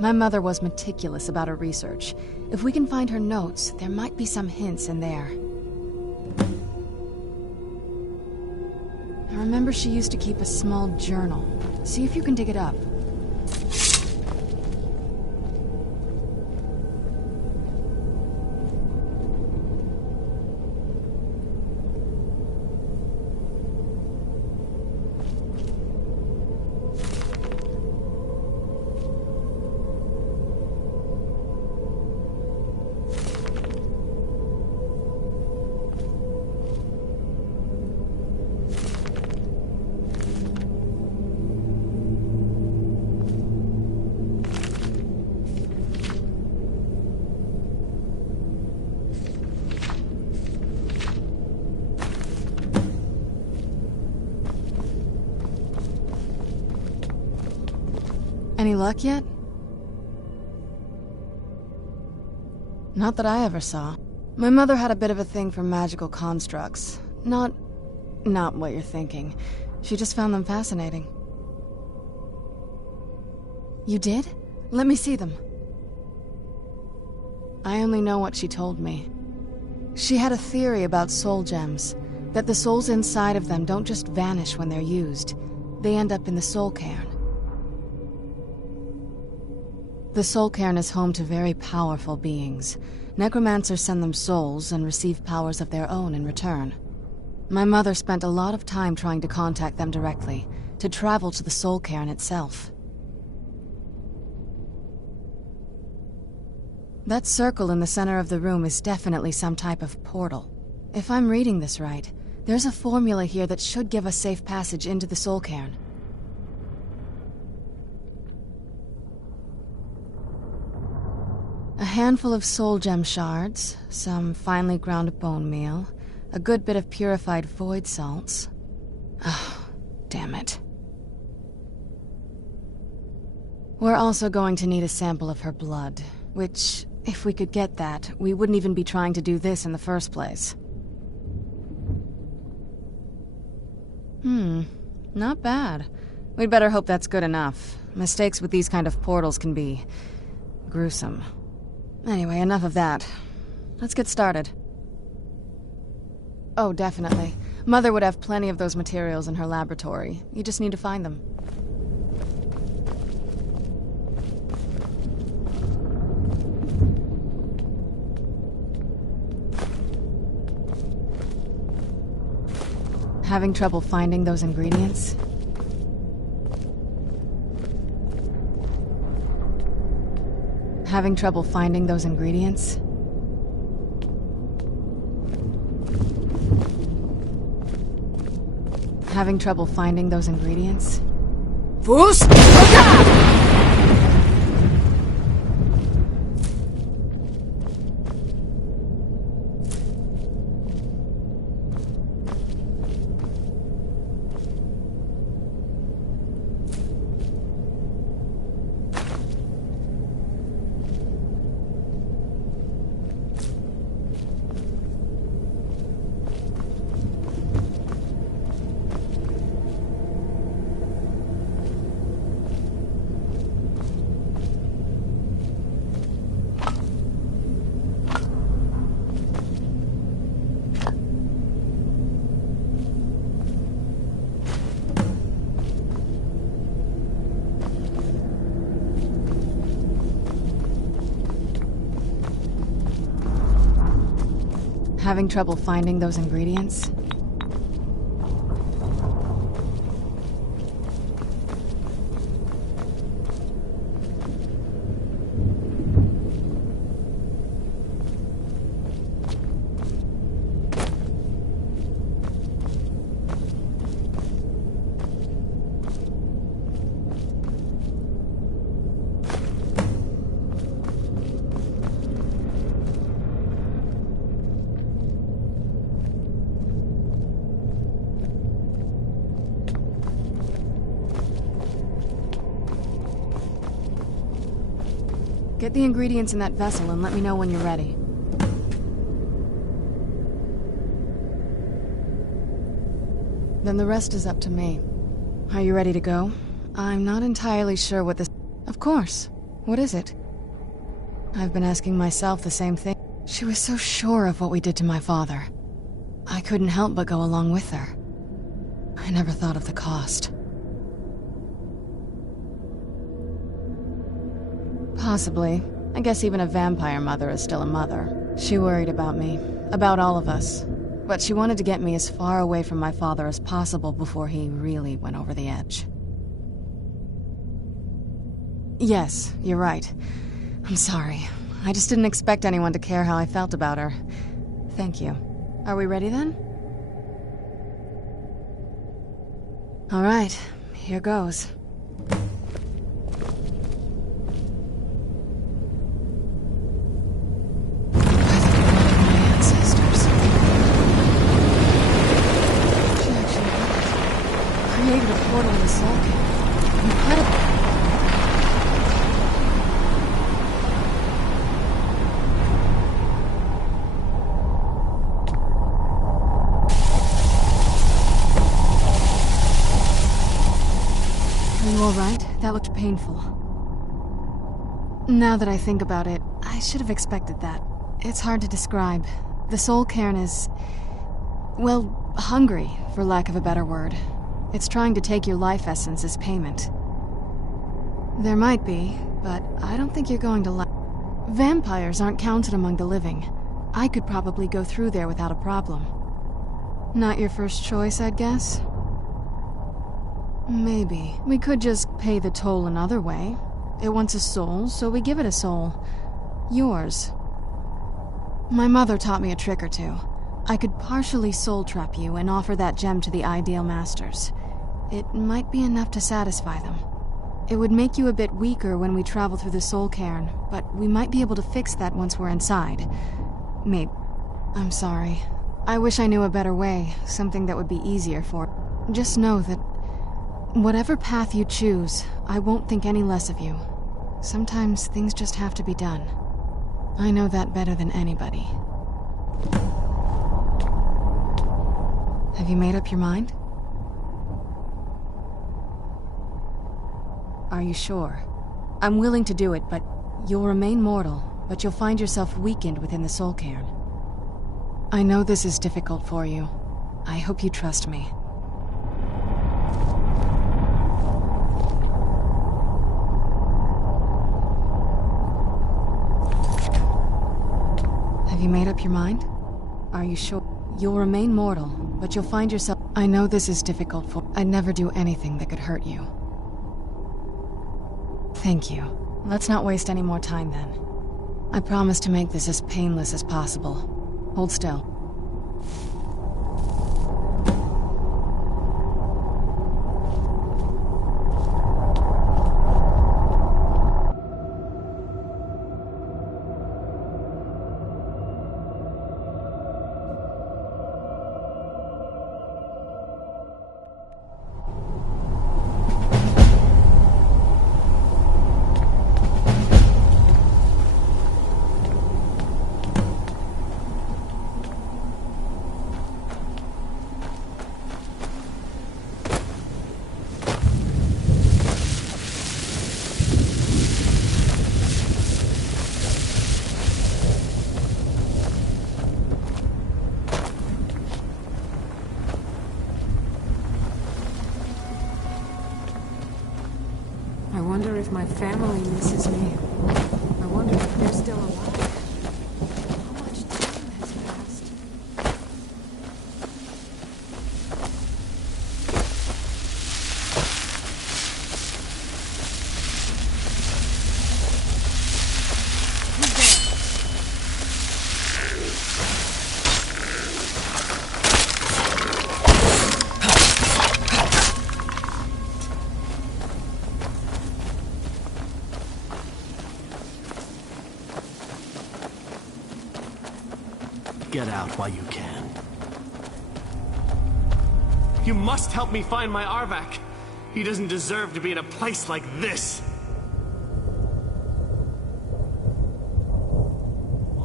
My mother was meticulous about her research. If we can find her notes, there might be some hints in there. I remember she used to keep a small journal. See if you can dig it up. Any luck yet? Not that I ever saw. My mother had a bit of a thing for magical constructs. Not what you're thinking. She just found them fascinating. You did? Let me see them. I only know what she told me. She had a theory about soul gems, that the souls inside of them don't just vanish when they're used. They end up in the soul cairn. The soul cairn is home to very powerful beings. Necromancers send them souls and receive powers of their own in return. My mother spent a lot of time trying to contact them directly, to travel to the soul cairn itself. That circle in the center of the room is definitely some type of portal. If I'm reading this right, there's a formula here that should give us safe passage into the soul cairn. A handful of soul gem shards, some finely ground bone meal, a good bit of purified void salts. Oh, damn it. We're also going to need a sample of her blood, which, if we could get that, we wouldn't even be trying to do this in the first place. Not bad. We'd better hope that's good enough. Mistakes with these kind of portals can be gruesome. Anyway, enough of that. Let's get started. Oh, definitely. Mother would have plenty of those materials in her laboratory. You just need to find them. Having trouble finding those ingredients? Having trouble finding those ingredients? Having trouble finding those ingredients? Fus! Having trouble finding those ingredients? Get the ingredients in that vessel and let me know when you're ready. Then the rest is up to me. Are you ready to go? I'm not entirely sure what this... Of course. What is it? I've been asking myself the same thing. She was so sure of what we did to my father. I couldn't help but go along with her. I never thought of the cost. Possibly. I guess even a vampire mother is still a mother. She worried about me, about all of us. But she wanted to get me as far away from my father as possible before he really went over the edge. Yes, you're right. I'm sorry. I just didn't expect anyone to care how I felt about her. Thank you. Are we ready then? All right, here goes. Created a portal in the Soul Cairn. Incredible. Are you all right? That looked painful. Now that I think about it, I should have expected that. It's hard to describe. The Soul Cairn is, well, hungry, for lack of a better word. It's trying to take your life essence as payment. There might be, but I don't think you're going to like. Vampires aren't counted among the living. I could probably go through there without a problem. Not your first choice, I'd guess? Maybe. We could just pay the toll another way. It wants a soul, so we give it a soul. Yours. My mother taught me a trick or two. I could partially soul trap you and offer that gem to the Ideal Masters. It might be enough to satisfy them. It would make you a bit weaker when we travel through the Soul Cairn, but we might be able to fix that once we're inside. Maybe. I'm sorry. I wish I knew a better way, something that would be easier for. Just know that whatever path you choose, I won't think any less of you. Sometimes things just have to be done. I know that better than anybody. Have you made up your mind? Are you sure? I'm willing to do it, but you'll remain mortal, but you'll find yourself weakened within the Soul Cairn. I know this is difficult for you. I hope you trust me. Have you made up your mind? Are you sure? You'll remain mortal, but you'll find yourself... I know this is difficult for... I'd never do anything that could hurt you. Thank you. Let's not waste any more time then. I promise to make this as painless as possible. Hold still. I wonder if my family misses me. I wonder if they're still alive. How much time has passed? Who's there? Get out while you can. You must help me find my Arvak. He doesn't deserve to be in a place like this.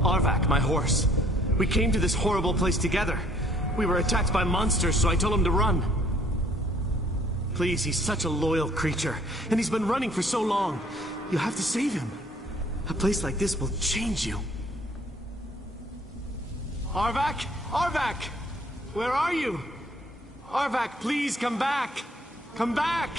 Arvak, my horse. We came to this horrible place together. We were attacked by monsters, so I told him to run. Please, he's such a loyal creature, and he's been running for so long. You have to save him. A place like this will change you. Arvak? Arvak! Where are you? Arvak, please come back! Come back!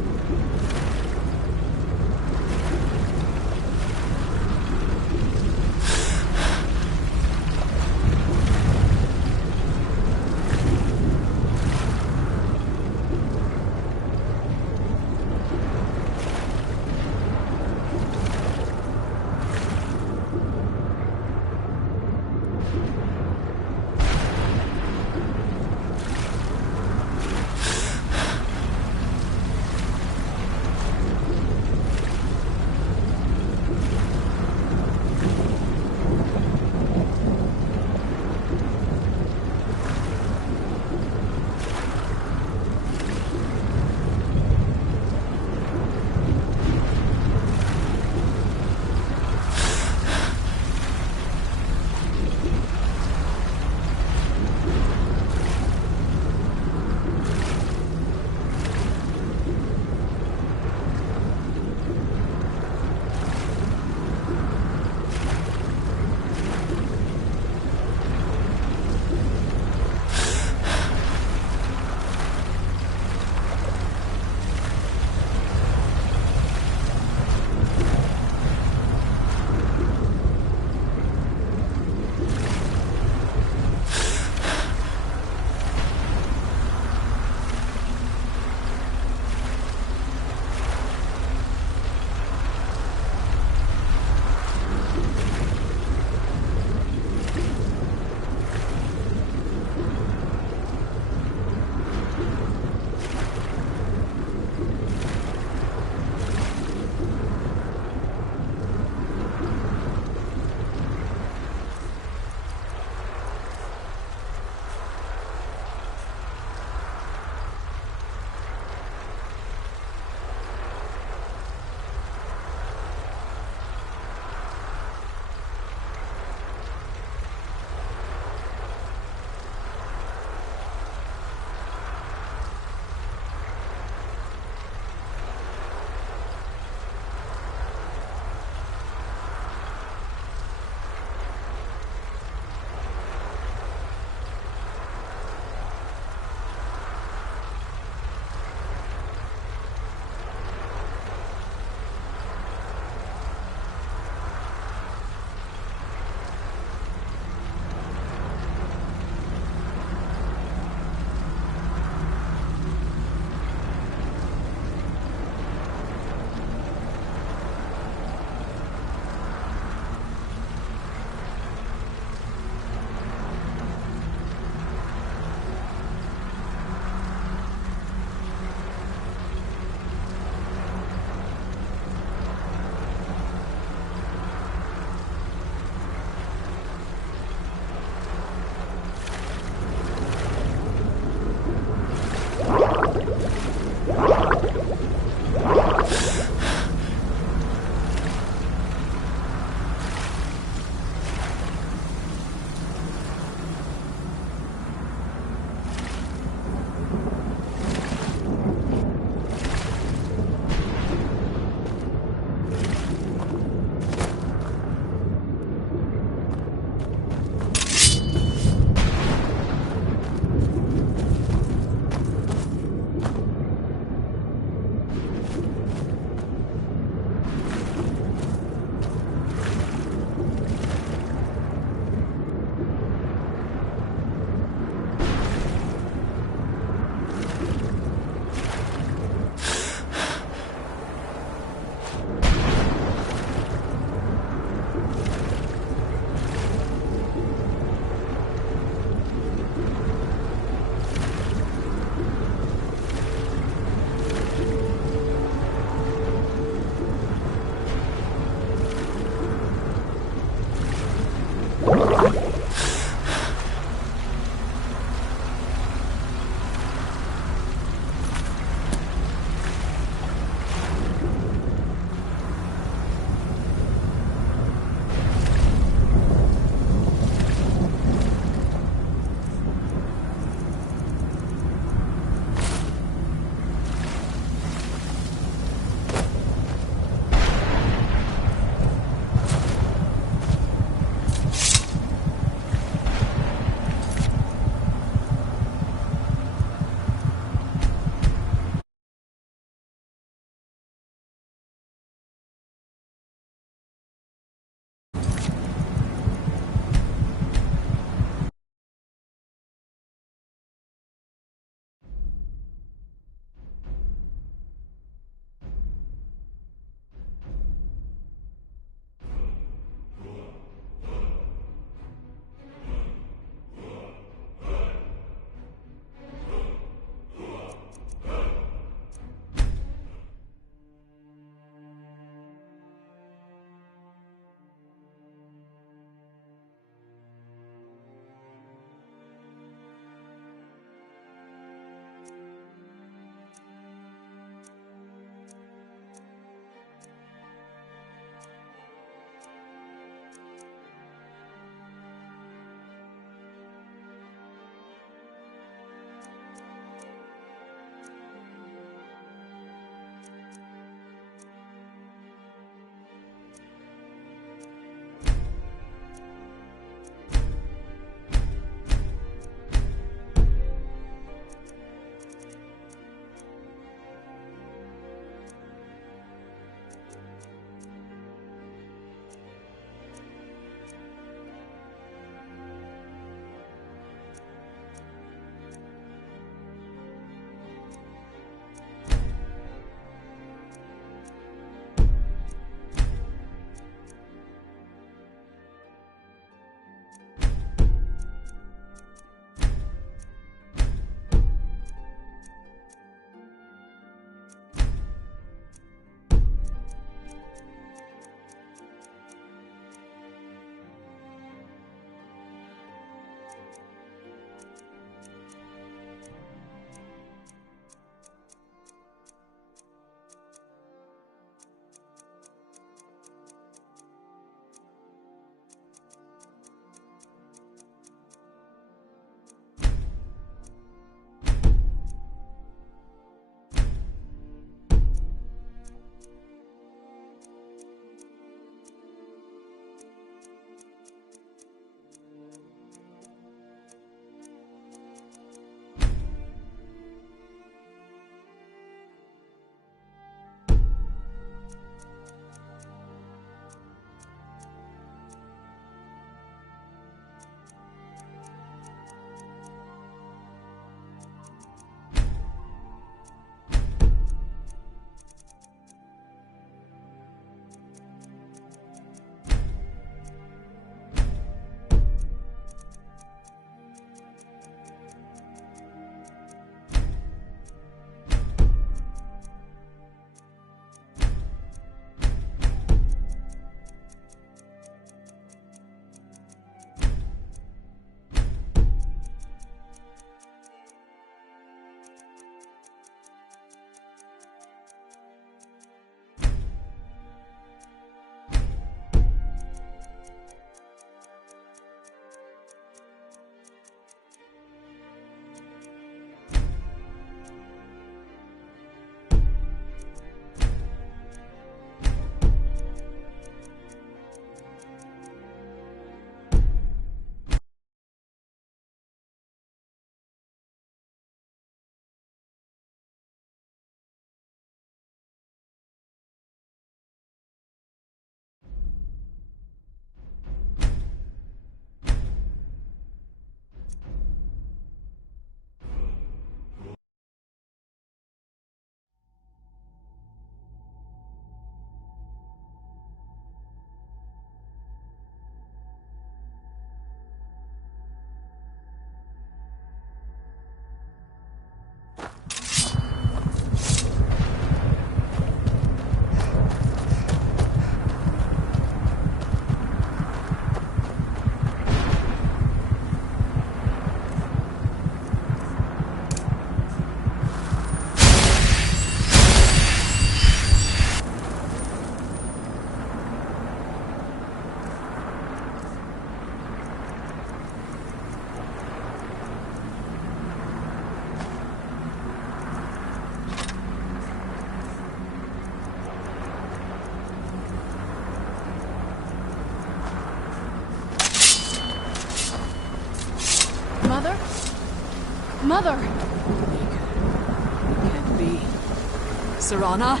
Serana?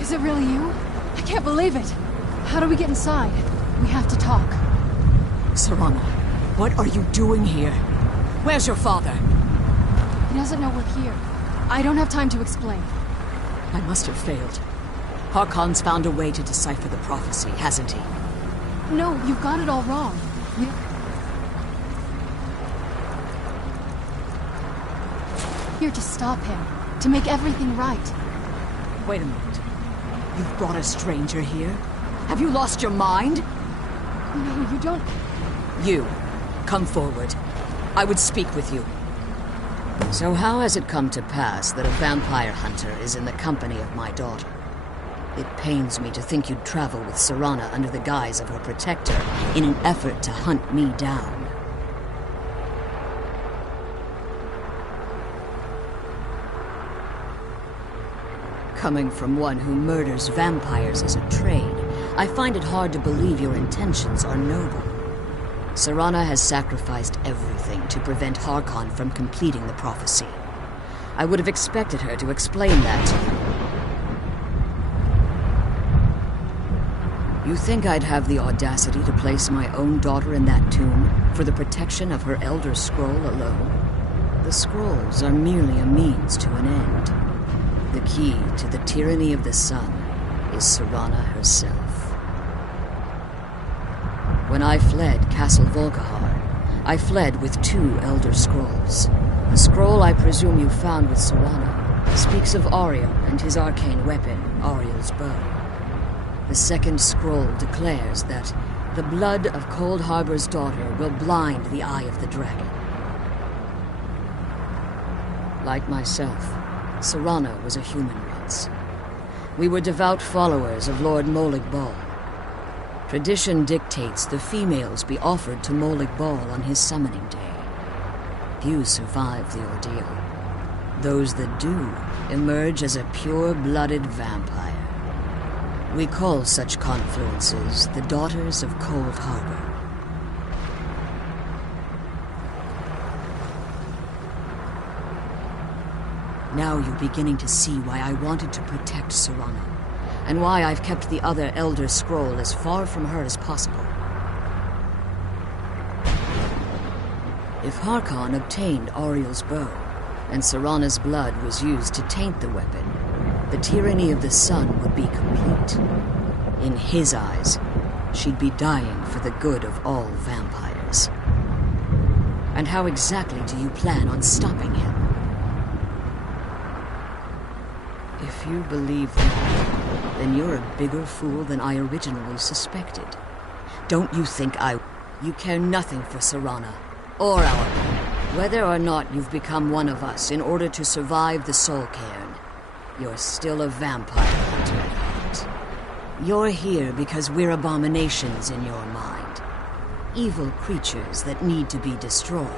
Is it really you? I can't believe it. How do we get inside? We have to talk. Serana, what are you doing here? Where's your father? He doesn't know we're here. I don't have time to explain. I must have failed. Harkon's found a way to decipher the prophecy, hasn't he? No, you've got it all wrong. We're here to stop him, to make everything right. Wait a minute. You've brought a stranger here? Have you lost your mind? No, you don't... You, come forward. I would speak with you. So how has it come to pass that a vampire hunter is in the company of my daughter? It pains me to think you'd travel with Serana under the guise of her protector in an effort to hunt me down. Coming from one who murders vampires as a trade, I find it hard to believe your intentions are noble. Serana has sacrificed everything to prevent Harkon from completing the prophecy. I would have expected her to explain that to you. You think I'd have the audacity to place my own daughter in that tomb for the protection of her Elder Scroll alone? The scrolls are merely a means to an end. The key to the tyranny of the sun is Serana herself. When I fled Castle Volkihar, I fled with 2 Elder Scrolls. The scroll I presume you found with Serana speaks of Ariel and his arcane weapon, Ariel's bow. The second scroll declares that the blood of Cold Harbor's daughter will blind the eye of the dragon. Like myself, Serana was a human once. We were devout followers of Lord Molig Bal. Tradition dictates the females be offered to Molig Bal on his summoning day. Few survive the ordeal. Those that do emerge as a pure-blooded vampire. We call such confluences the Daughters of Cold Harbor. Now you're beginning to see why I wanted to protect Serana, and why I've kept the other Elder Scroll as far from her as possible. If Harkon obtained Ariel's bow, and Serana's blood was used to taint the weapon, the tyranny of the sun would be complete. In his eyes, she'd be dying for the good of all vampires. And how exactly do you plan on stopping him? If you believe that, then you're a bigger fool than I originally suspected. Don't you think You care nothing for Serana, or our planet. Whether or not you've become one of us in order to survive the Soul Cairn, you're still a vampire hunter at heart. You're here because we're abominations in your mind. Evil creatures that need to be destroyed.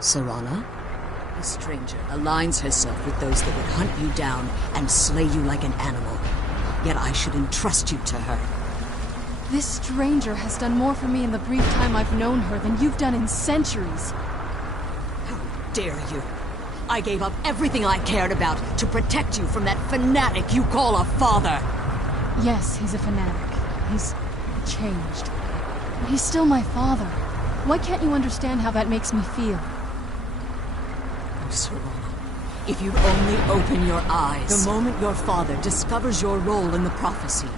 Serana? The stranger aligns herself with those that would hunt you down and slay you like an animal. Yet I should entrust you to her. This stranger has done more for me in the brief time I've known her than you've done in centuries. How dare you? I gave up everything I cared about to protect you from that fanatic you call a father. Yes, he's a fanatic. He's changed. But he's still my father. Why can't you understand how that makes me feel? Oh, Serana, if you'd only open your eyes. The moment your father discovers your role in the prophecy,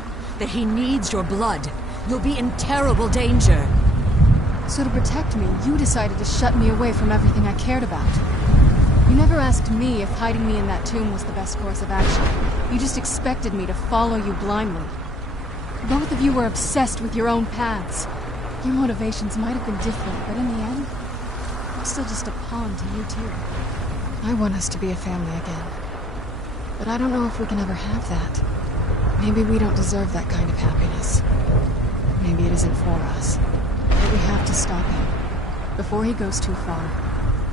that he needs your blood, you'll be in terrible danger. So to protect me, you decided to shut me away from everything I cared about. You never asked me if hiding me in that tomb was the best course of action. You just expected me to follow you blindly. Both of you were obsessed with your own paths. Your motivations might have been different, but in the end, I'm still just a pawn to you too. I want us to be a family again. But I don't know if we can ever have that. Maybe we don't deserve that kind of happiness. Maybe it isn't for us. But we have to stop him, before he goes too far.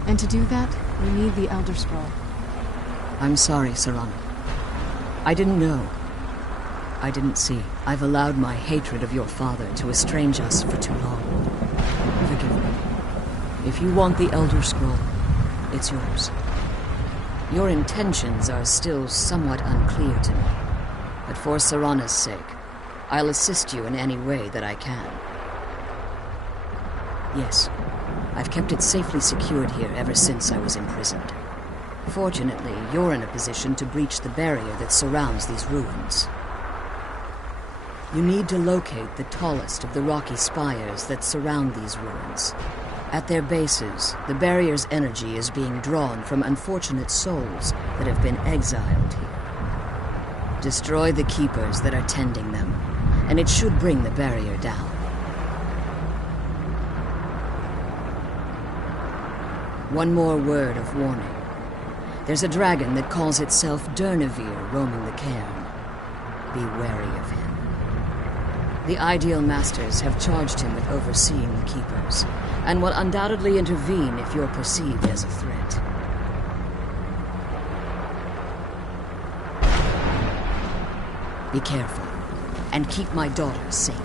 And to do that, we need the Elder Scroll. I'm sorry, Serana. I didn't know. I didn't see. I've allowed my hatred of your father to estrange us for too long. Forgive me. If you want the Elder Scroll, it's yours. Your intentions are still somewhat unclear to me, but for Serana's sake, I'll assist you in any way that I can. Yes, I've kept it safely secured here ever since I was imprisoned. Fortunately, you're in a position to breach the barrier that surrounds these ruins. You need to locate the tallest of the rocky spires that surround these ruins. At their bases, the barrier's energy is being drawn from unfortunate souls that have been exiled here. Destroy the keepers that are tending them, and it should bring the barrier down. One more word of warning. There's a dragon that calls itself Durnevere roaming the cairn. Be wary of him. The Ideal Masters have charged him with overseeing the Keepers, and will undoubtedly intervene if you're perceived as a threat. Be careful, and keep my daughter safe.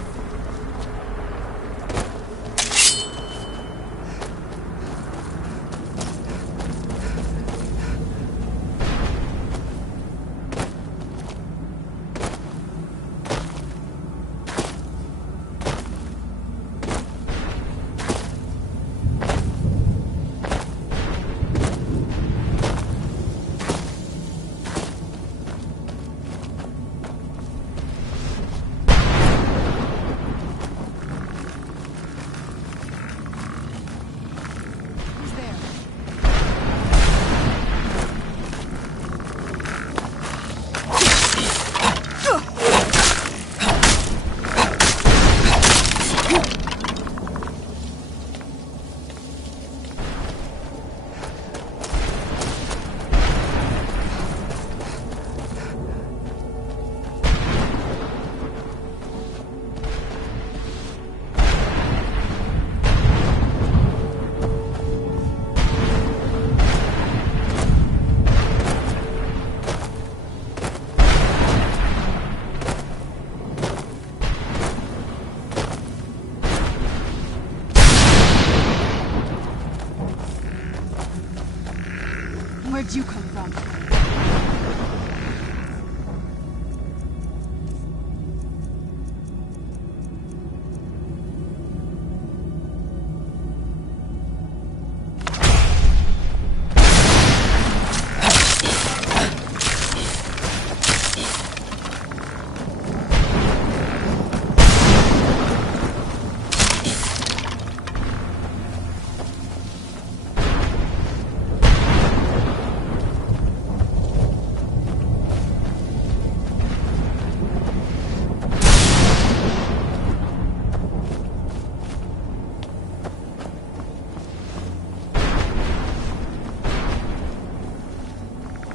Where'd you come from?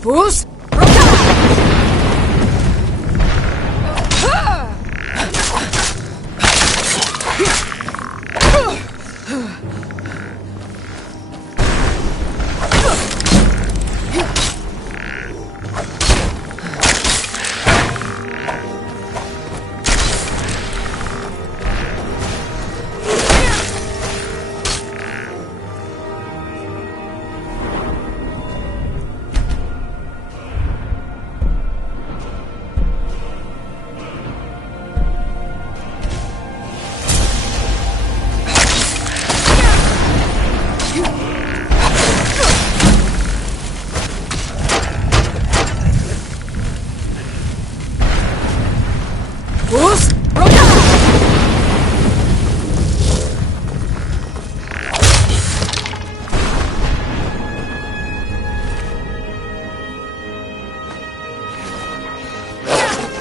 Fools!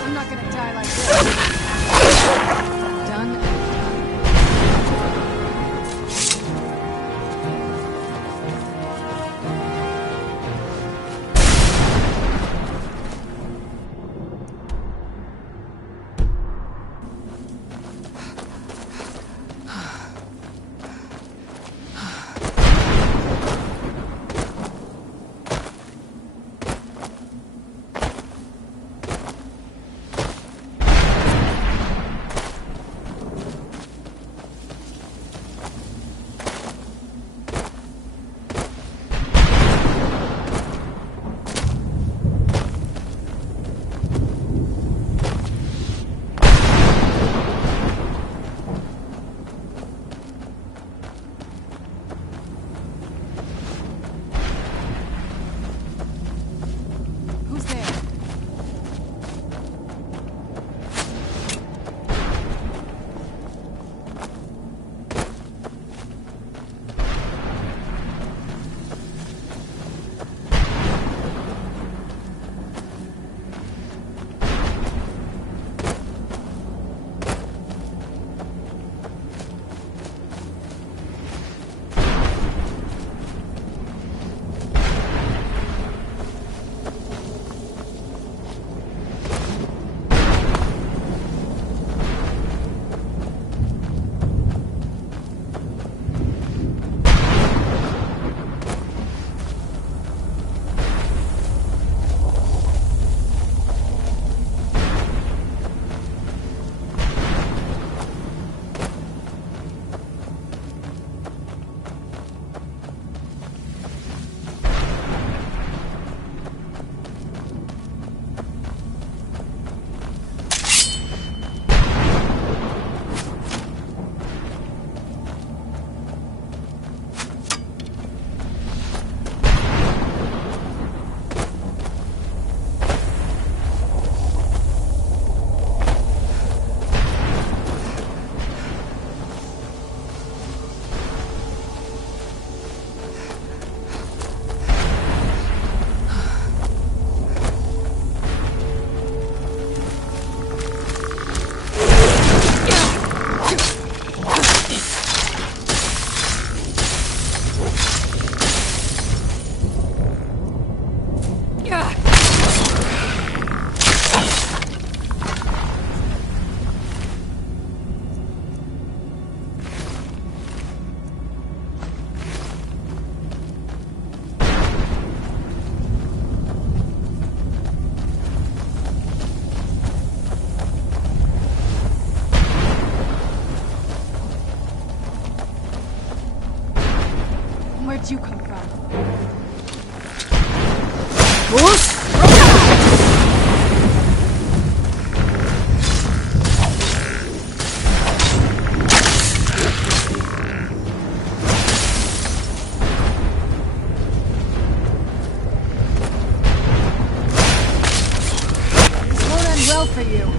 I'm not gonna die like this. Done. Where'd you come from? This won't end well for you.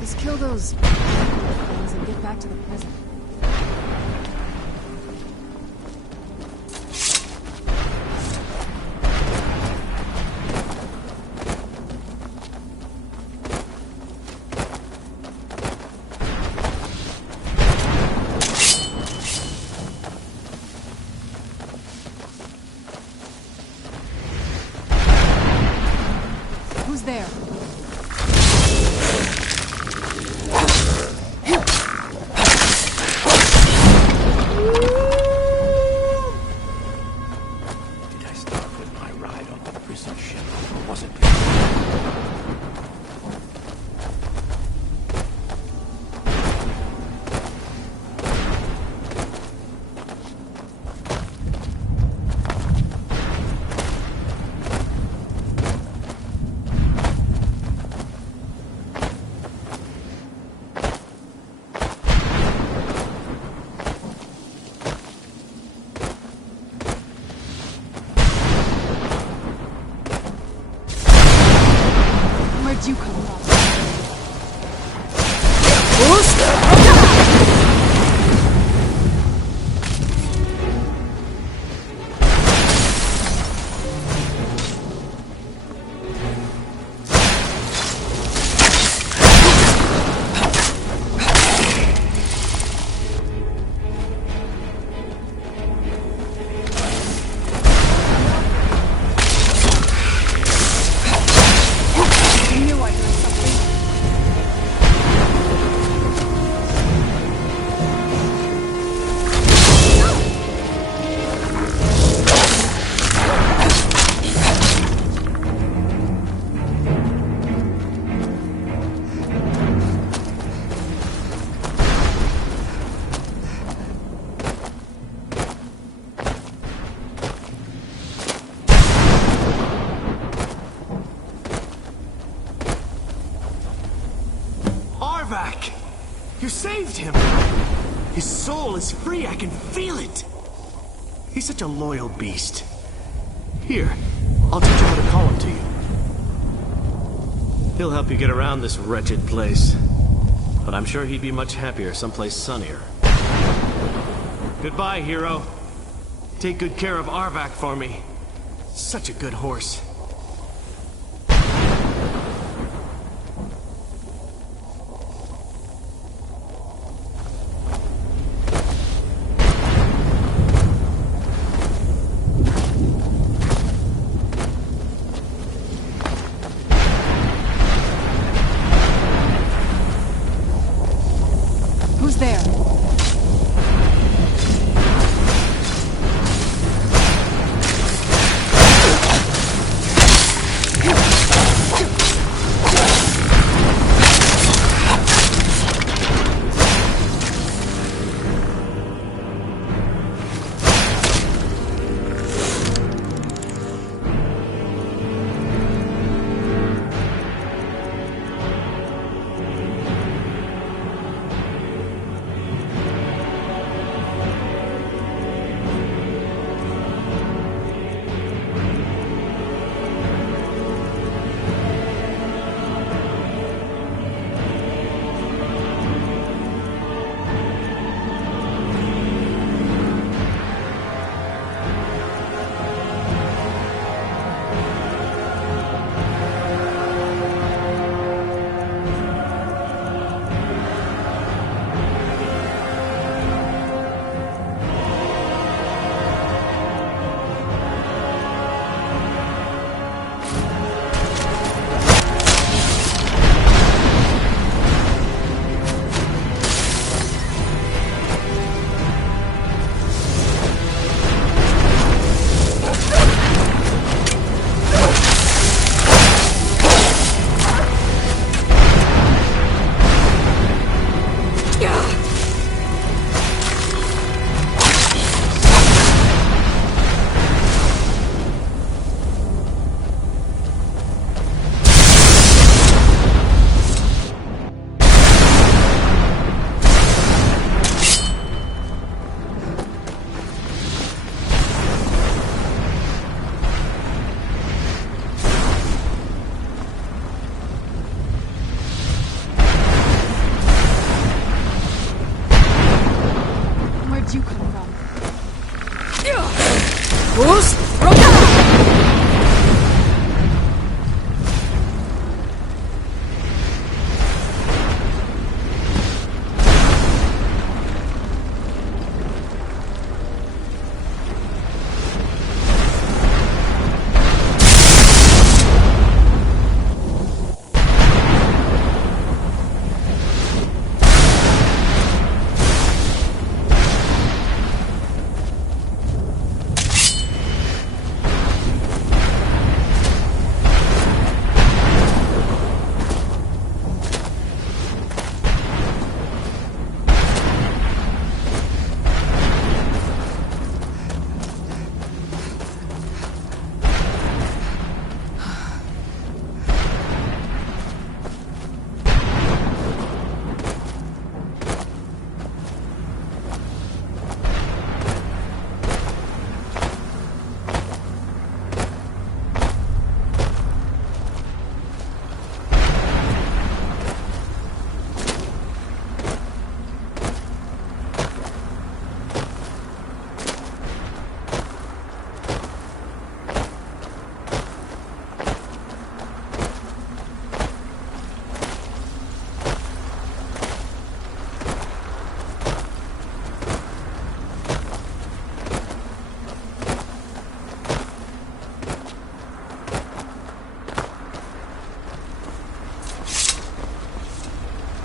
Just kill those things and get back to the prison. Who's there? Did I start with my ride on the prison ship, or was it? Where'd you come from? I knew I heard something. Arvak! You saved him! His soul is free, I can feel it! He's such a loyal beast. Here, I'll teach you how to call him to you. He'll help you get around this wretched place. But I'm sure he'd be much happier someplace sunnier. Goodbye, hero. Take good care of Arvak for me. Such a good horse. Who's there?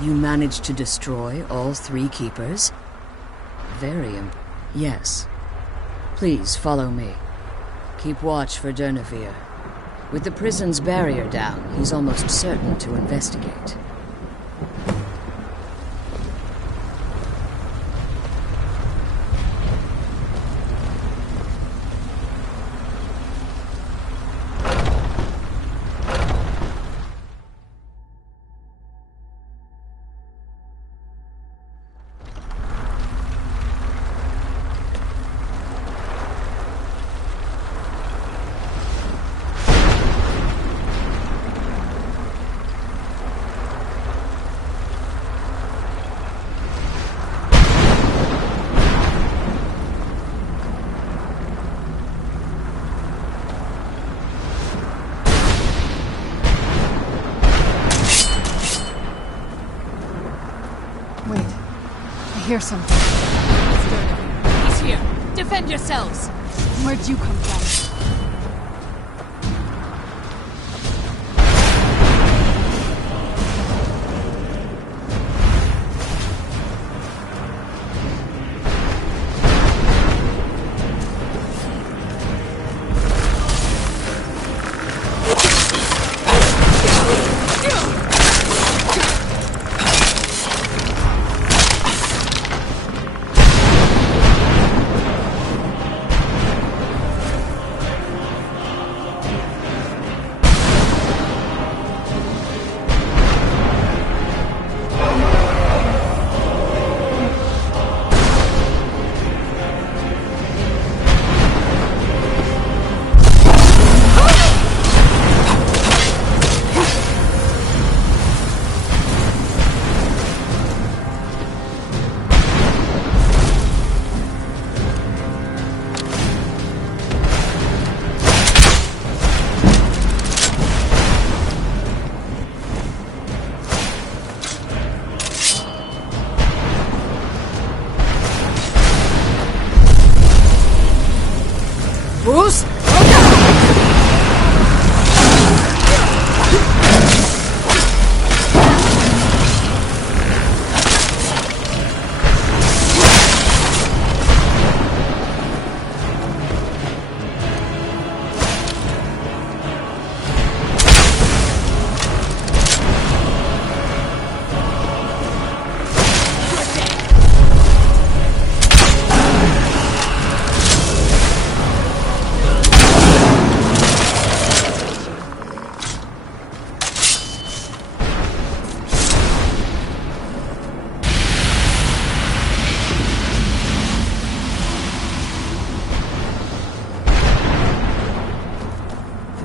You managed to destroy all 3 keepers? Yes. Please follow me. Keep watch for Durnevere. With the prison's barrier down, he's almost certain to investigate. I hear something. He's here! Defend yourselves! Where'd you come from? Bruce?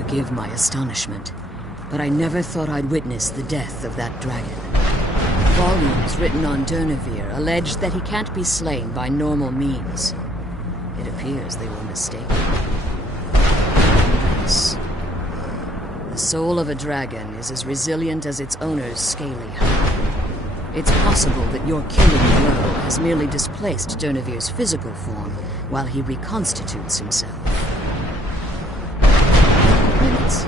Forgive my astonishment, but I never thought I'd witness the death of that dragon. Volumes written on Durnevere allege that he can't be slain by normal means. It appears they were mistaken. Yes. The soul of a dragon is as resilient as its owner's scaly hide. It's possible that your killing blow has merely displaced Durnevere's physical form while he reconstitutes himself. Minutes,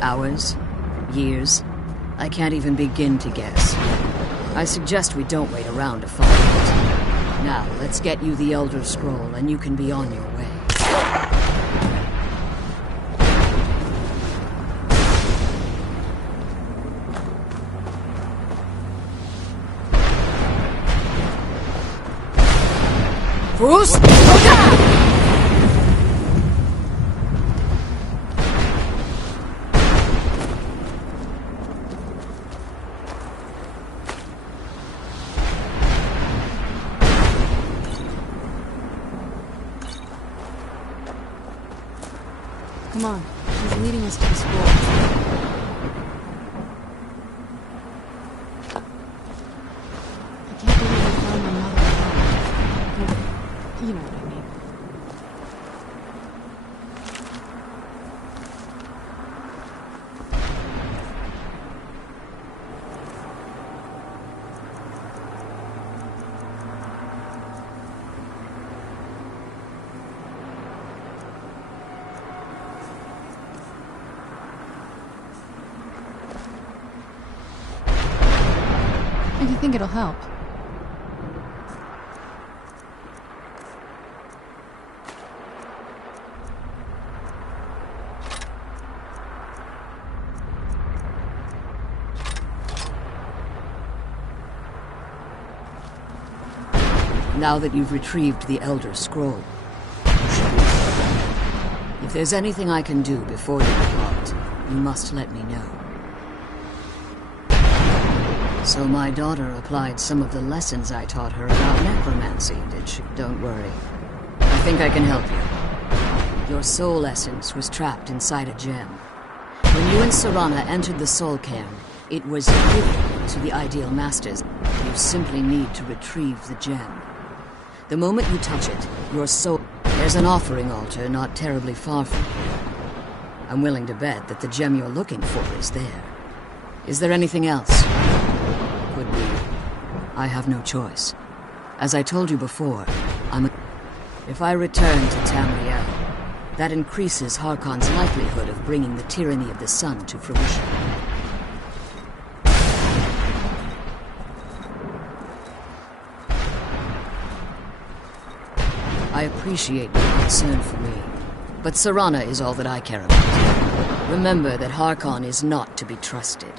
hours, years. I can't even begin to guess. I suggest we don't wait around to find it. Now, let's get you the Elder Scroll and you can be on your way. Bruce? Come on, he's leading us to the school. I can't believe I found my mother alive. You know what I mean. think it'll help. Now that you've retrieved the Elder Scroll, you should be ready. If there's anything I can do before you depart, you must let me know. So my daughter applied some of the lessons I taught her about necromancy, did she? Don't worry. I think I can help you. Your soul essence was trapped inside a gem. When you and Serana entered the Soul Cairn, it was given to the Ideal Masters. You simply need to retrieve the gem. The moment you touch it, your soul... There's an offering altar not terribly far from here. I'm willing to bet that the gem you're looking for is there. Is there anything else? Could be. I have no choice. As I told you before, If I return to Tamriel, that increases Harkon's likelihood of bringing the tyranny of the sun to fruition. I appreciate your concern for me, but Serana is all that I care about. Remember that Harkon is not to be trusted,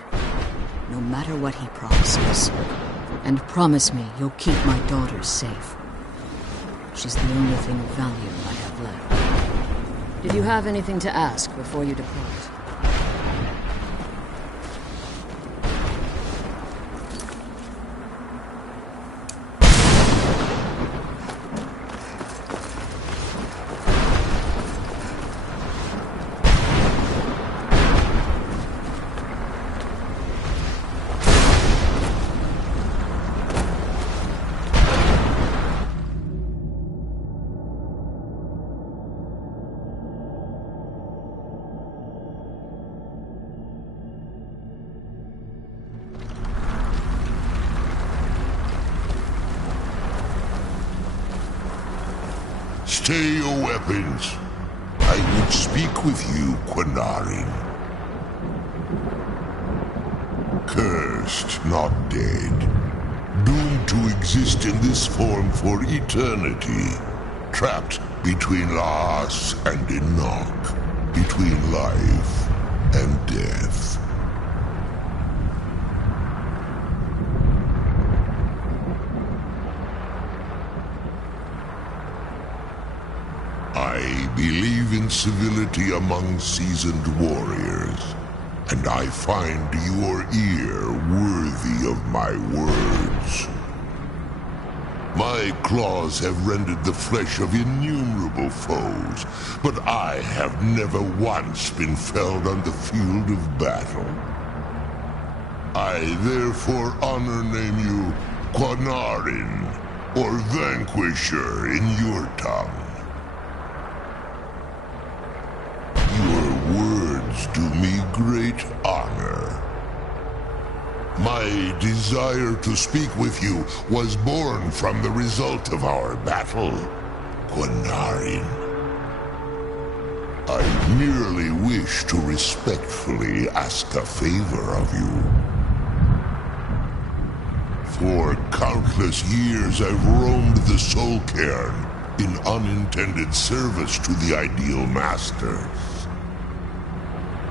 no matter what he promises. And promise me you'll keep my daughter safe. She's the only thing of value I have left. Did you have anything to ask before you depart? Stay your weapons. I would speak with you, Quinarin. Cursed, not dead. Doomed to exist in this form for eternity. Trapped between Laas and Enoch. Between life and death. I believe in civility among seasoned warriors, and I find your ear worthy of my words. My claws have rendered the flesh of innumerable foes, but I have never once been felled on the field of battle. I therefore honor name you Quinarin, or Vanquisher in your tongue. Words do me great honor. My desire to speak with you was born from the result of our battle, Quinarin. I merely wish to respectfully ask a favor of you. For countless years I've roamed the Soul Cairn in unintended service to the Ideal Masters.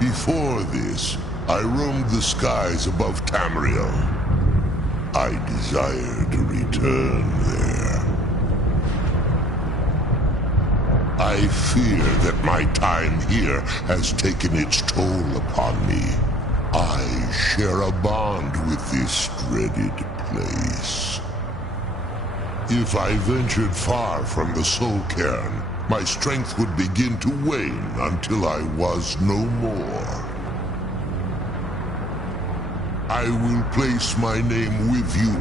Before this, I roamed the skies above Tamriel. I desire to return there. I fear that my time here has taken its toll upon me. I share a bond with this dreaded place. If I ventured far from the Soul Cairn, my strength would begin to wane until I was no more. I will place my name with you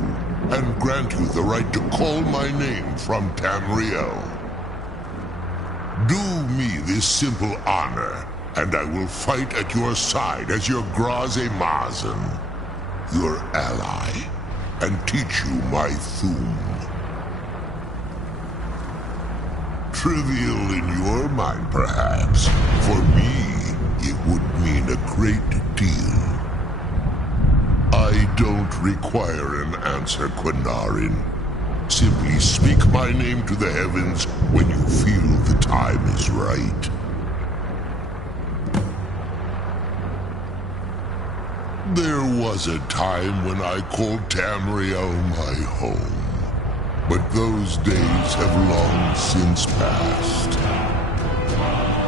and grant you the right to call my name from Tamriel. Do me this simple honor, and I will fight at your side as your Graze Mazen, your ally, and teach you my Thum. Trivial in your mind, perhaps. For me, it would mean a great deal. I I don't require an answer, Quinarin. Simply speak my name to the heavens when you feel the time is right. There was a time when I called Tamriel my home, but those days have long since passed.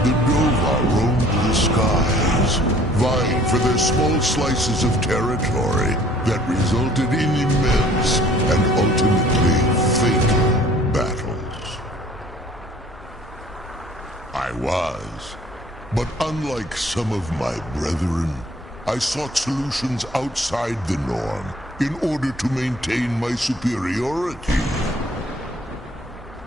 The Dova roamed the skies, vying for their small slices of territory that resulted in immense and ultimately fatal battles. I was, but unlike some of my brethren, I sought solutions outside the norm in order to maintain my superiority.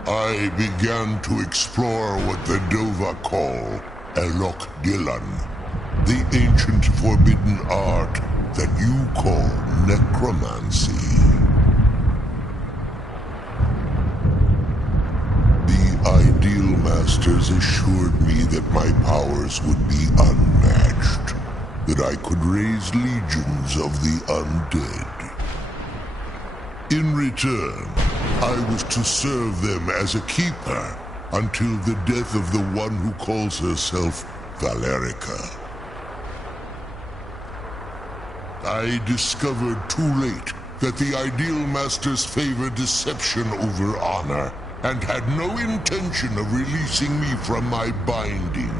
I began to explore what the Dova call Elok Dilan, the ancient forbidden art that you call necromancy. The Ideal Masters assured me that my powers would be unmatched, that I could raise legions of the undead. In return, I was to serve them as a keeper until the death of the one who calls herself Valerica. I discovered too late that the Ideal Masters favor deception over honor and had no intention of releasing me from my binding.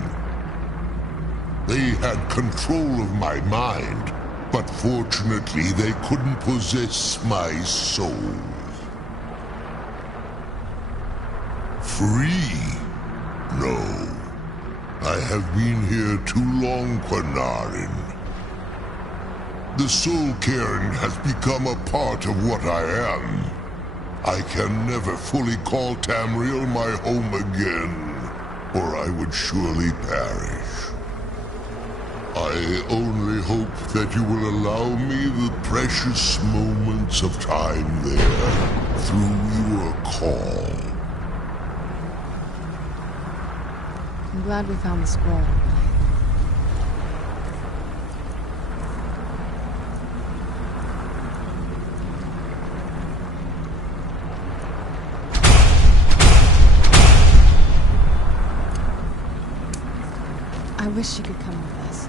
They had control of my mind, but fortunately they couldn't possess my soul. Free? No. I have been here too long, Quinarin. The Soul Cairn has become a part of what I am. I can never fully call Tamriel my home again, or I would surely perish. I only hope that you will allow me the precious moments of time there through your call. I'm glad we found the scroll. I wish she could come with us.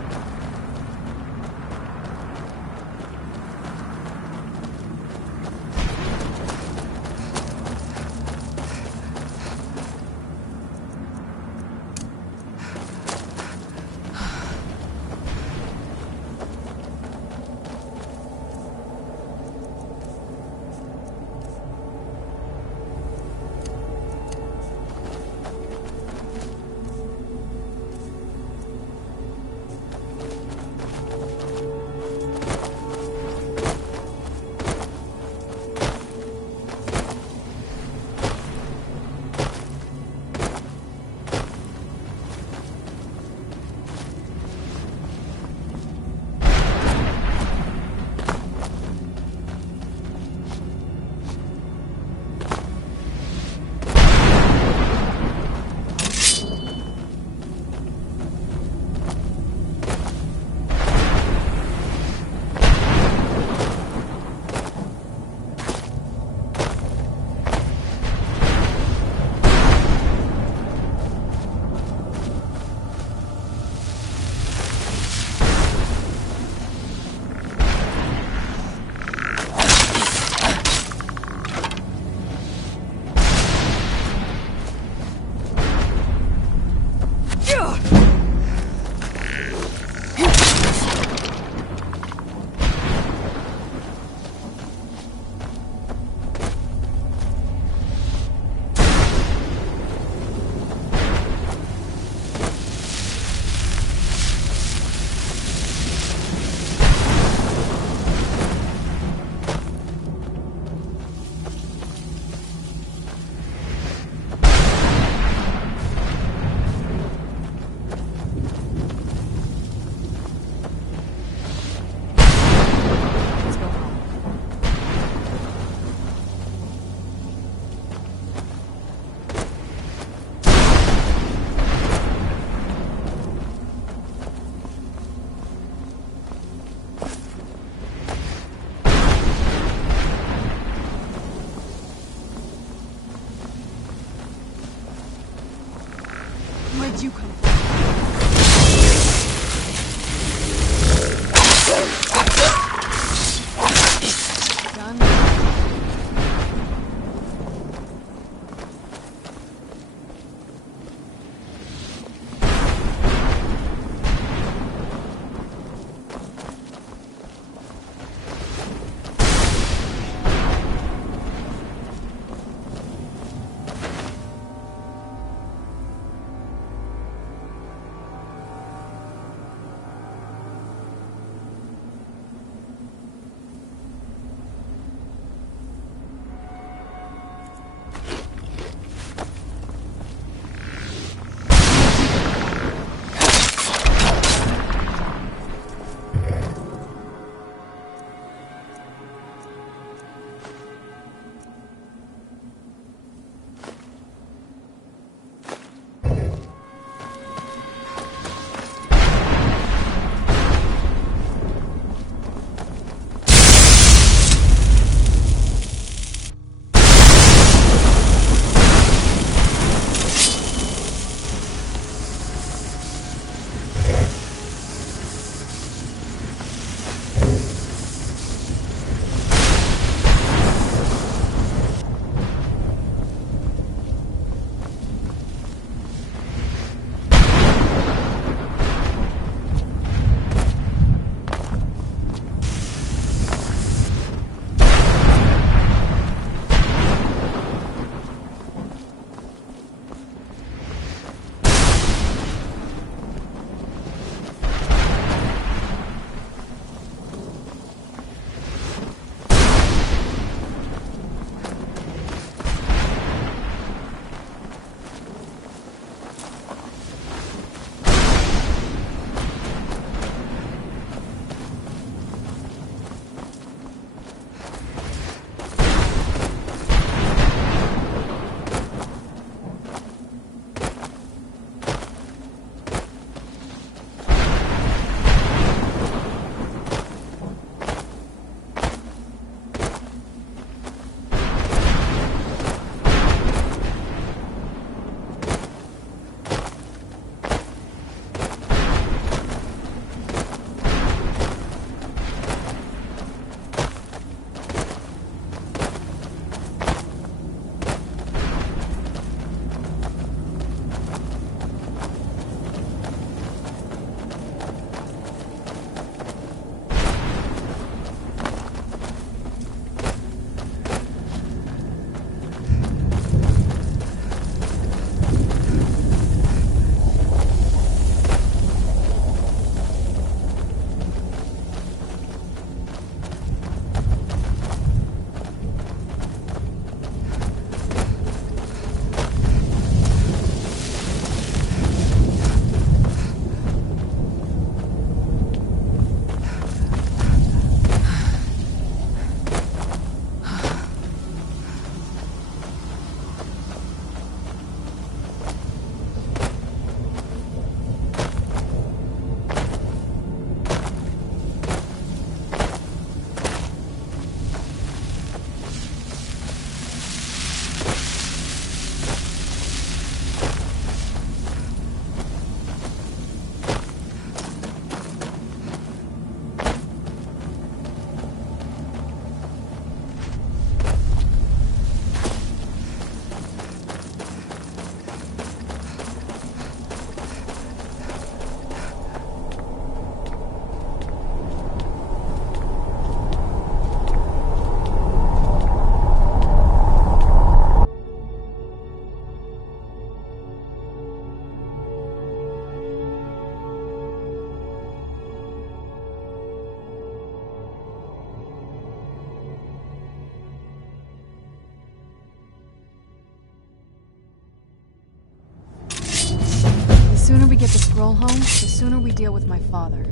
get the scroll home, the sooner we deal with my father.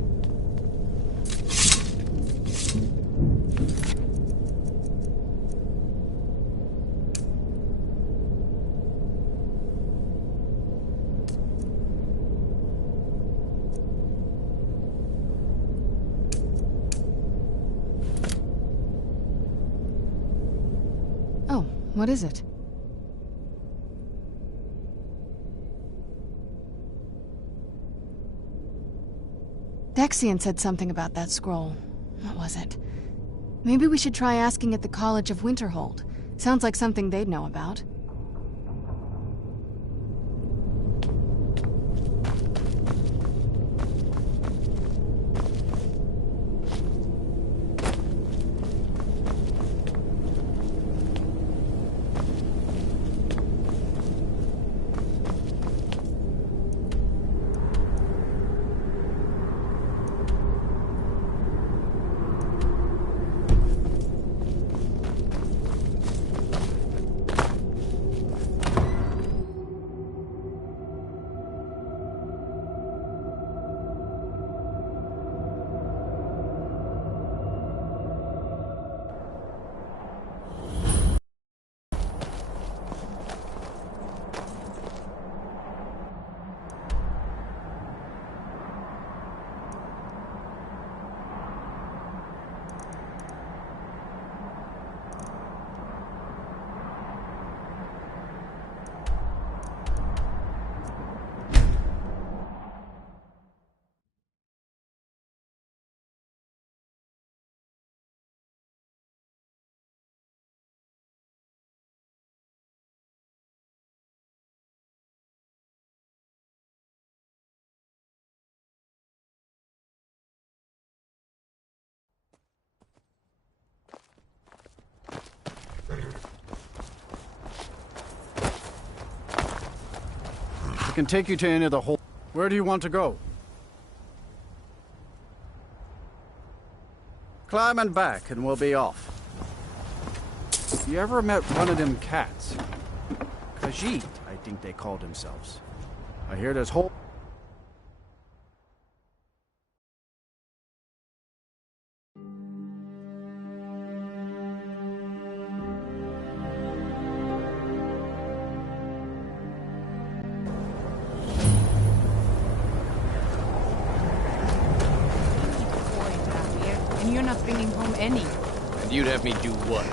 Oh, what is it? Dexian said something about that scroll. What was it? Maybe we should try asking at the College of Winterhold. Sounds like something they'd know about. I can take you to any of the hole. Where do you want to go? Climb and back, and we'll be off. You ever met one of them cats? Khajiit, I think they call themselves. I hear there's whole... And you're not bringing home any. And you'd have me do what?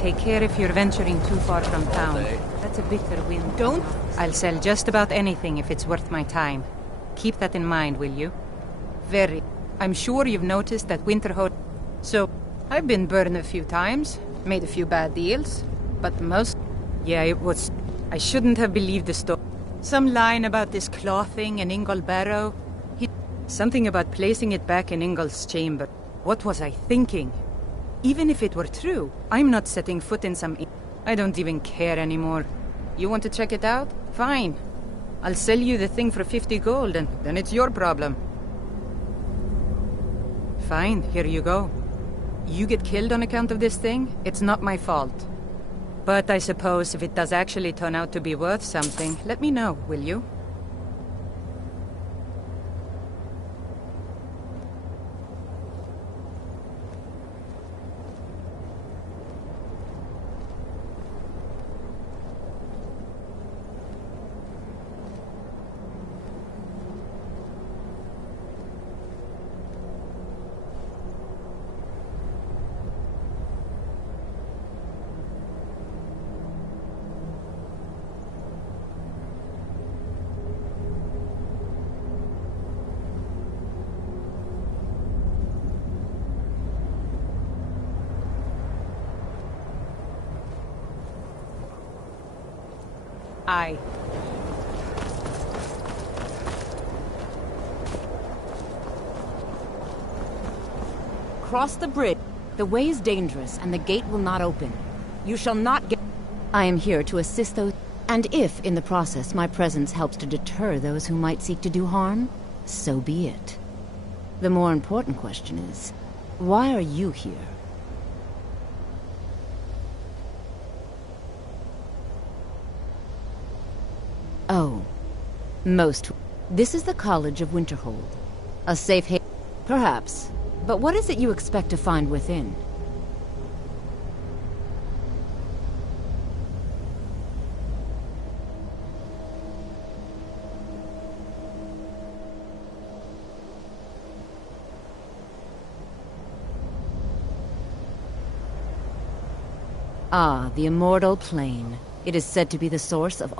Take care if you're venturing too far from town. That's a bitter wind. Don't? I'll sell just about anything if it's worth my time. Keep that in mind, will you? Very. I'm sure you've noticed that Winterhold... So, I've been burned a few times, made a few bad deals, but most... Yeah, it was... I shouldn't have believed the story. Some line about this clothing in Ingol Barrow. Something about placing it back in Ingol's chamber. What was I thinking? Even if it were true, I'm not setting foot in some... I don't even care anymore. You want to check it out? Fine. I'll sell you the thing for 50 gold, and then it's your problem. Fine, here you go. You get killed on account of this thing, it's not my fault. But I suppose if it does actually turn out to be worth something, let me know, will you? Aye. Cross the bridge. The way is dangerous, and the gate will not open. You shall not get... I am here to assist those... And if, in the process, my presence helps to deter those who might seek to do harm, so be it. The more important question is, why are you here? Oh, most... This is the College of Winterhold. A safe haven? Perhaps. But what is it you expect to find within? Ah, the Immortal Plane. It is said to be the source of...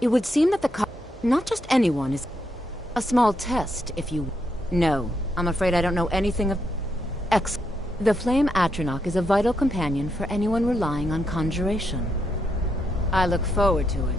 It would seem that not just anyone is... A small test, if you... No, I'm afraid I don't know anything of... The Flame Atronach is a vital companion for anyone relying on conjuration. I look forward to it.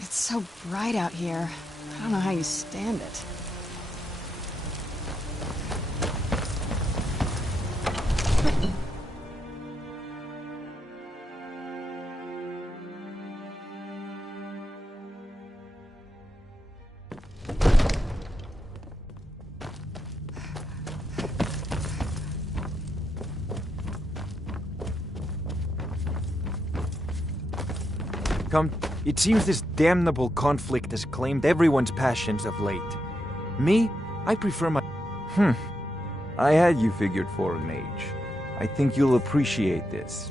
It's so bright out here. I don't know how you stand it. It seems this damnable conflict has claimed everyone's passions of late. Me, I prefer my... I had you figured for a mage. I think you'll appreciate this.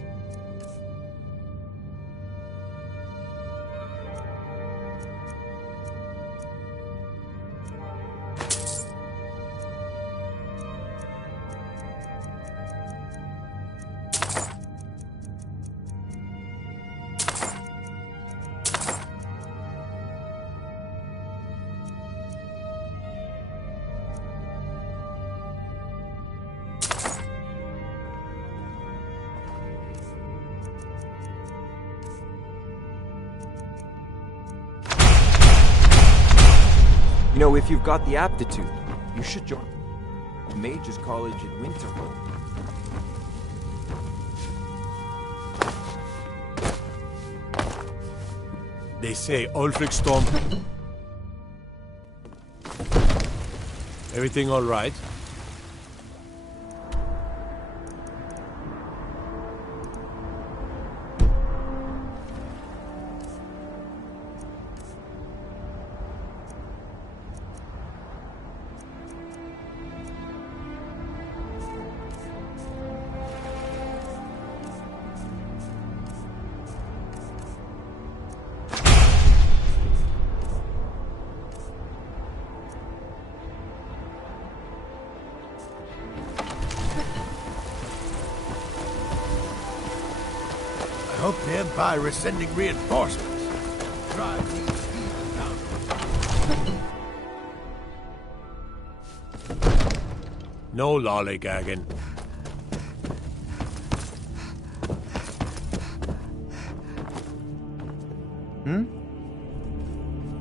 You know, if you've got the aptitude, you should join Mage's College in Winterhold. They say Ulfric Storm... Everything all right? I hope the Empire is sending reinforcements. Drive these heathen down. No lollygagging.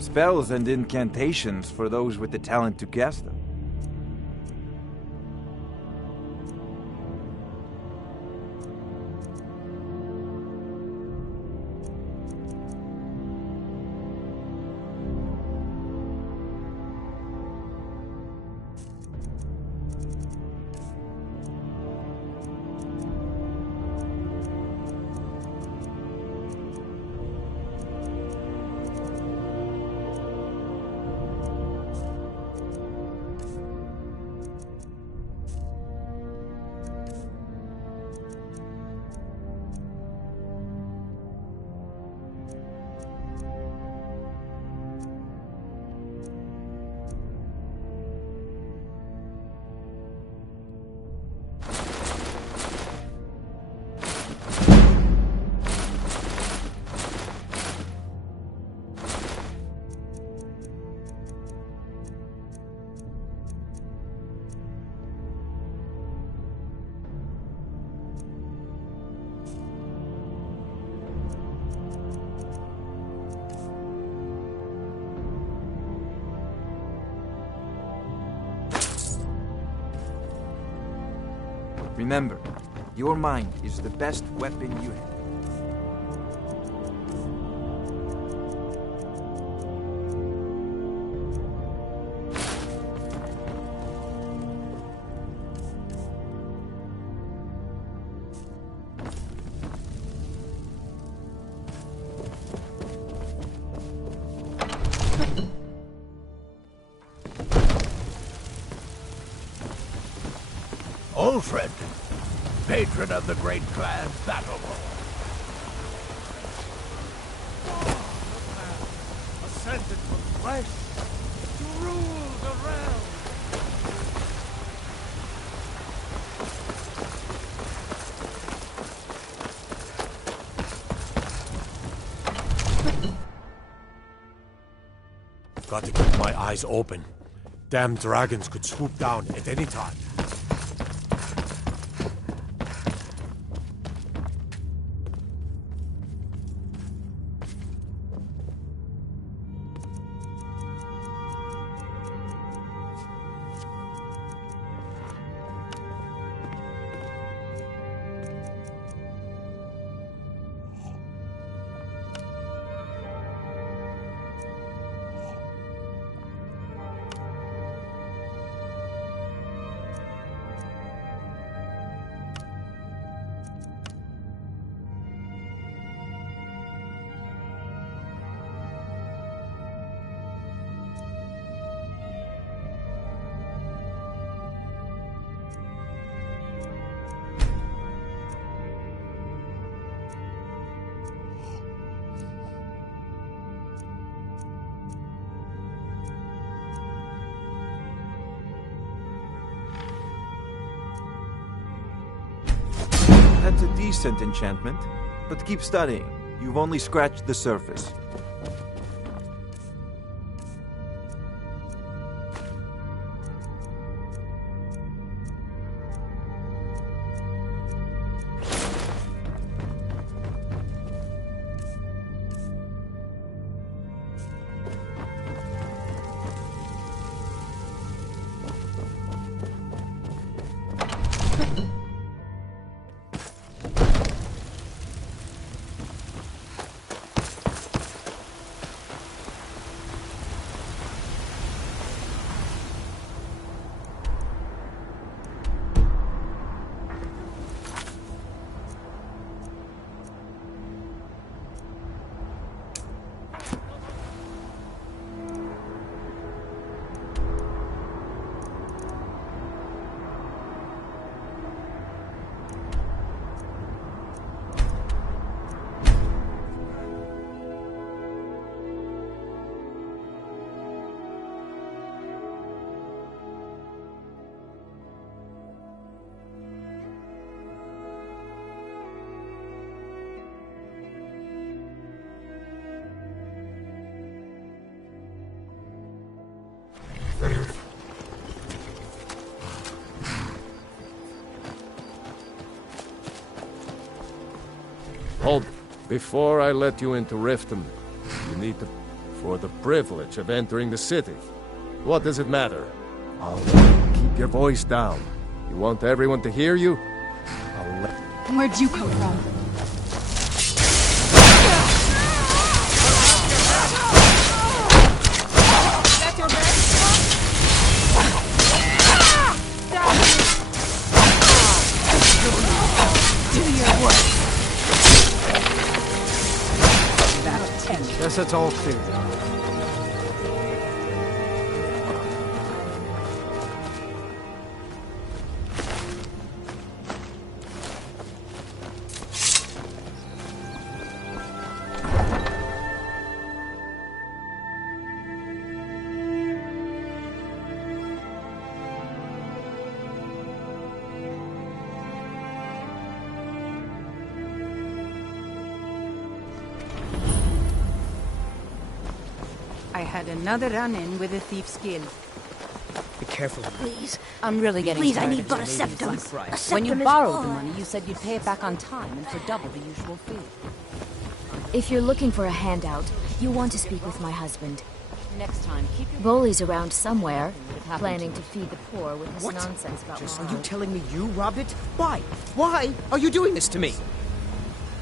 Spells and incantations for those with the talent to cast them. Remember, your mind is the best weapon you have. Ulfred, patron of the great clan Battleborn. Ascended from flesh to rule the realm. Got to keep my eyes open. Damn dragons could swoop down at any time. That's a decent enchantment, but keep studying. You've only scratched the surface. Hold. Before I let you into Riften, you need to... for the privilege of entering the city. What does it matter? I'll keep your voice down. You want everyone to hear you? I'll let... Where'd you come from? That's your bed? Do your work. Guess it's all clear. I had another run-in with a thief's guild. Be careful. Please. I'm really getting Please, I tired need of but a your septum. laziness. A When septum you is borrowed all. the money, you said you'd pay it back on time and for double the usual fee. If you're looking for a handout, you'll want to speak with my husband. Next time, keep your... Bully's around somewhere, planning to feed the poor with his What? nonsense about Just, moral. are you telling me you robbed it? Why? Why are you doing this to me?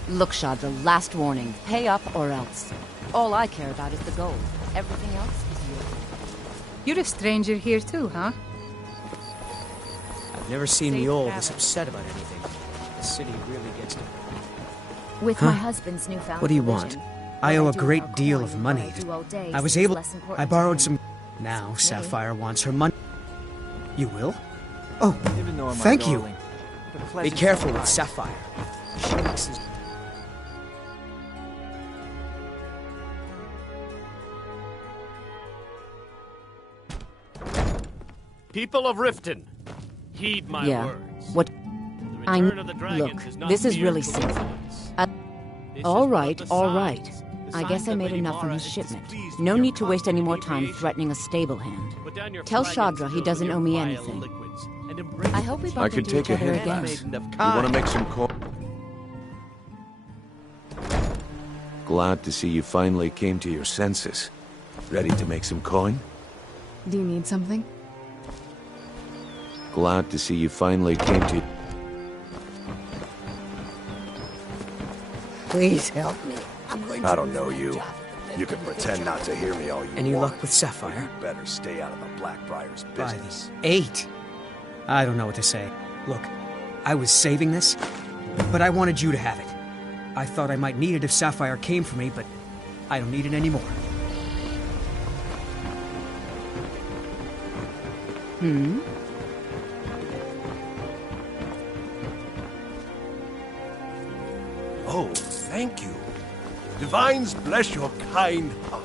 Look, Shadra, last warning. Pay up or else. All I care about is the gold. Everything else is yours. You're a stranger here too, huh? I've never seen the old this upset about anything. The city really gets to... With my husband's newfound What do you want? religion, I what owe a do great all deal coin of and money. what I do all day I was seems able... less important I to borrowed him. some... Now Sapphire wants her money. You will? Even though I'm my Thank you. darling, what a Be pleasant careful with surprise. Sapphire. She mixes... People of Riften, heed my Yeah. words. What? The return of the dragons Look, is not this is mere really simple. coincidence. This All is one right, of the all right. signs. The I signs guess I that made Lady enough from Mara his is shipment. displeased No with your need to waste any more constant time deviation. threatening a stable hand. Put down your Tell flagon Shadra he filled doesn't with owe me your vile anything. liquids, and embrace I hope we I bump could into take each a other hint. again. handmaiden of You kind. want to make some coin? Glad to see you finally came to your senses. Ready to make some coin? Do you need something? Glad to see you finally came to... Please help me. I don't know you. You can pretend not to hear me all you Any want. luck with Sapphire? You better stay out of the Blackbriar's By business. the 8. I don't know what to say. Look, I was saving this, but I wanted you to have it. I thought I might need it if Sapphire came for me, but I don't need it anymore. Oh, thank you. Divines bless your kind heart.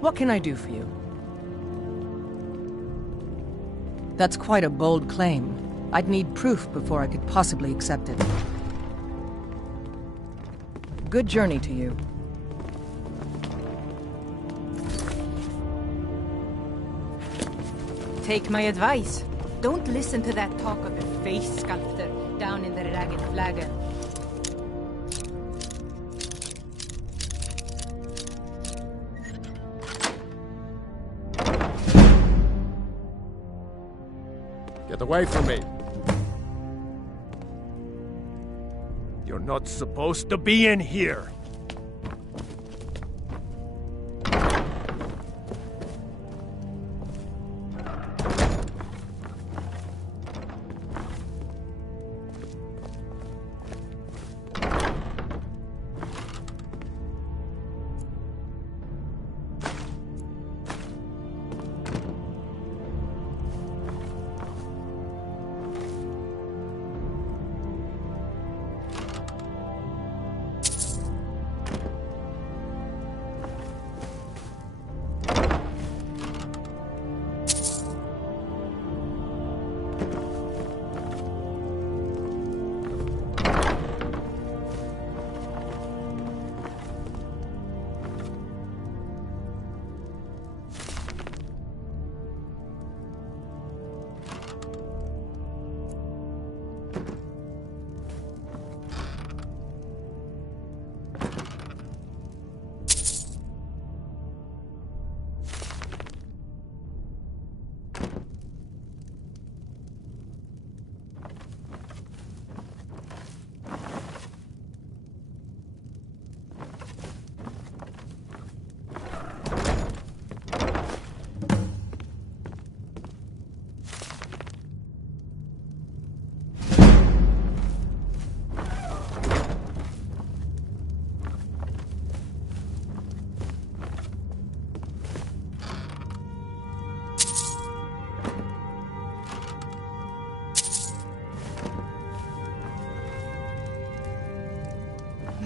What can I do for you? That's quite a bold claim. I'd need proof before I could possibly accept it. Good journey to you. Take my advice. Don't listen to that talk of a face sculptor down in the ragged flagon. Get away from me. You're not supposed to be in here.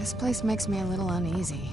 This place makes me a little uneasy.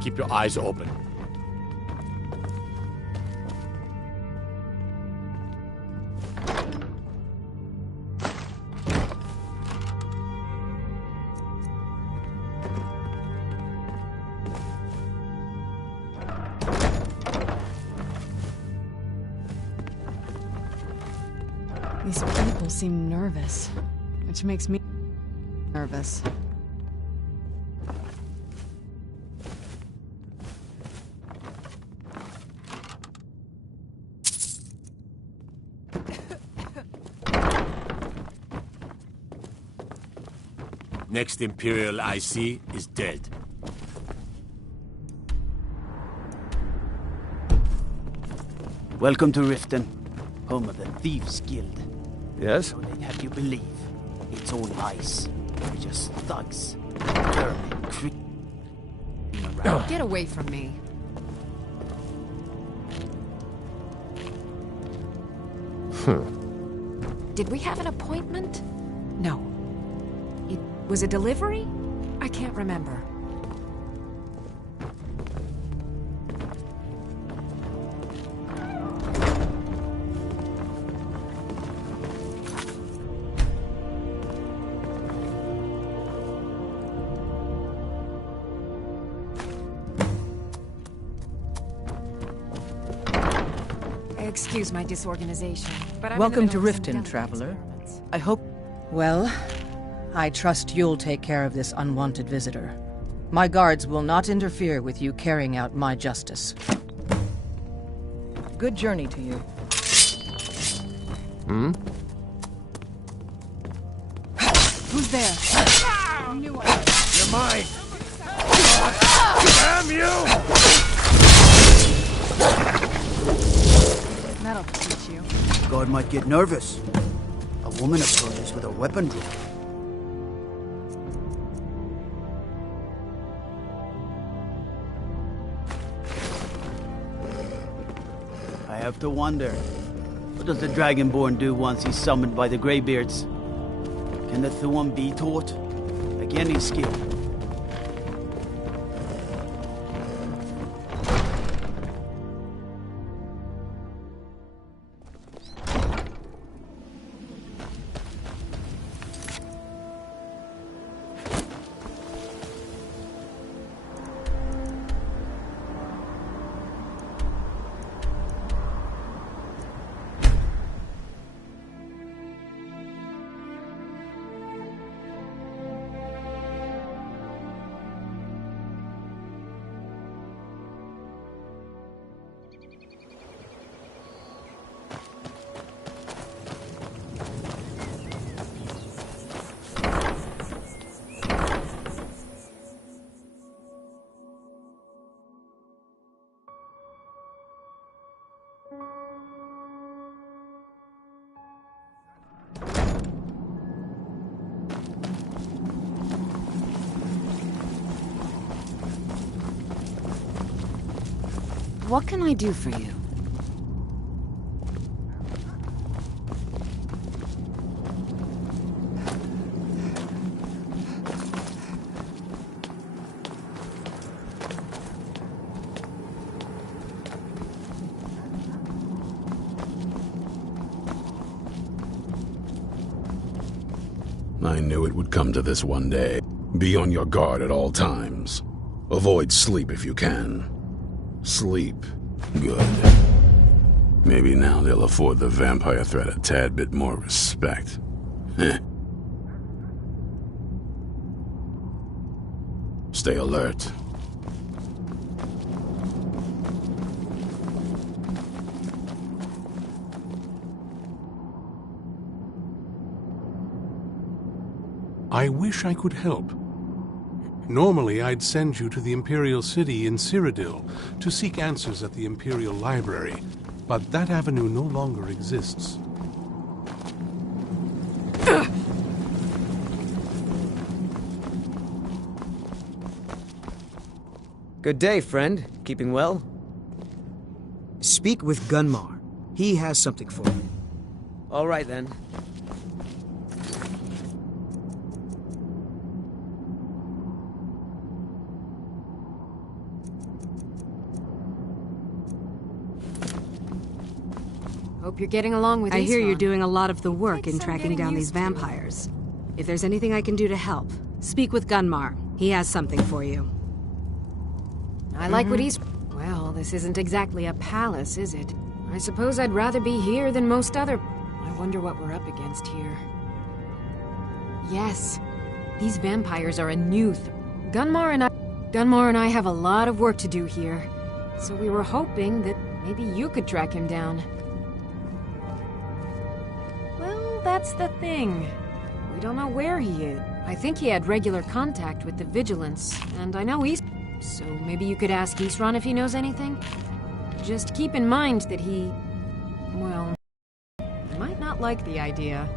Keep your eyes open. These people seem nervous, which makes me nervous. Next Imperial I see is dead. Welcome to Riften, home of the Thieves Guild. Yes? So they'd have you believe it's all lies. They're just thugs. Vermin, Get away from me. Did we have an appointment? No. It was a delivery? I can't remember. Excuse my disorganization, but I'm Welcome to Riften, traveler. I hope... Well, I trust you'll take care of this unwanted visitor. My guards will not interfere with you carrying out my justice. Good journey to you. Who's there? You're mine! Damn you! That'll teach you. God might get nervous. A woman approaches with a weapon drawn. I have to wonder, what does the Dragonborn do once he's summoned by the Greybeards? Can the Thuum be taught? Like any skill. What can I do for you? I knew it would come to this one day. Be on your guard at all times. Avoid sleep if you can. Sleep. Good. Maybe now they'll afford the vampire threat a tad bit more respect. Heh. Stay alert. I wish I could help. Normally, I'd send you to the Imperial City in Cyrodiil to seek answers at the Imperial Library, but that avenue no longer exists. Good day, friend. Keeping well? Speak with Gunmar. He has something for you. All right, then. Hope you're getting along with I hear Isran. you're doing a lot of the work in tracking down these vampires. If there's anything I can do to help, speak with Gunmar. He has something for you. I like what he's... Well, this isn't exactly a palace, is it? I suppose I'd rather be here than most other... I wonder what we're up against here. Yes, these vampires are a new... Gunmar and I have a lot of work to do here. So we were hoping that maybe you could track him down. Well, that's the thing. We don't know where he is. I think he had regular contact with the Vigilance, and I know he's... So maybe you could ask Isran if he knows anything? Just keep in mind that he... well... might not like the idea.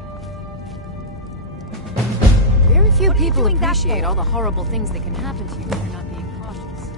Very few people appreciate all the horrible things that can happen to you when you're not being cautious.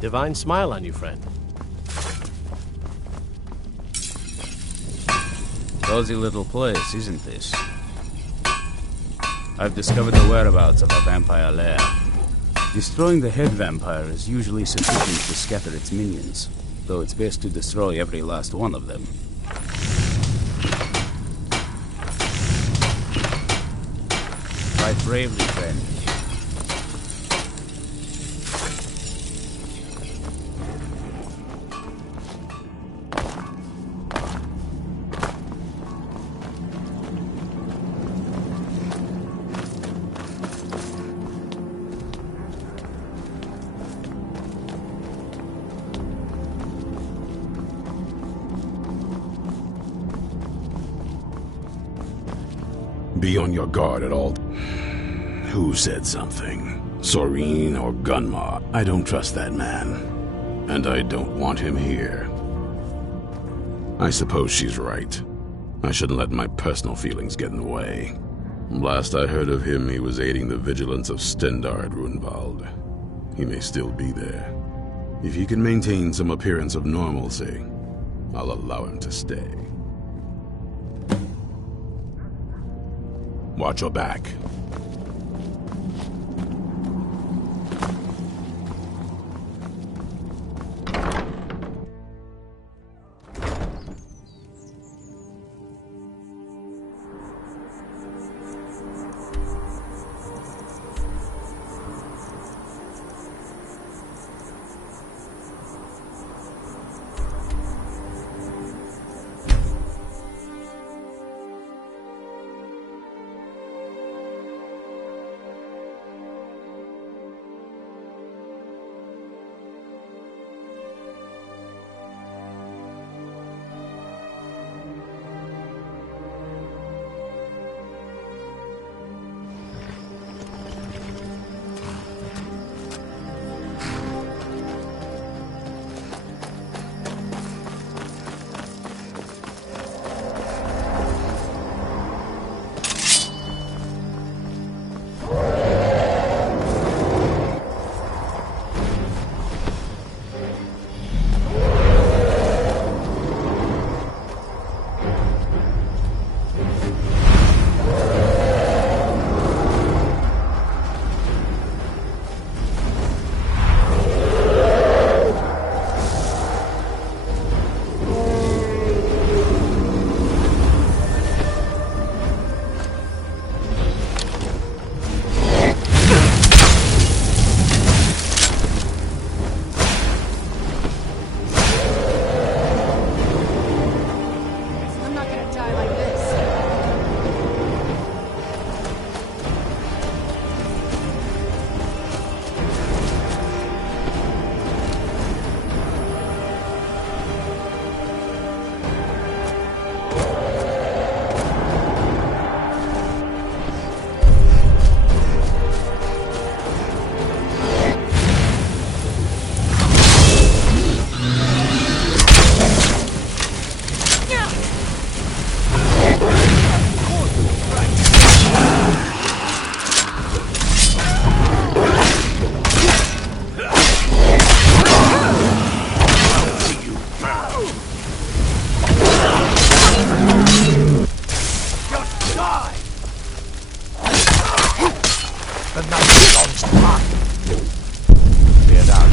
Divine smile on you, friend. Cozy little place, isn't this? I've discovered the whereabouts of a vampire lair. Destroying the head vampire is usually sufficient to scatter its minions, though it's best to destroy every last one of them. Fight bravely, friend. Be on your guard at all... Who said something? Soreen or Gunmar? I don't trust that man. And I don't want him here. I suppose she's right. I shouldn't let my personal feelings get in the way. Last I heard of him, he was aiding the vigilance of Stendarr at Runvald. He may still be there. If he can maintain some appearance of normalcy, I'll allow him to stay. Watch your back. The night belongs to us. Cleared out.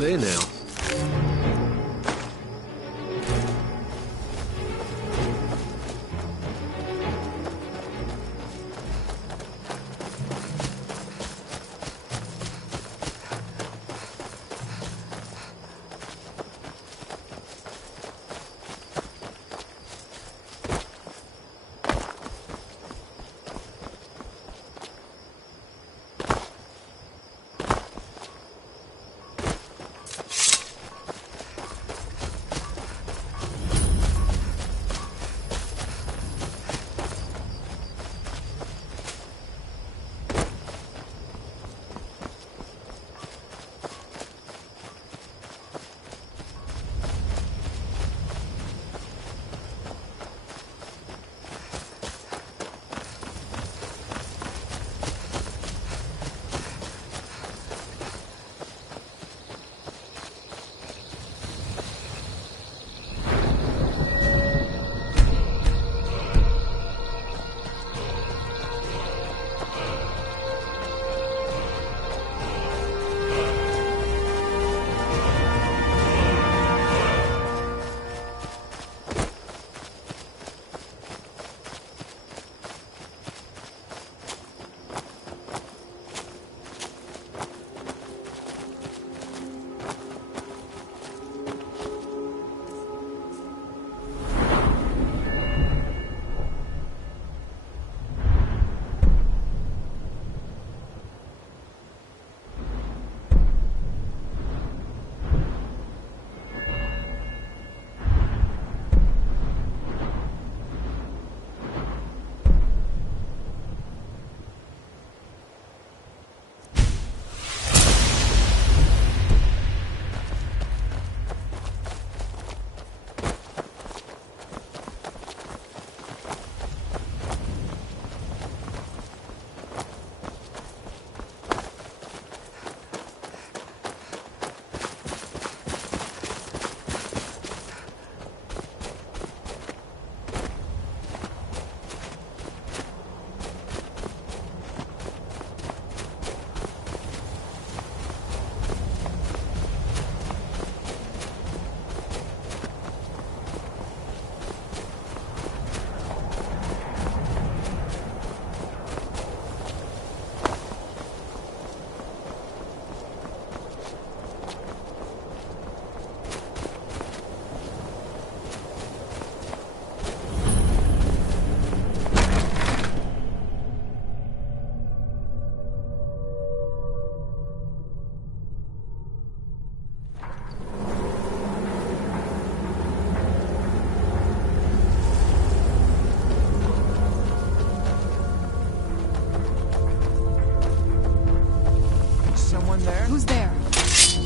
Now.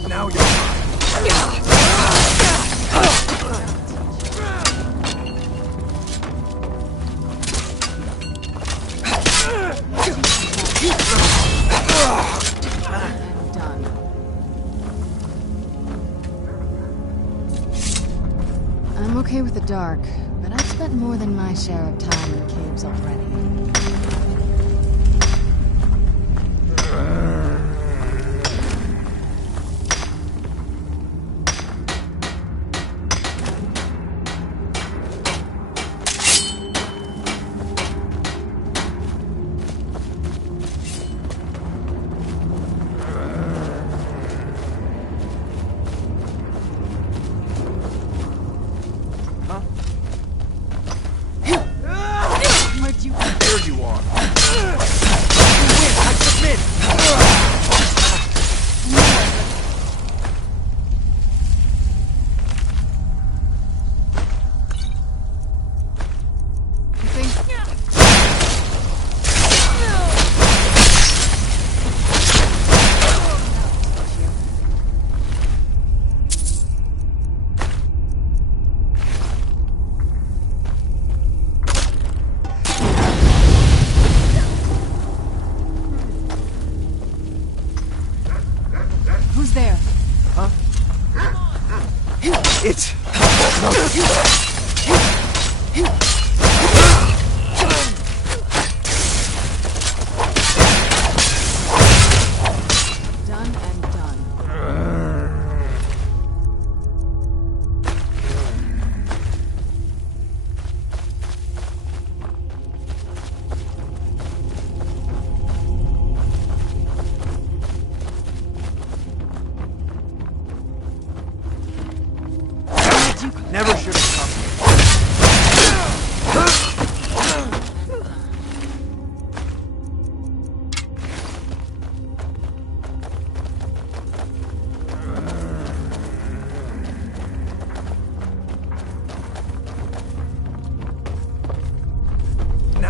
Now you're I'm okay with the dark, but I've spent more than my share of time in caves already. Huh?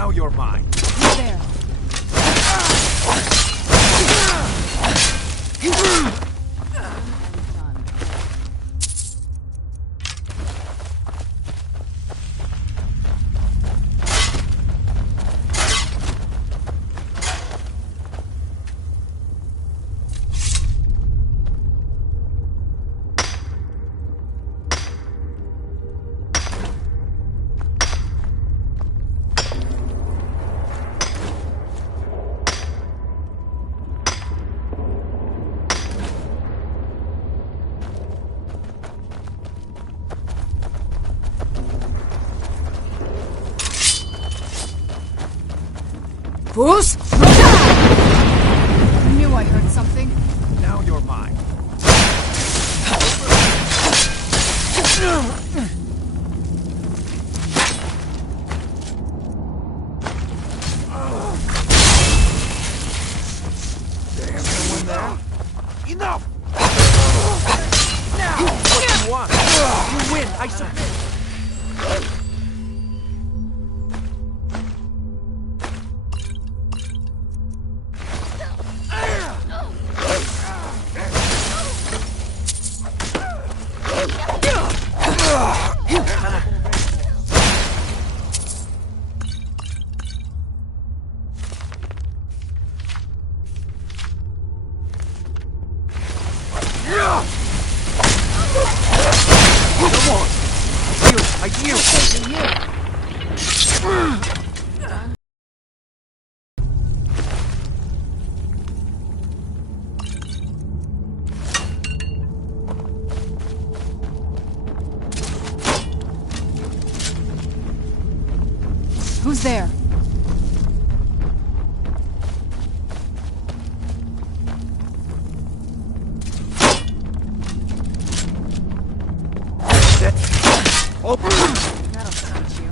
Now you're mine. Who's there? Bruce? I knew I heard something. Now you're mine. Damn, someone there? Enough! Now! What do you want? You win, I submit! Who's there? That'll teach you.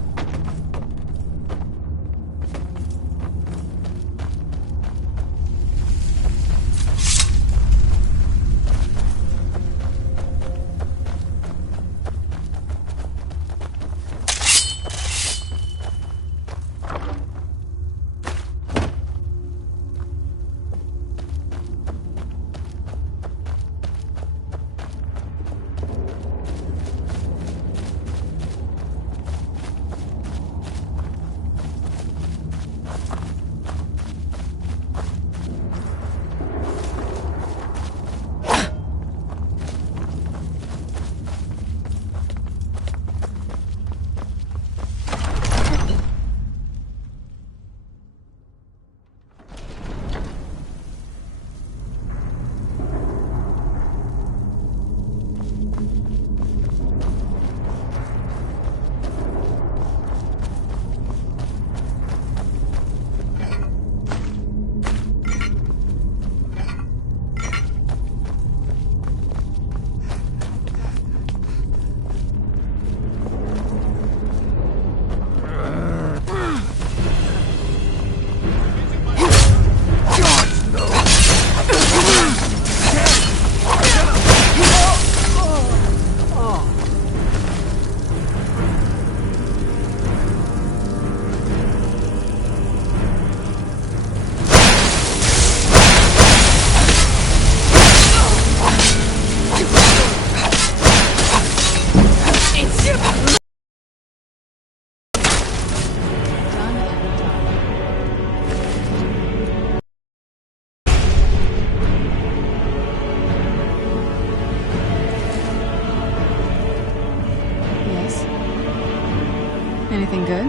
Anything good?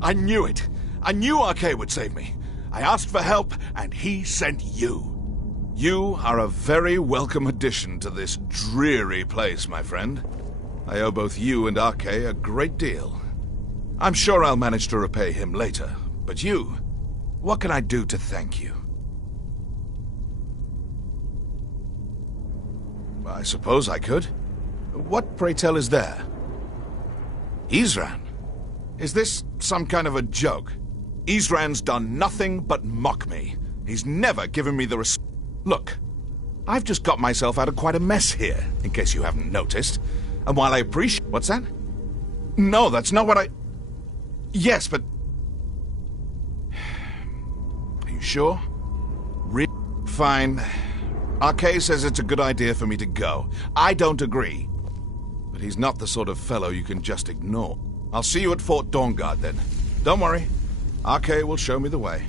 I knew it. I knew RK would save me. I asked for help, and he sent you. You are a very welcome addition to this dreary place, my friend. I owe both you and RK a great deal. I'm sure I'll manage to repay him later, but you, what can I do to thank you? I suppose I could. What, pray tell, is there? Isran? Is this some kind of a joke? Isran's done nothing but mock me. He's never given me the Look, I've just got myself out of quite a mess here, in case you haven't noticed. And while I appreciate... What's that? No, that's not what I... Yes, but... Are you sure? Fine. RK says it's a good idea for me to go. I don't agree. But he's not the sort of fellow you can just ignore. I'll see you at Fort Dawnguard then. Don't worry. RK will show me the way.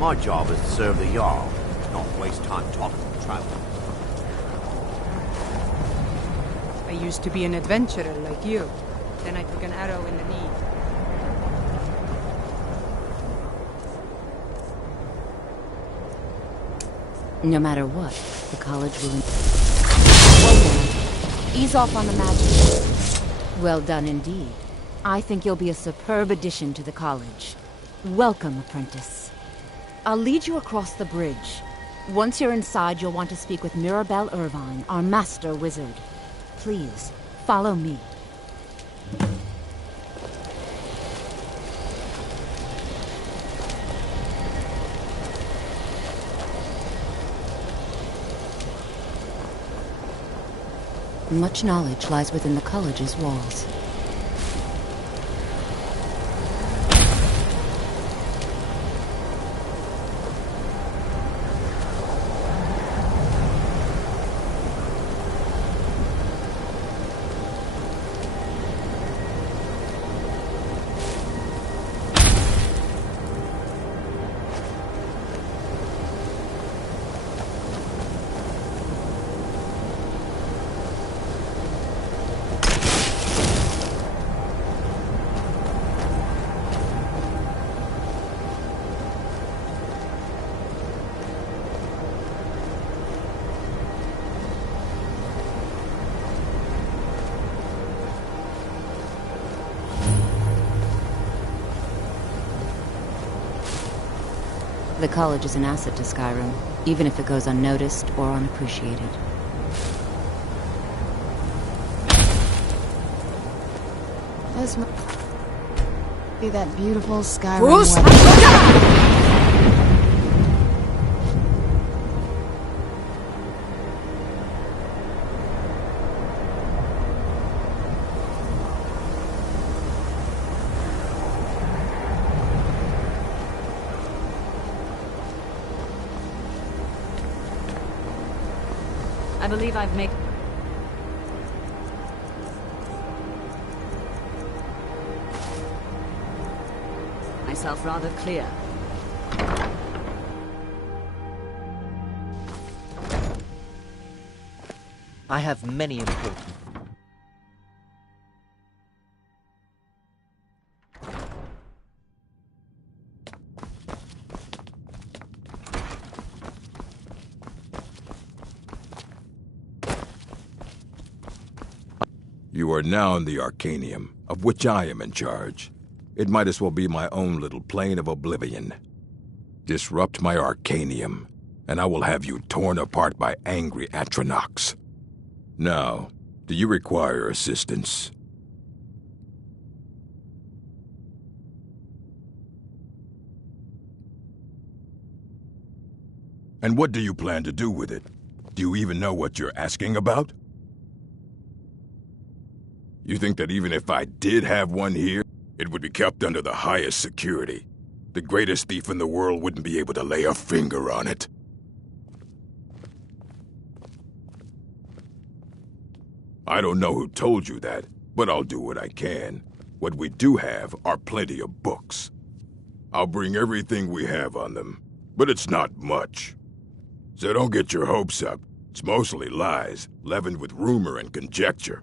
My job is to serve the Jarl, not waste time talking to travelers. I used to be an adventurer like you. Then I took an arrow in the knee. No matter what, the college will... Well done. Ease off on the magic. Well done indeed. I think you'll be a superb addition to the college. Welcome, apprentice. I'll lead you across the bridge. Once you're inside, you'll want to speak with Mirabelle Irvine, our master wizard. Please, follow me. Much knowledge lies within the college's walls. The college is an asset to Skyrim, even if it goes unnoticed or unappreciated. This must be that beautiful Skyrim Bruce, weather. look out! I believe I've made... myself rather clear. I have many important... You are now in the Arcanium, of which I am in charge. It might as well be my own little plane of oblivion. Disrupt my Arcanium, and I will have you torn apart by angry Atronachs. Now, do you require assistance? And what do you plan to do with it? Do you even know what you're asking about? You think that even if I did have one here, it would be kept under the highest security? The greatest thief in the world wouldn't be able to lay a finger on it. I don't know who told you that, but I'll do what I can. What we do have are plenty of books. I'll bring everything we have on them, but it's not much. So don't get your hopes up. It's mostly lies, leavened with rumor and conjecture.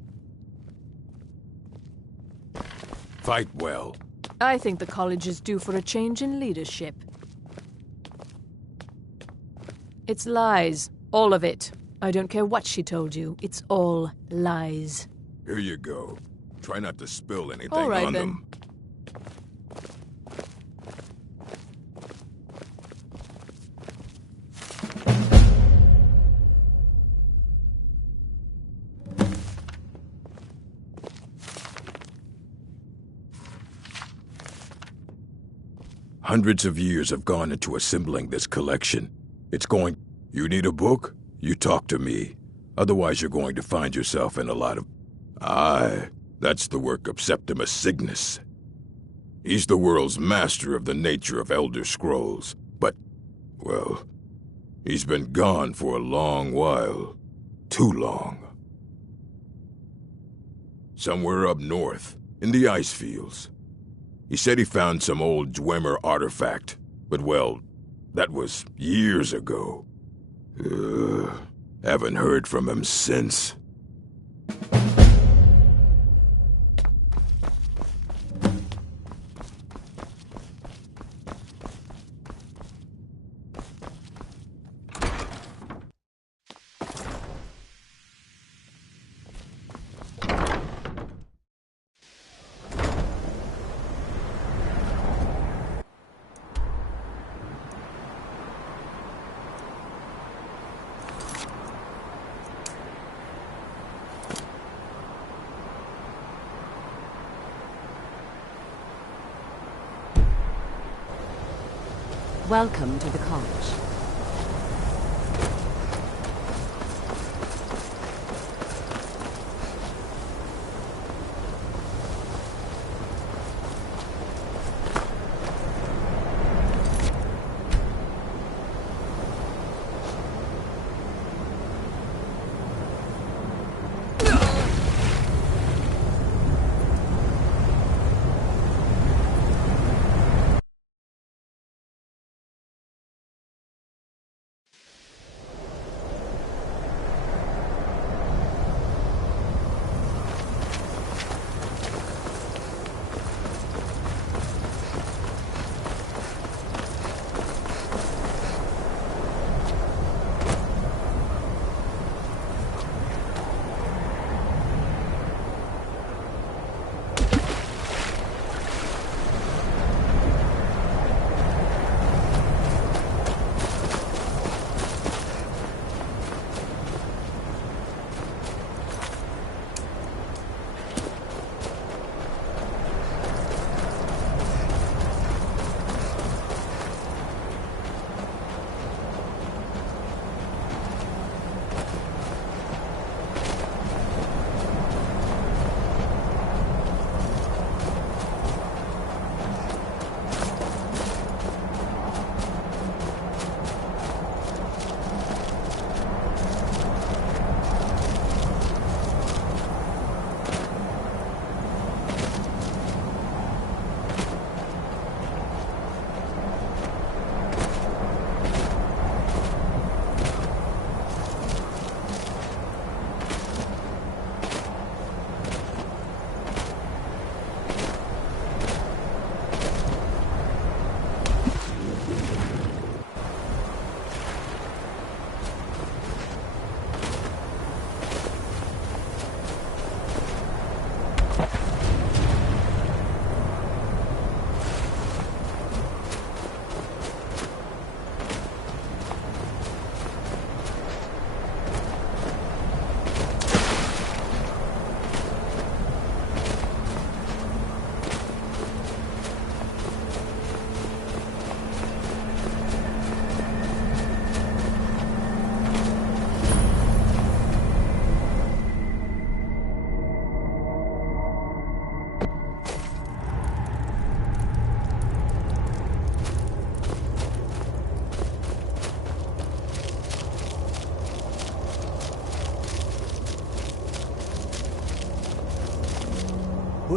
Fight well. I think the college is due for a change in leadership. It's lies. All of it. I don't care what she told you. It's all lies. Here you go. Try not to spill anything All right, on then. them. Hundreds of years have gone into assembling this collection. It's going... You need a book? You talk to me. Otherwise you're going to find yourself in a lot of... Aye, that's the work of Septimus Cygnus. He's the world's master of the nature of Elder Scrolls. But, well, he's been gone for a long while. Too long. Somewhere up north, in the ice fields. He said he found some old Dwemer artifact, but well, that was years ago. Haven't heard from him since. Welcome to the college.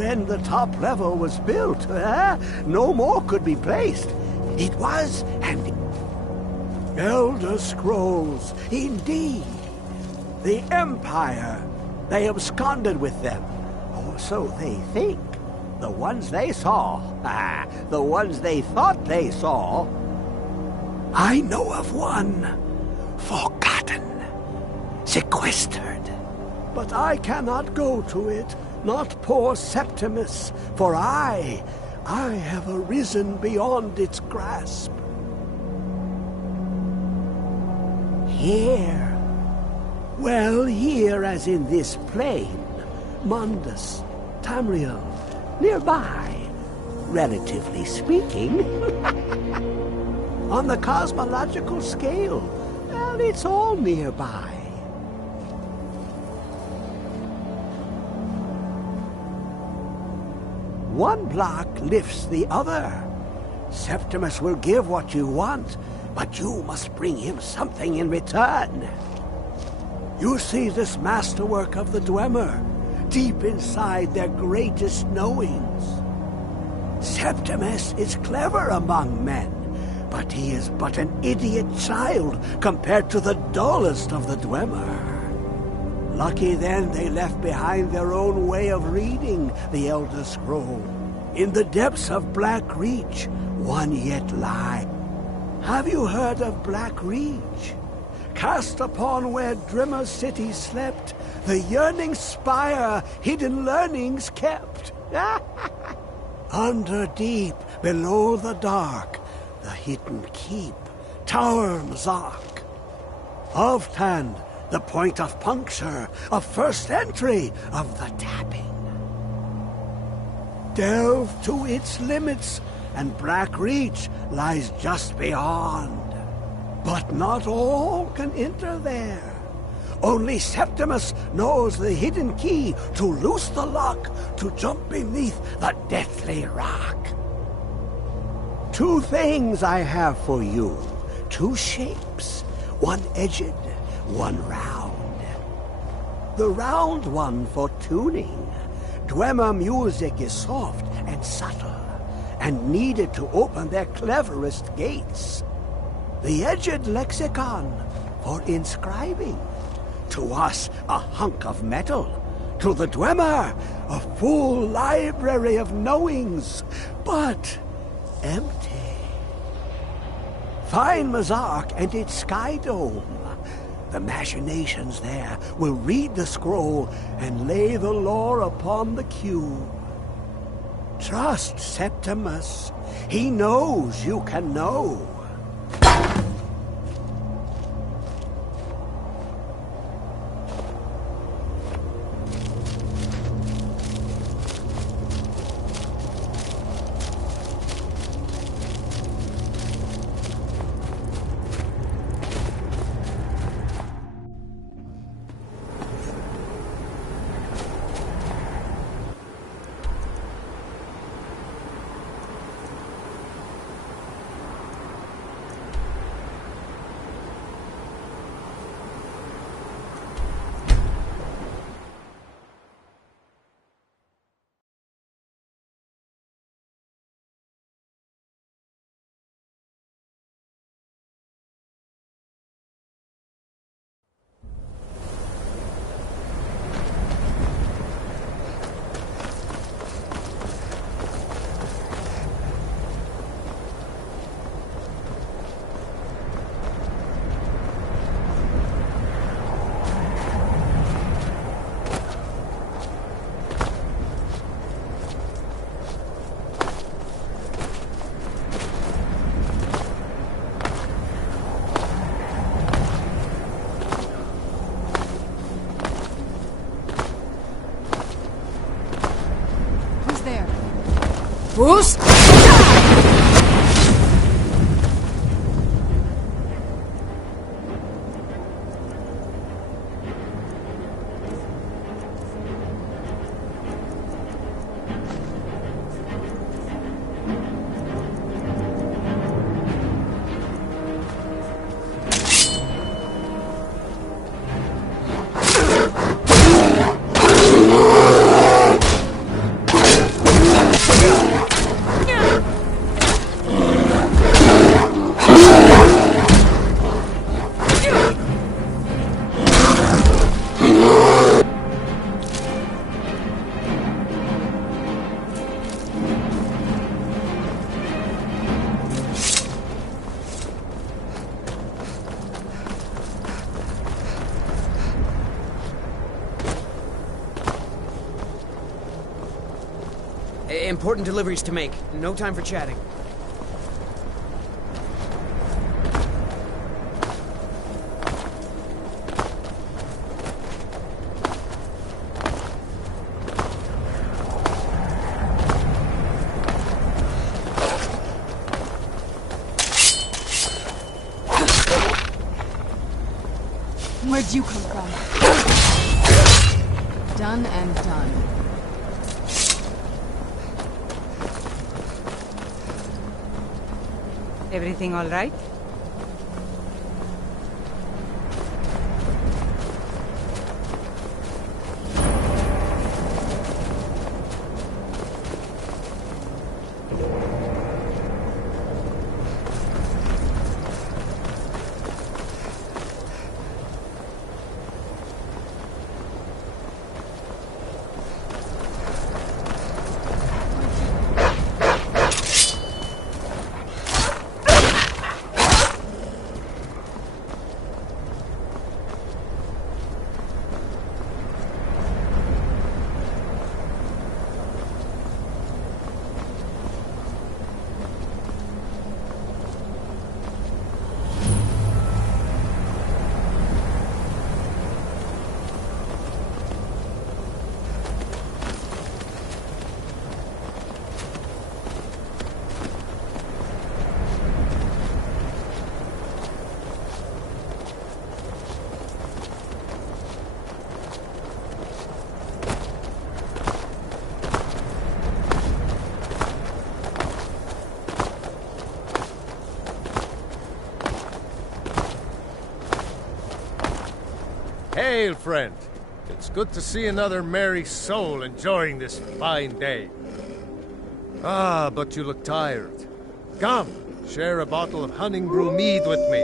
when the top level was built, no more could be placed. It was an Elder Scrolls, indeed. The Empire. They absconded with them. Or so they think. The ones they saw. The ones they thought they saw. I know of one. Forgotten. Sequestered. But I cannot go to it, not poor Septimus, for I have arisen beyond its grasp. Here. Well, here as in this plain. Mundus, Tamriel, nearby, relatively speaking. On the cosmological scale, well, it's all nearby. One block lifts the other. Septimus will give what you want, but you must bring him something in return. You see this masterwork of the Dwemer, deep inside their greatest knowings. Septimus is clever among men, but he is but an idiot child compared to the dullest of the Dwemer. Lucky then they left behind their own way of reading the Elder Scroll. In the depths of Black Reach, one yet lies. Have you heard of Black Reach? Cast upon where Drimmer's city slept, the yearning spire hidden learnings kept. Under deep, below the dark, the hidden keep, Tower Mzark. Oftan, the point of puncture, of first entry, of the tapping. Delve to its limits, and Black Reach lies just beyond. But not all can enter there. Only Septimus knows the hidden key to loose the lock, to jump beneath the deathly rock. Two things I have for you. Two shapes. One edged, one round. The round one for tuning. Dwemer music is soft and subtle, and needed to open their cleverest gates. The edged lexicon for inscribing. To us, a hunk of metal. To the Dwemer, a full library of knowings, but empty. Find Mzark and its sky dome. The machinations there will read the scroll and lay the lore upon the cube. Trust Septimus. He knows you can know. important deliveries to make. No time for chatting. Where'd you come from? Done and done. Everything all right? Hail, friend. It's good to see another merry soul enjoying this fine day. Ah, but you look tired. Come, share a bottle of honey brew mead with me.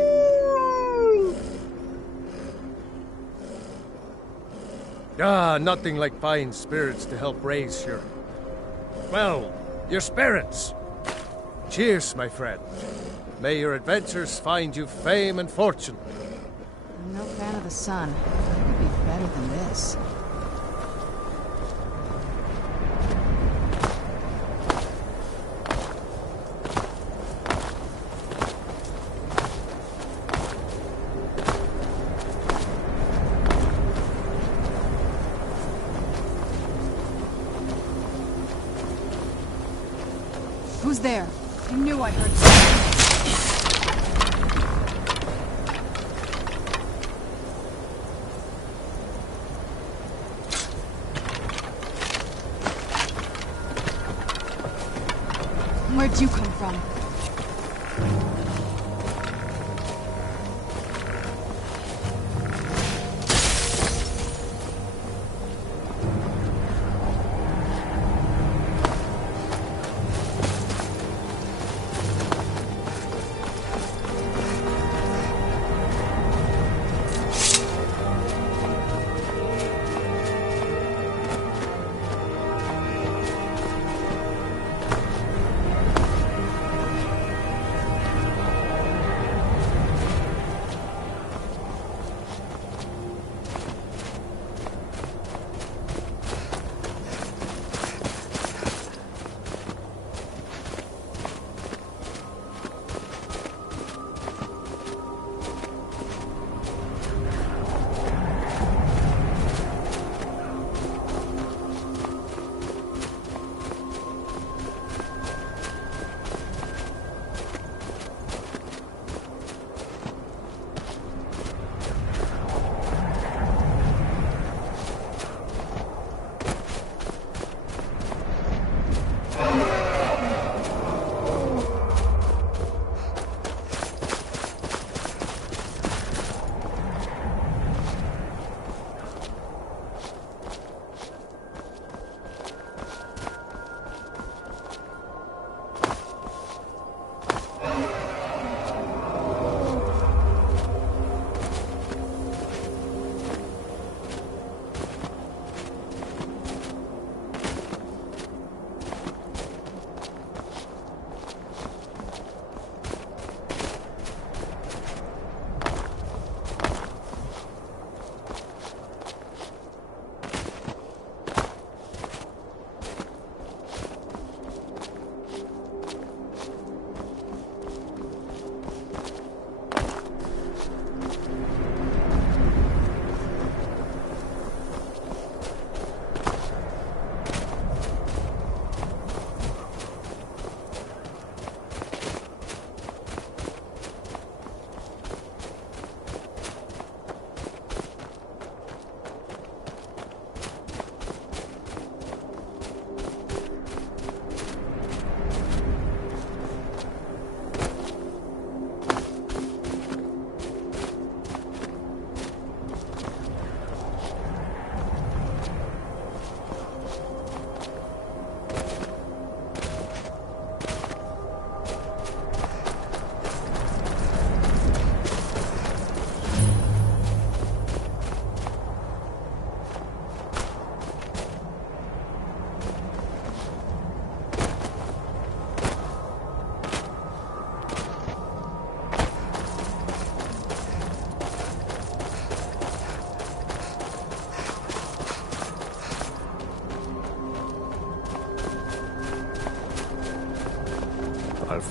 Ah, nothing like fine spirits to help raise your... well, your spirits. Cheers, my friend. May your adventures find you fame and fortune. I'm no fan of the sun. It could be better than this. Who's there? I knew I heard something. Where'd you come from?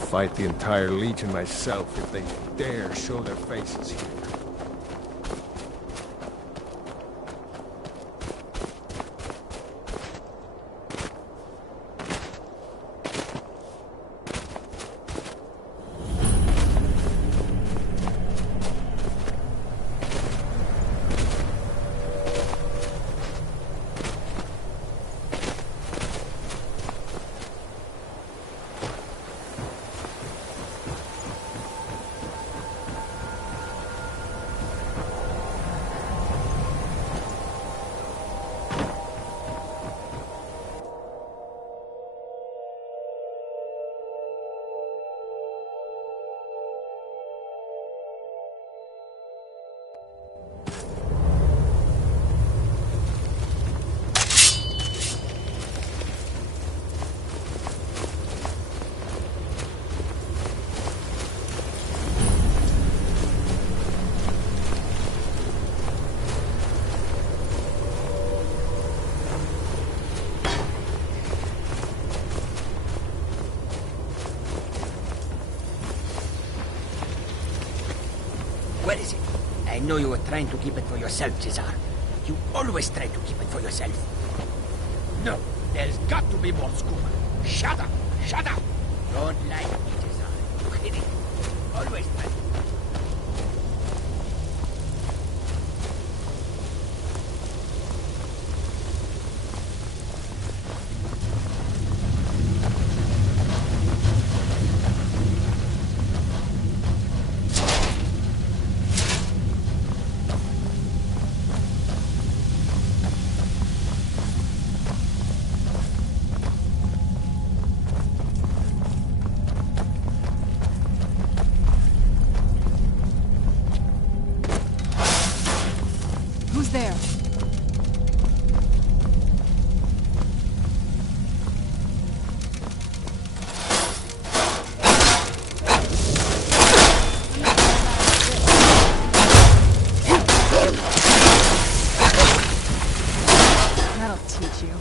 fight the entire Legion myself if they dare show their faces here. Where is it? I know you were trying to keep it for yourself, Cesar. You always try to keep it for yourself. No, there's got to be more scuba. Shut up! Shut up! Don't lie to me, Cesar. You hit it. Always try. Who's there? That'll teach you.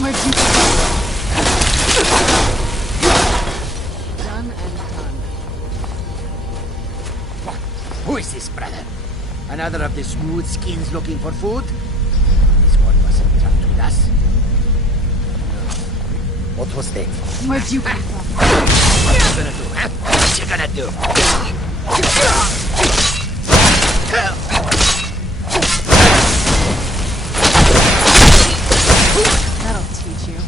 Where'd you go? Done and done. What? Who is this, brother? Another of the smooth skins looking for food? This one wasn't trapped with us. What was that? Where'd you come from? What you gonna do, huh? What you gonna do? That'll teach you.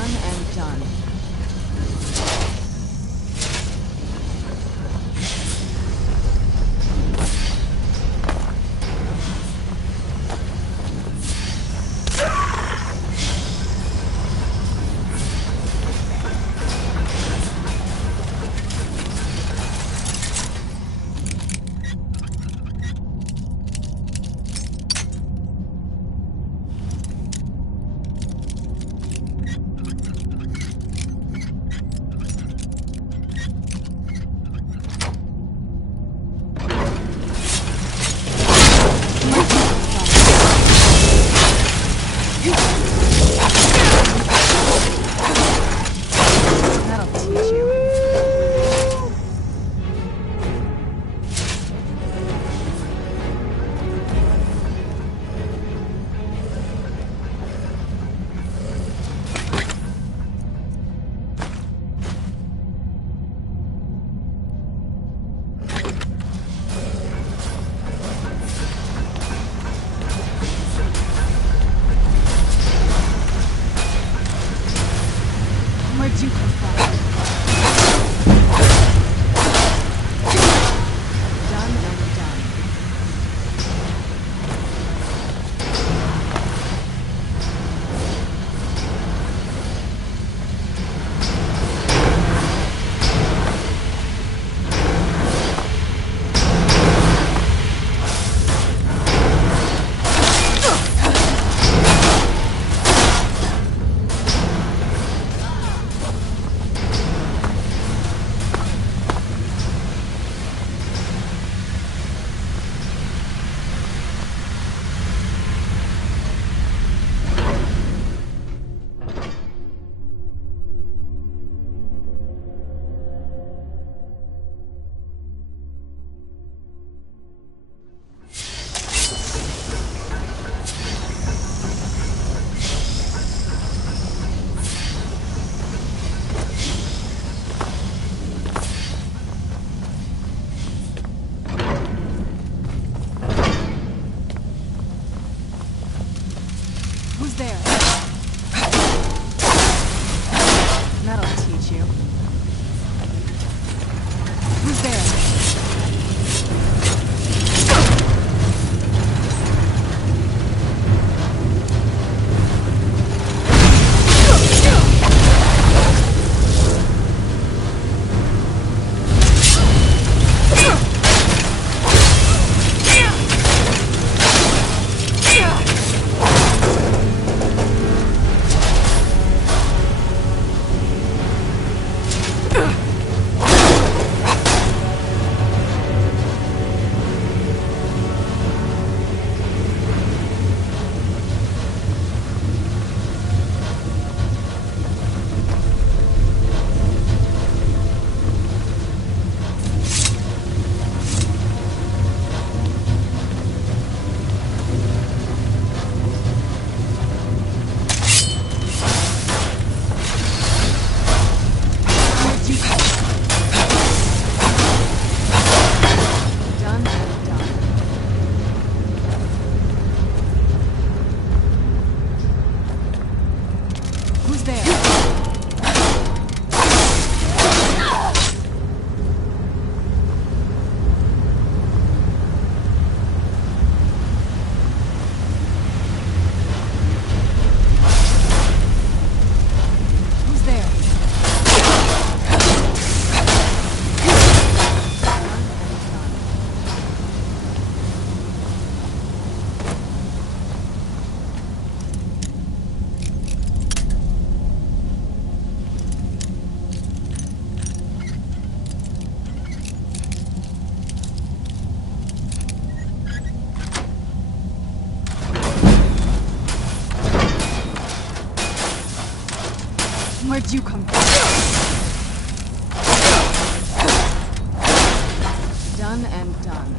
Done and done. Where'd you come from? Done and done. Who's there? That'll teach you. Who's there? Where'd you come from? Done and done.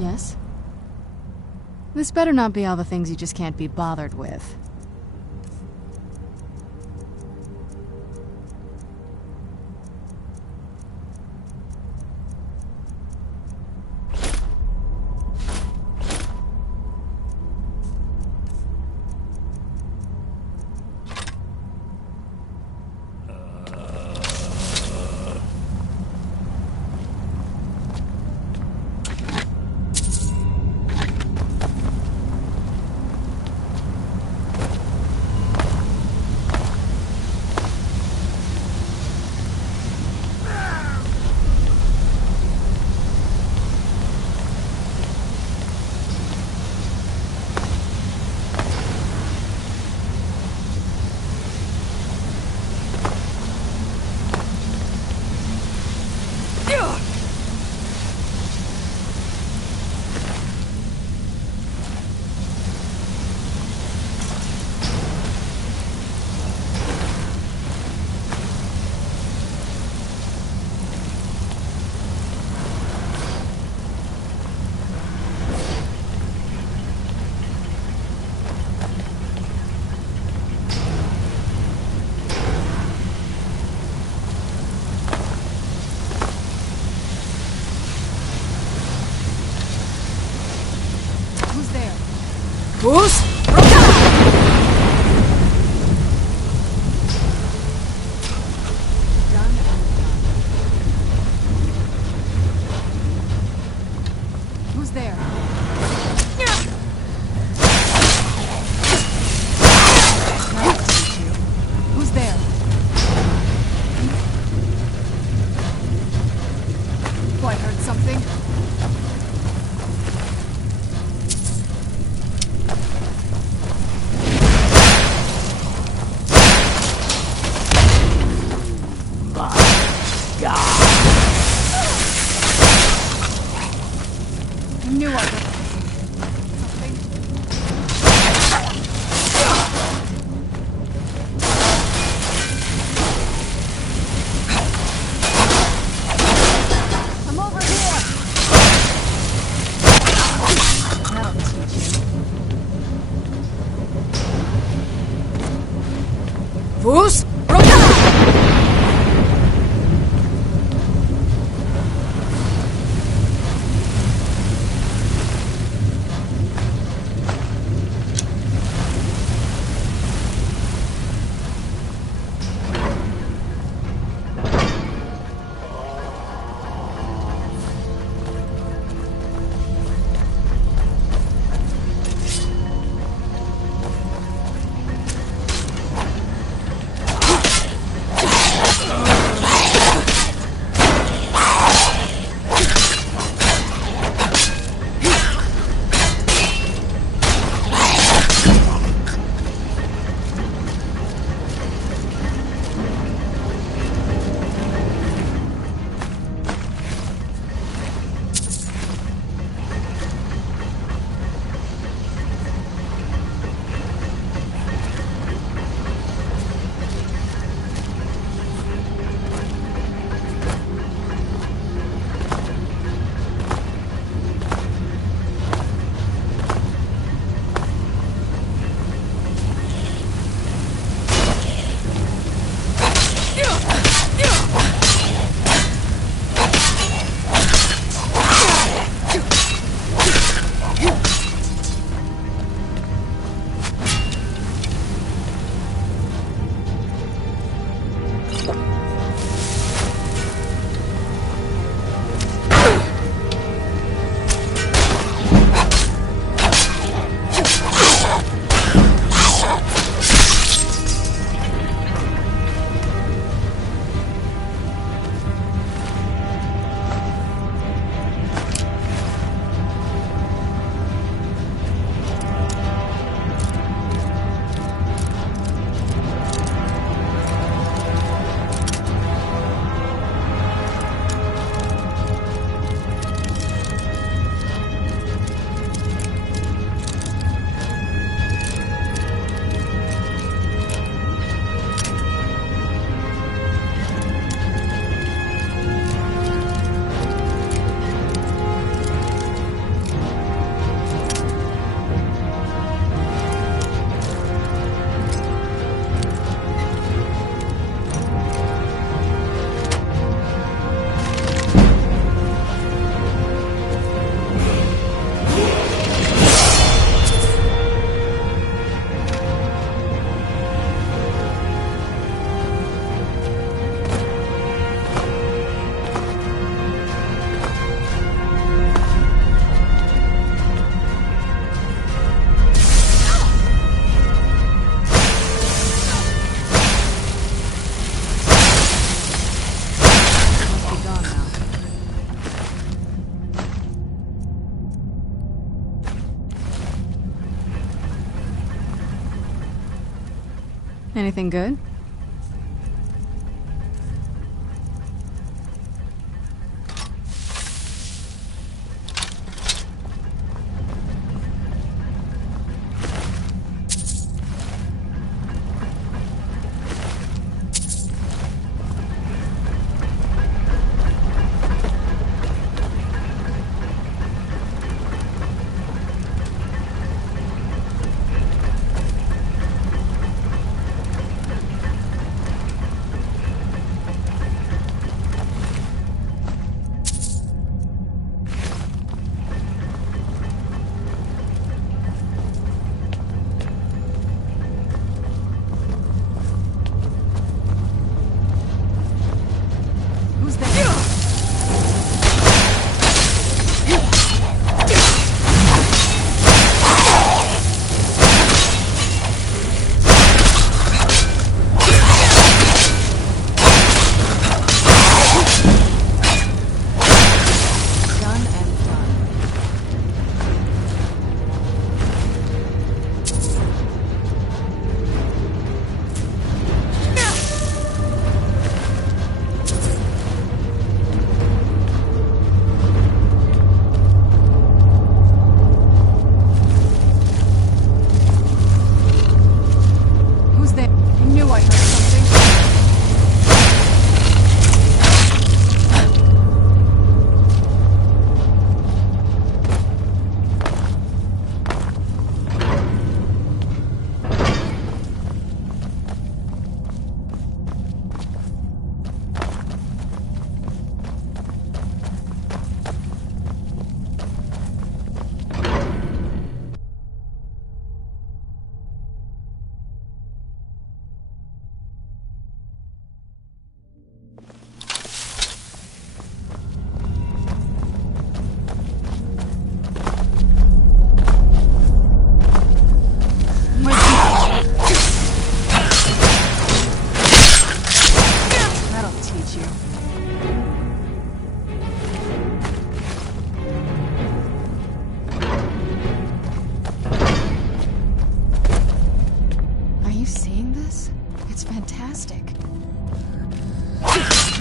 Yes? This better not be all the things you just can't be bothered with. Who's? Who's there? Who's there? Oh, I heard something. Knew I heard something. I'm over here. That'll teach you. Who's? Anything good?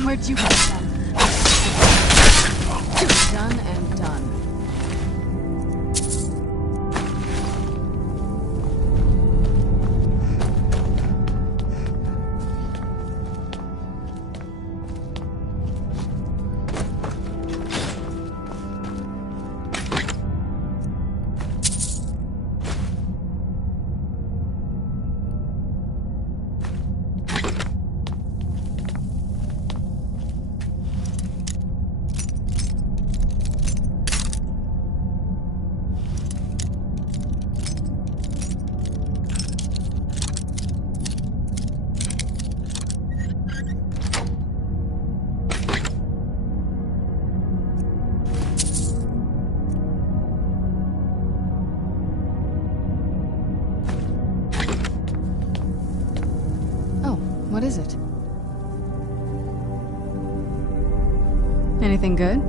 Where'd you come from? Done and done. What is it? Anything good?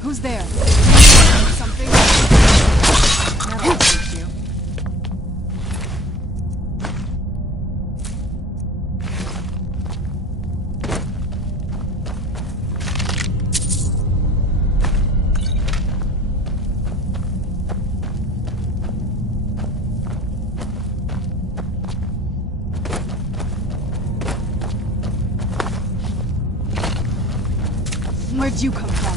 Who's there? Something? That'll teach you. Where'd you come from?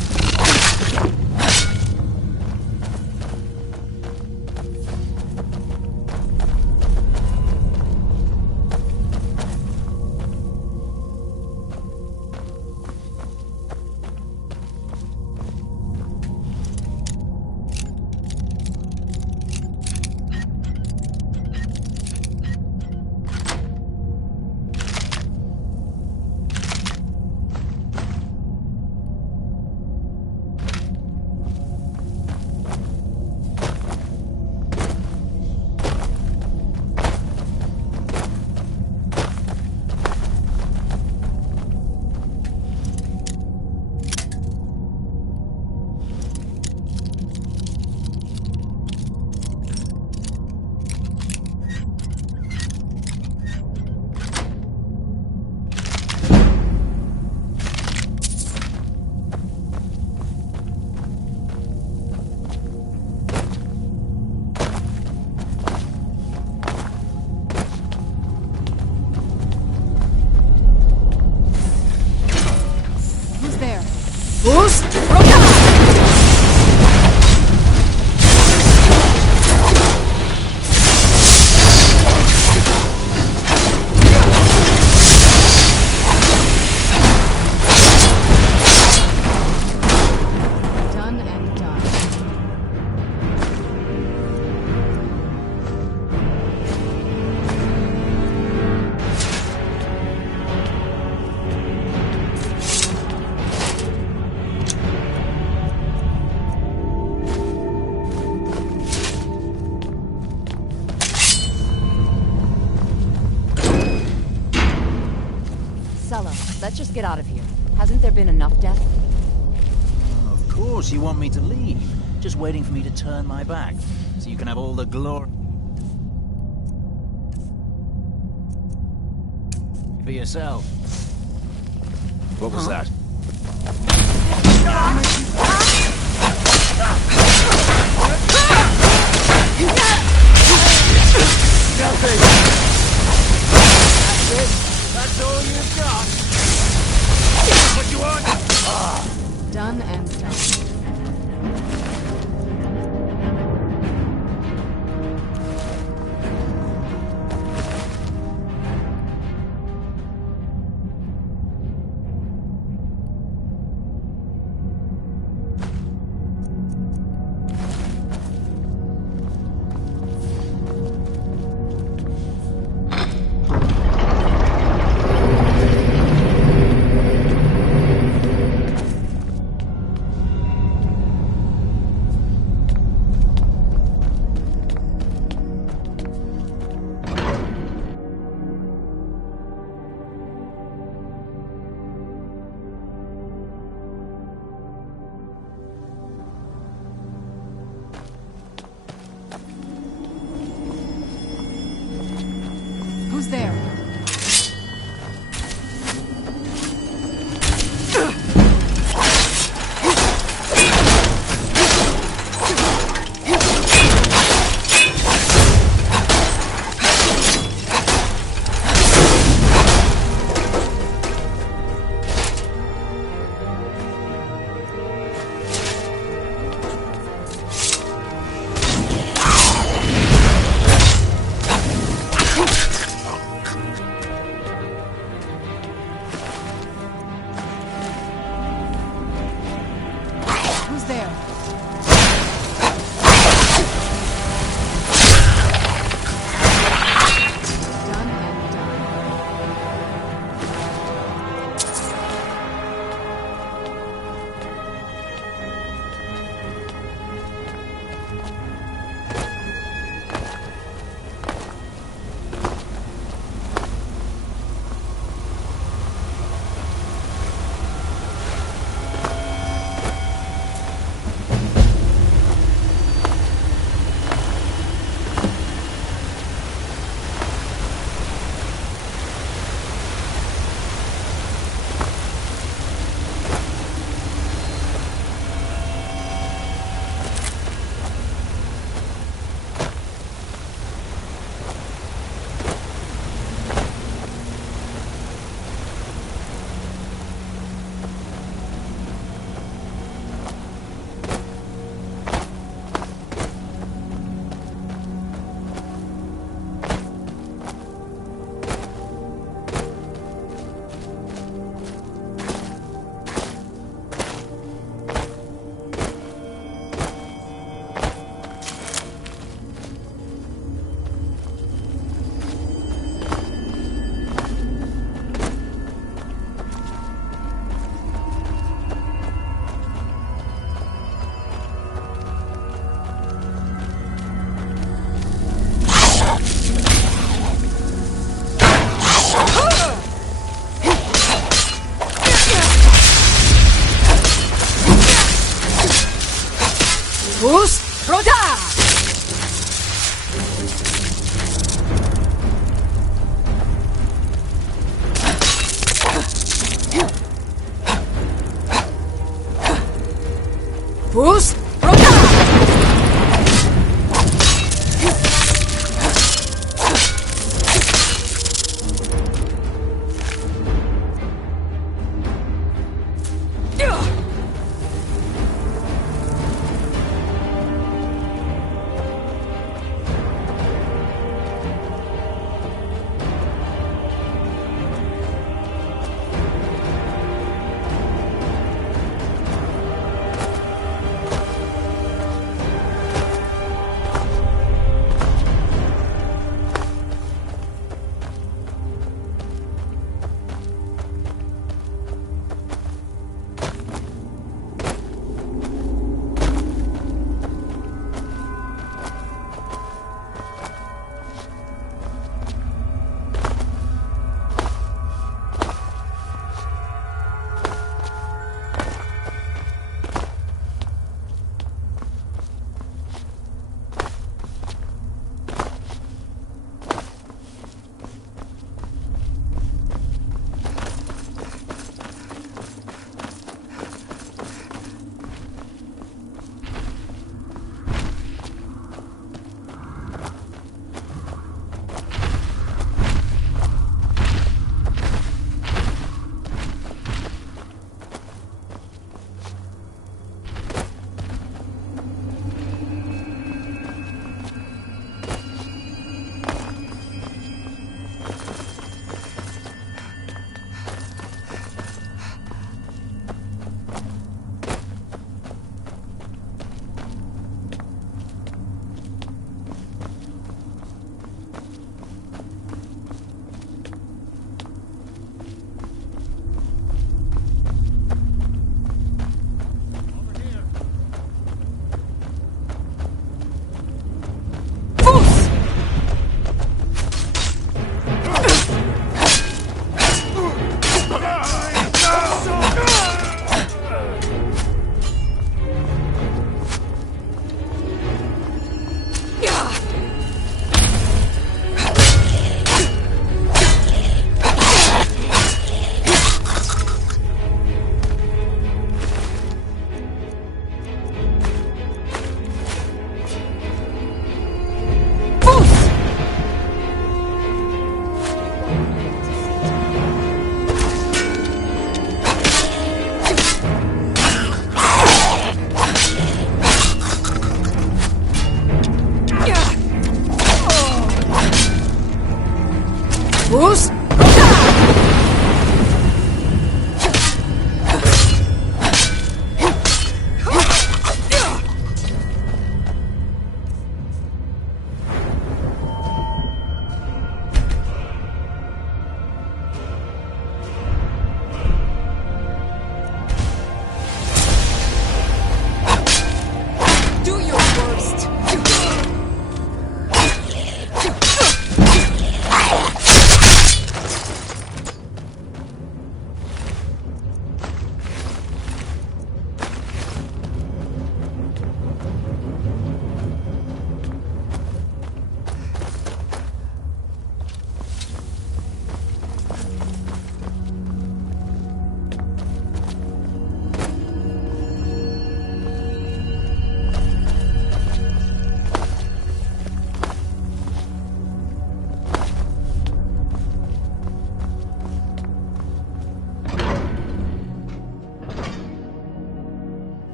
Let's just get out of here. Hasn't there been enough death? Of course you want me to leave. Just waiting for me to turn my back, so you can have all the glory for yourself. What was that? Nothing! That's it? That's all you've got? What you want? Done and done. Who's there? Bruce?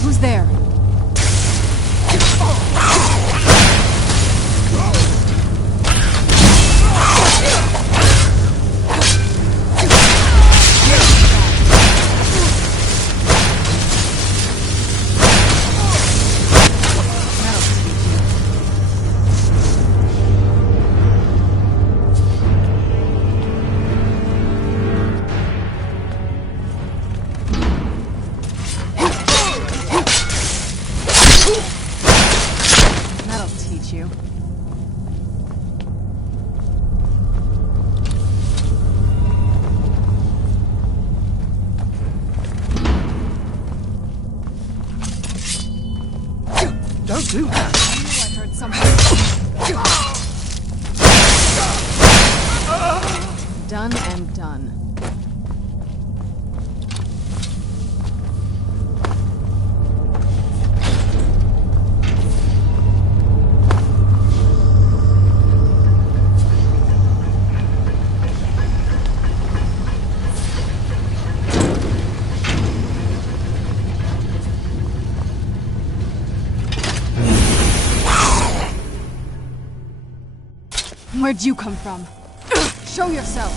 Who's there? Don't do that. I heard something. Done and done. Where'd you come from? Show yourself!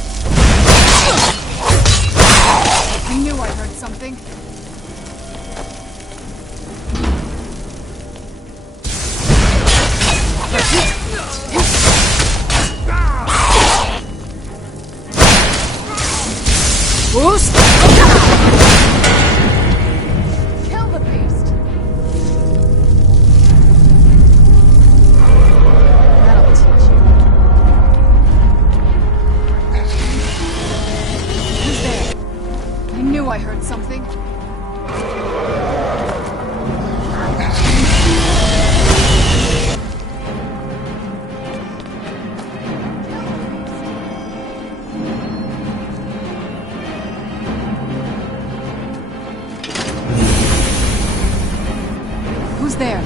I knew I heard something. Bruce? Kill the beast! That'll teach you. Who's there? I knew I heard something. Who's there?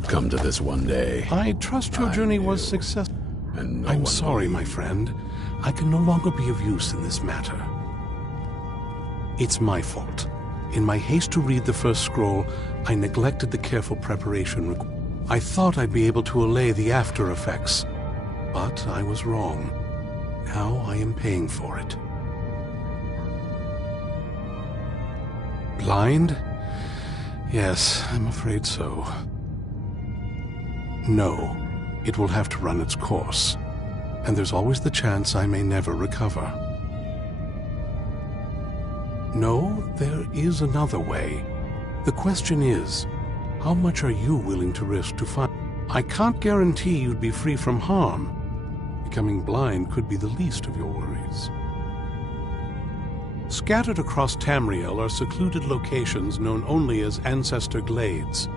would come to this one day. I trust your journey was successful. And I'm sorry, my friend. I can no longer be of use in this matter. It's my fault. In my haste to read the first scroll, I neglected the careful preparation. I thought I'd be able to allay the after effects, but I was wrong. Now I am paying for it. Blind? Yes, I'm afraid so. No, it will have to run its course, and there's always the chance I may never recover. No, there is another way. The question is, how much are you willing to risk to find? I can't guarantee you'd be free from harm. Becoming blind could be the least of your worries. Scattered across Tamriel are secluded locations known only as Ancestor Glades.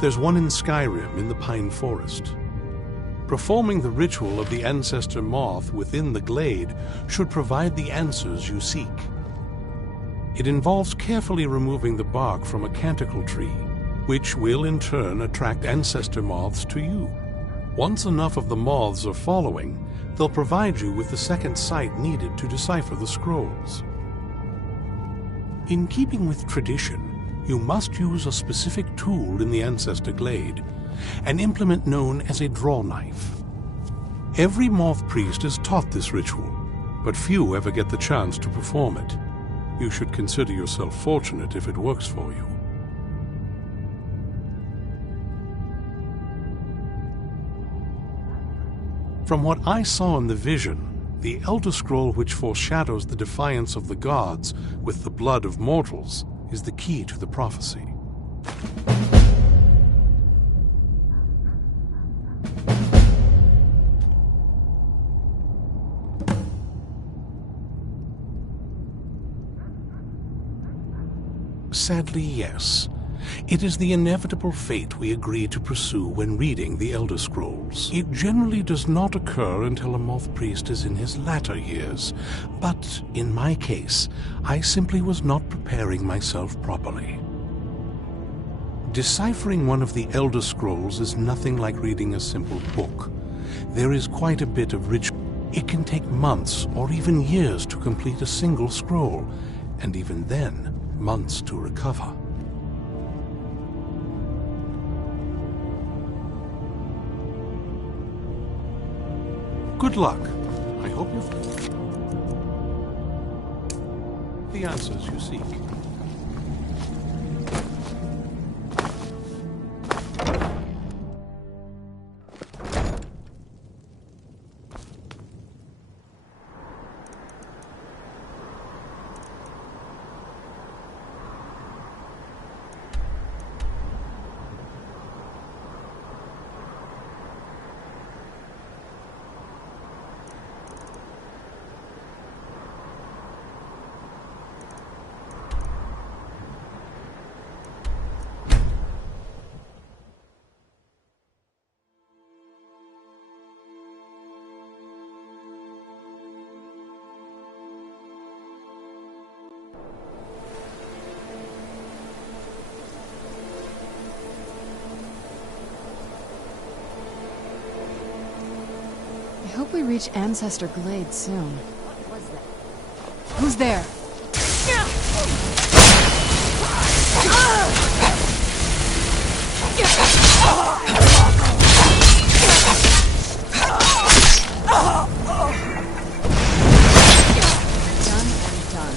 There's one in Skyrim in the Pine Forest. Performing the ritual of the Ancestor Moth within the glade should provide the answers you seek. It involves carefully removing the bark from a canticle tree, which will in turn attract ancestor moths to you. Once enough of the moths are following, they'll provide you with the second sight needed to decipher the scrolls. In keeping with tradition, you must use a specific tool in the Ancestor Glade, an implement known as a draw knife. Every moth priest is taught this ritual, but few ever get the chance to perform it. You should consider yourself fortunate if it works for you. From what I saw in the vision, the Elder Scroll which foreshadows the defiance of the gods with the blood of mortals is the key to the prophecy. Sadly, yes. It is the inevitable fate we agree to pursue when reading the Elder Scrolls. It generally does not occur until a moth priest is in his latter years, but in my case, I simply was not preparing myself properly. Deciphering one of the Elder Scrolls is nothing like reading a simple book. There is quite a bit of ritual. It can take months or even years to complete a single scroll, and even then, months to recover. Good luck. I hope you find the answers you seek. I hope we reach Ancestor Glade soon. What was that? Who's there? Done and done.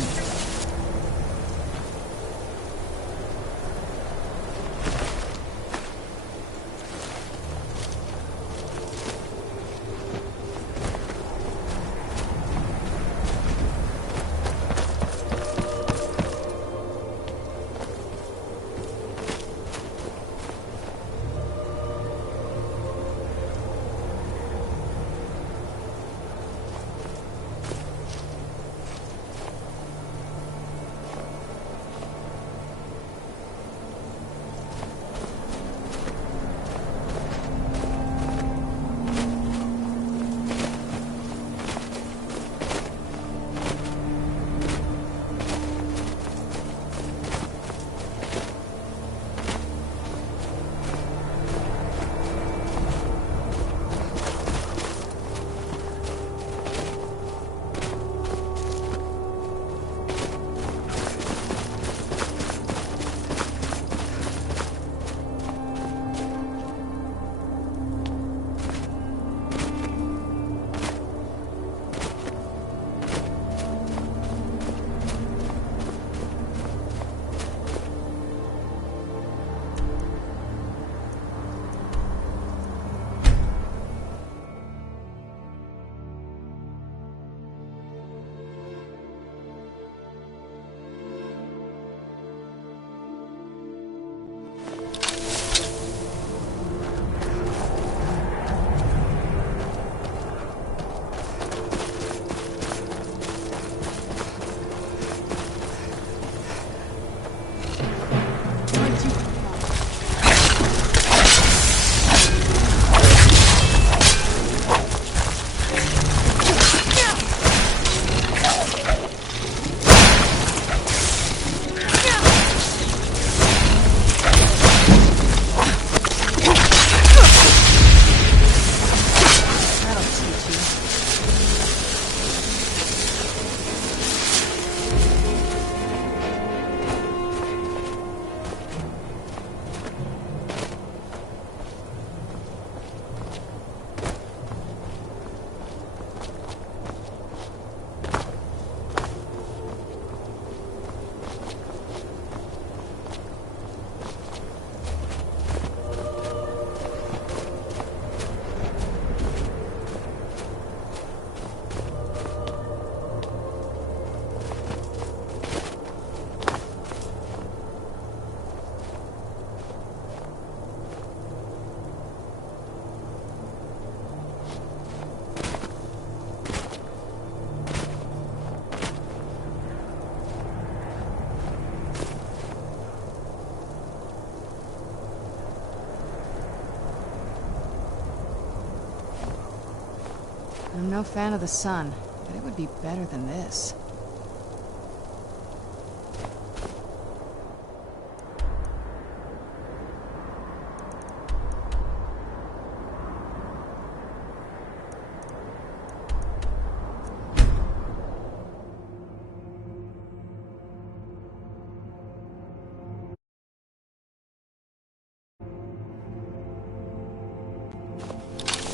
I'm no fan of the sun, but it would be better than this.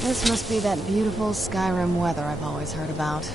This must be that beautiful Skyrim weather I've always heard about.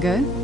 Anything good?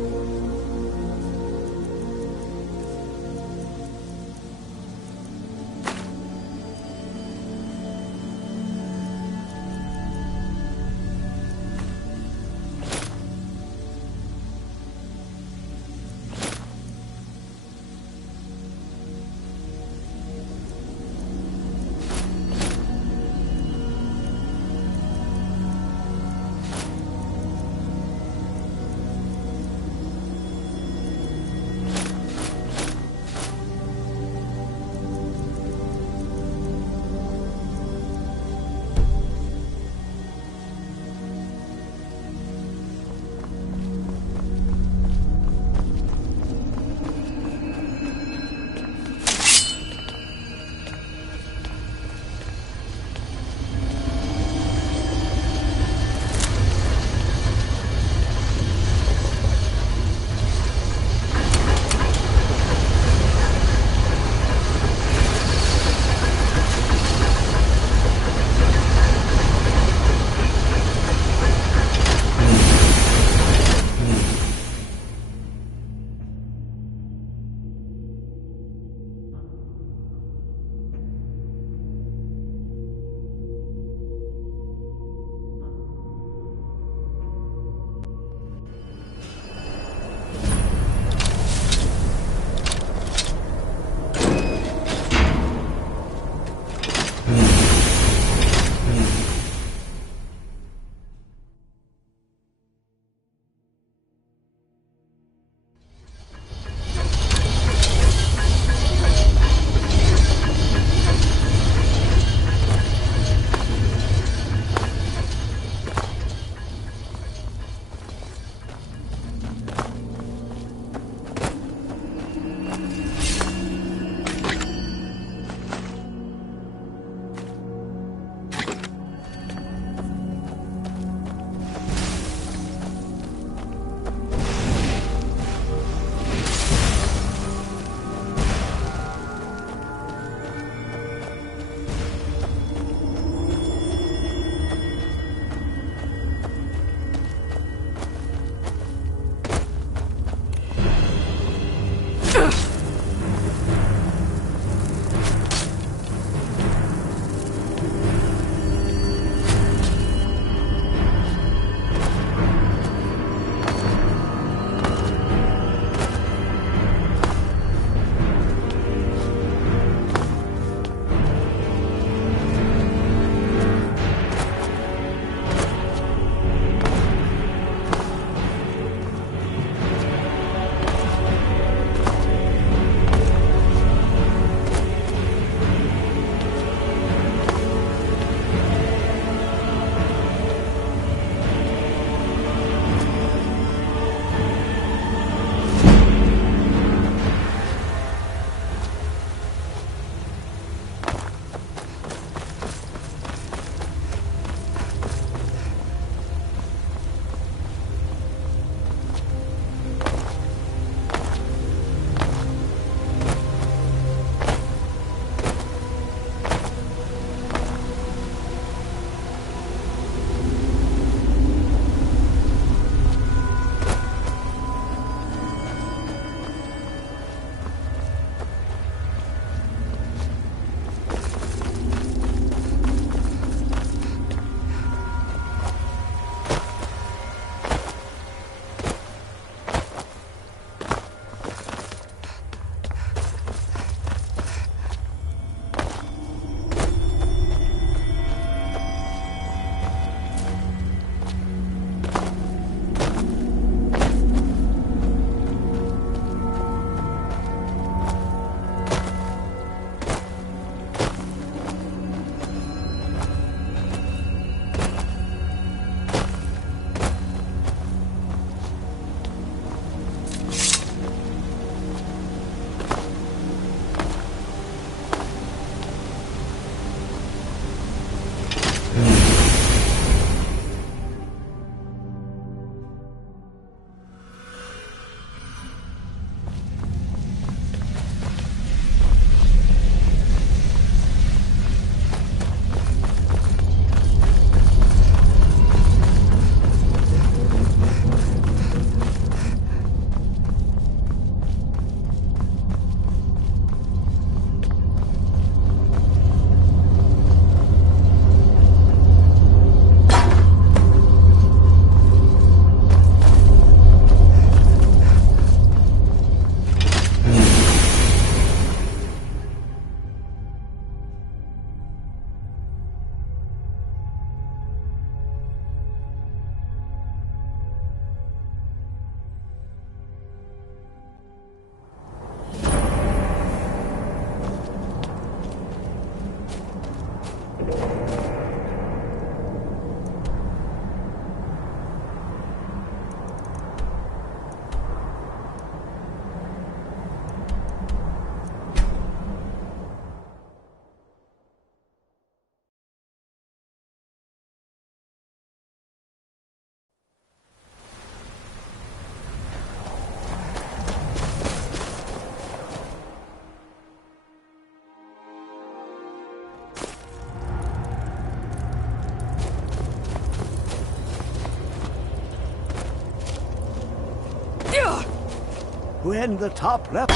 end the top level.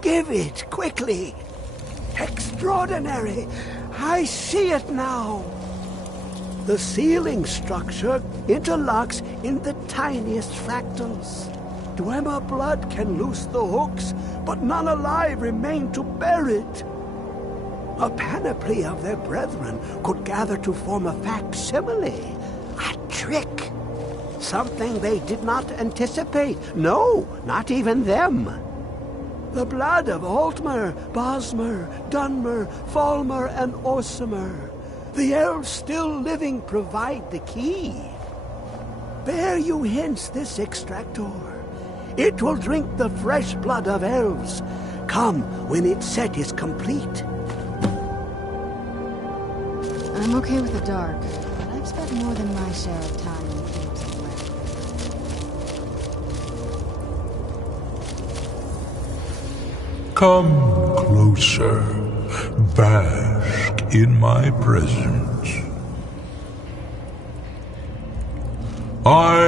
Give it, quickly. Extraordinary. I see it now. The ceiling structure interlocks in the tiniest fractals. Dwemer blood can loose the hooks, but none alive remain to bear it. A panoply of their brethren could gather to form a facsimile. A trick. Something they did not anticipate. No, not even them. The blood of Altmer, Bosmer, Dunmer, Falmer, and Orsimer. The elves still living provide the key. Bear you hence this extractor. It will drink the fresh blood of elves. Come when its set is complete. I'm okay with the dark, but I've spent more than my share of time in the caves of Wreck. Come closer. Bask in my presence. I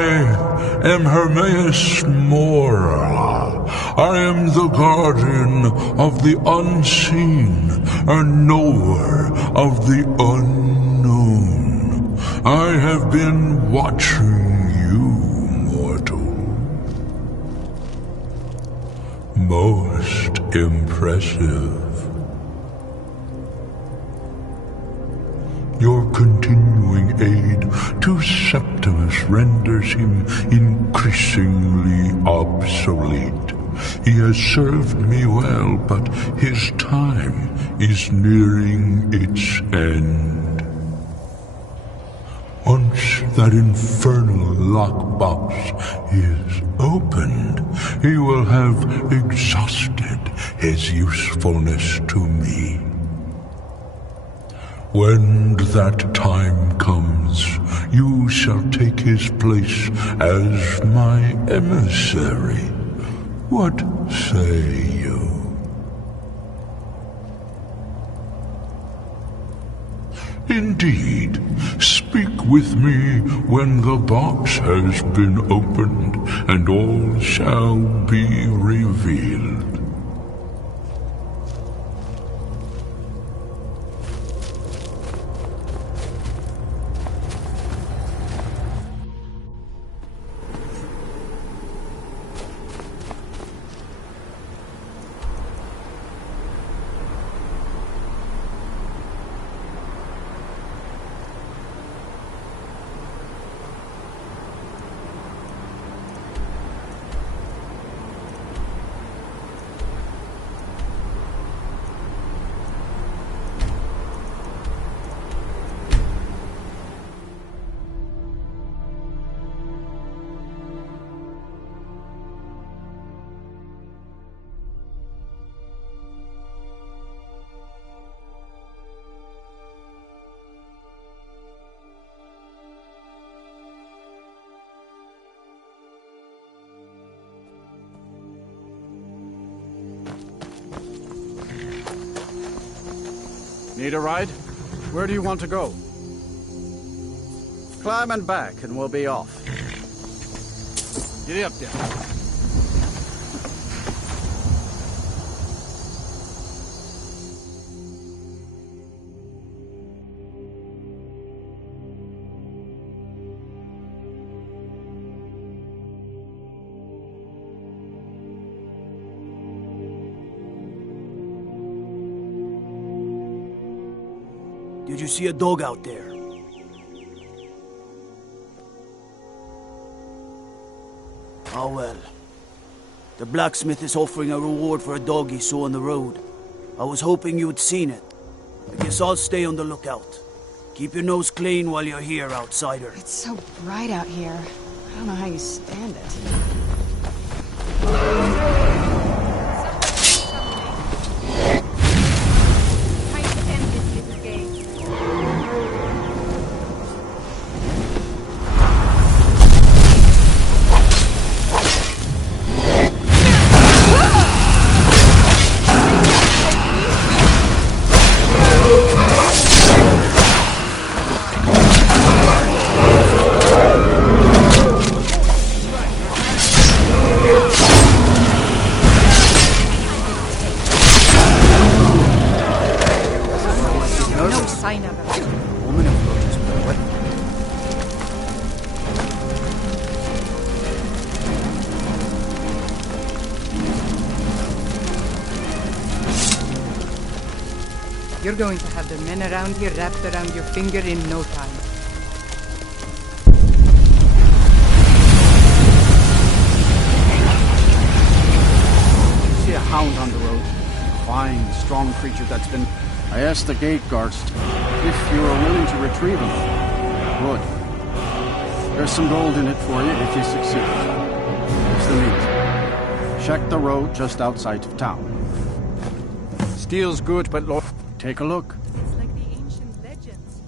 am Hermaeus Mora. I am the guardian of the unseen, a knower of the unknown. I have been watching you, mortal. Most impressive. Your continuing aid to Septimus renders him increasingly obsolete. He has served me well, but his time is nearing its end. Once that infernal lockbox is opened, he will have exhausted his usefulness to me. When that time comes, you shall take his place as my emissary. What say you? Indeed, speak with me when the box has been opened, and all shall be revealed. Need a ride? Where do you want to go? Climb and back, and we'll be off. Giddy up there. Did you see a dog out there? Oh well. The blacksmith is offering a reward for a dog he saw on the road. I was hoping you'd seen it. I guess I'll stay on the lookout. Keep your nose clean while you're here, outsider. It's so bright out here. I don't know how you stand it. You're going to have the men around here wrapped around your finger in no time. See a hound on the road. Fine, strong creature that's been... I asked the gate guards if you are willing to retrieve him. Good. There's some gold in it for you if you succeed. Here's the meat. Check the road just outside of town. Steel's good, but Lord... Take a look. It's like the ancient legends.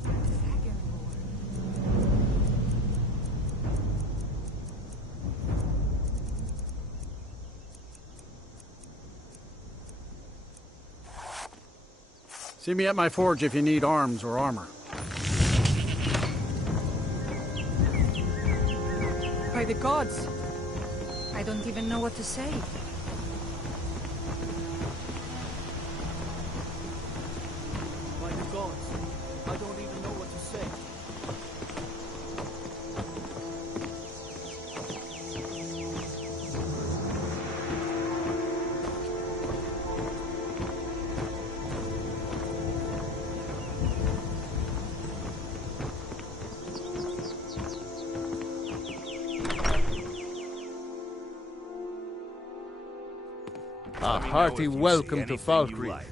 See me at my forge if you need arms or armor. By the gods! I don't even know what to say. By the gods, I don't even know what to say. A hearty welcome to Falkreath.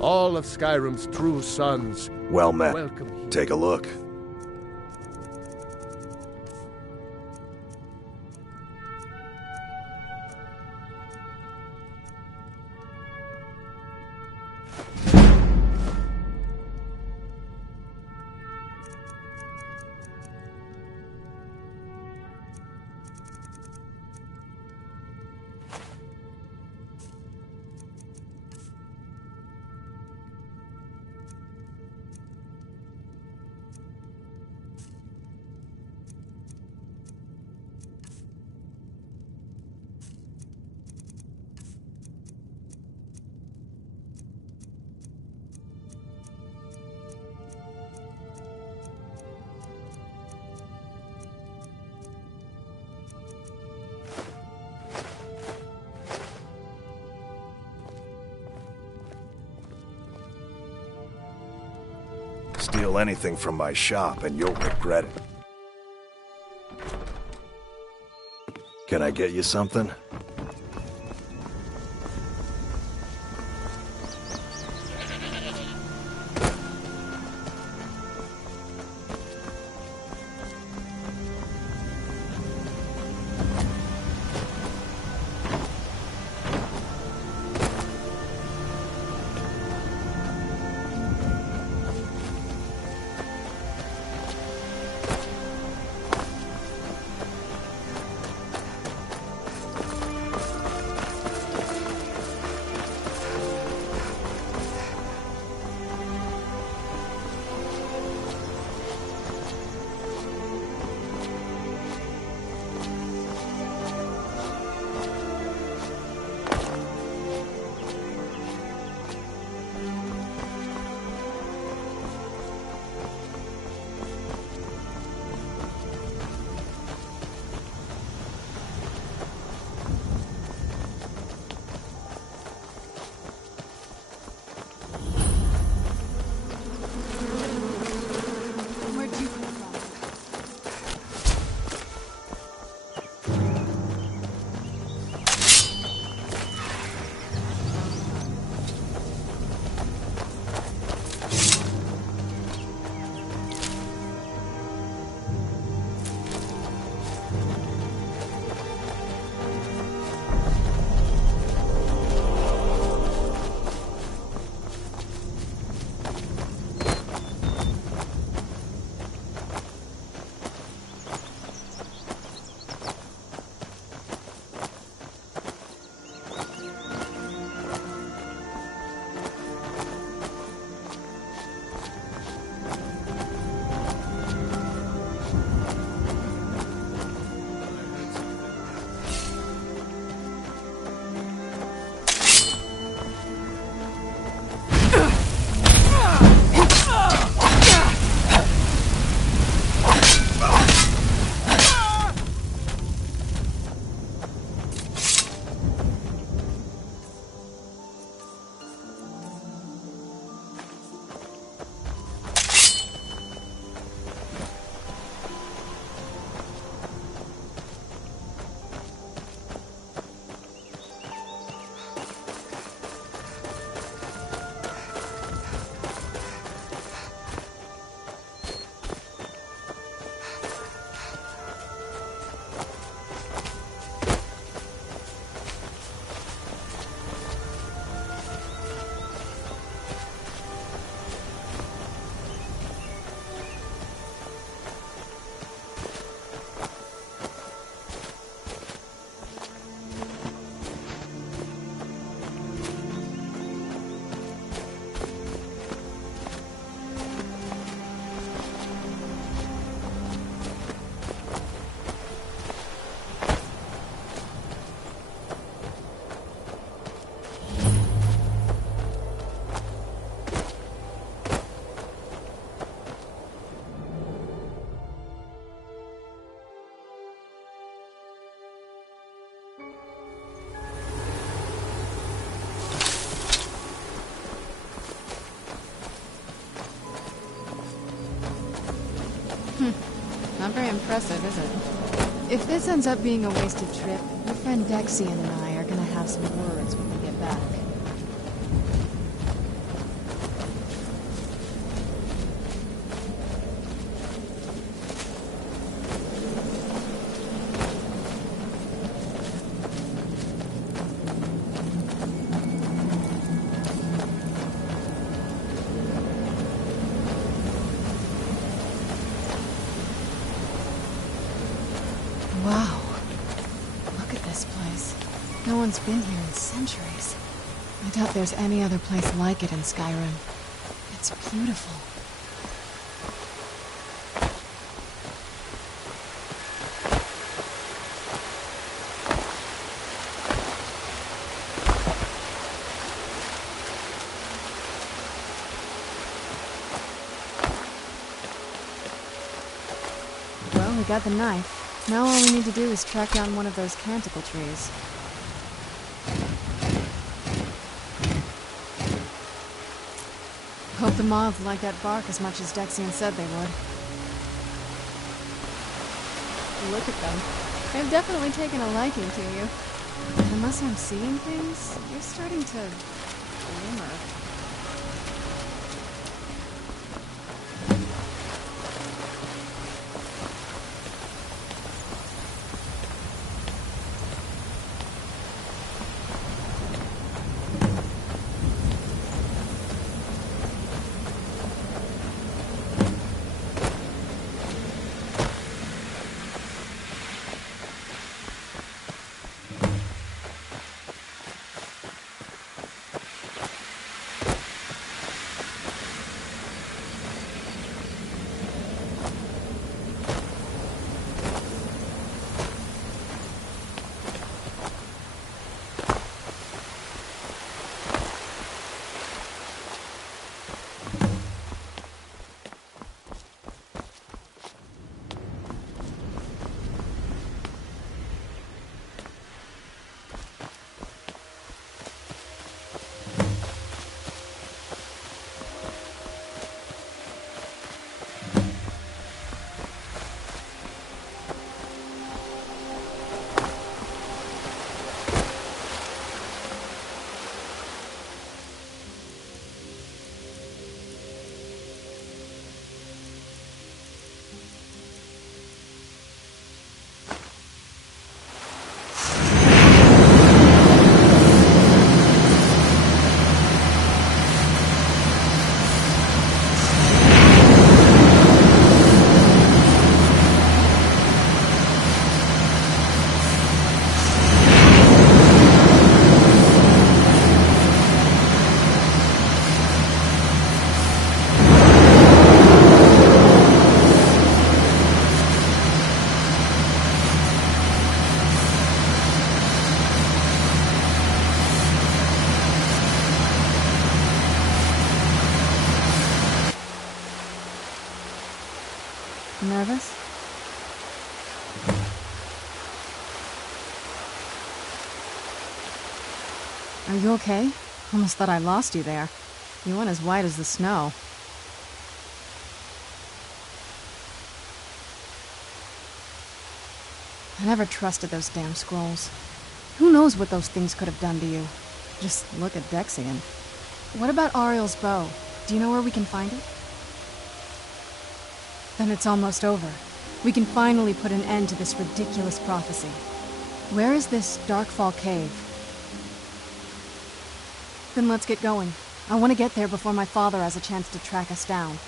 All of Skyrim's true sons. Well met. Welcome. Take a look. Steal anything from my shop and you'll regret it. Can I get you something? Not very impressive, is it? If this ends up being a wasted trip, your friend Dexian and I are gonna have some words when we get back. Wow. Look at this place. No one's been here in centuries. I doubt there's any other place like it in Skyrim. It's beautiful. Well, we got the knife. Now all we need to do is track down one of those canticle trees. Hope the moths like that bark as much as Dexian said they would. Look at them. They've definitely taken a liking to you. Unless I'm seeing things, you're starting to glimmer. Nervous? Are you okay? Almost thought I lost you there. You went as white as the snow. I never trusted those damn scrolls. Who knows what those things could have done to you? Just look at Dexian. What about Ariel's bow? Do you know where we can find it? Then it's almost over. We can finally put an end to this ridiculous prophecy. Where is this Darkfall cave? Then let's get going. I want to get there before my father has a chance to track us down.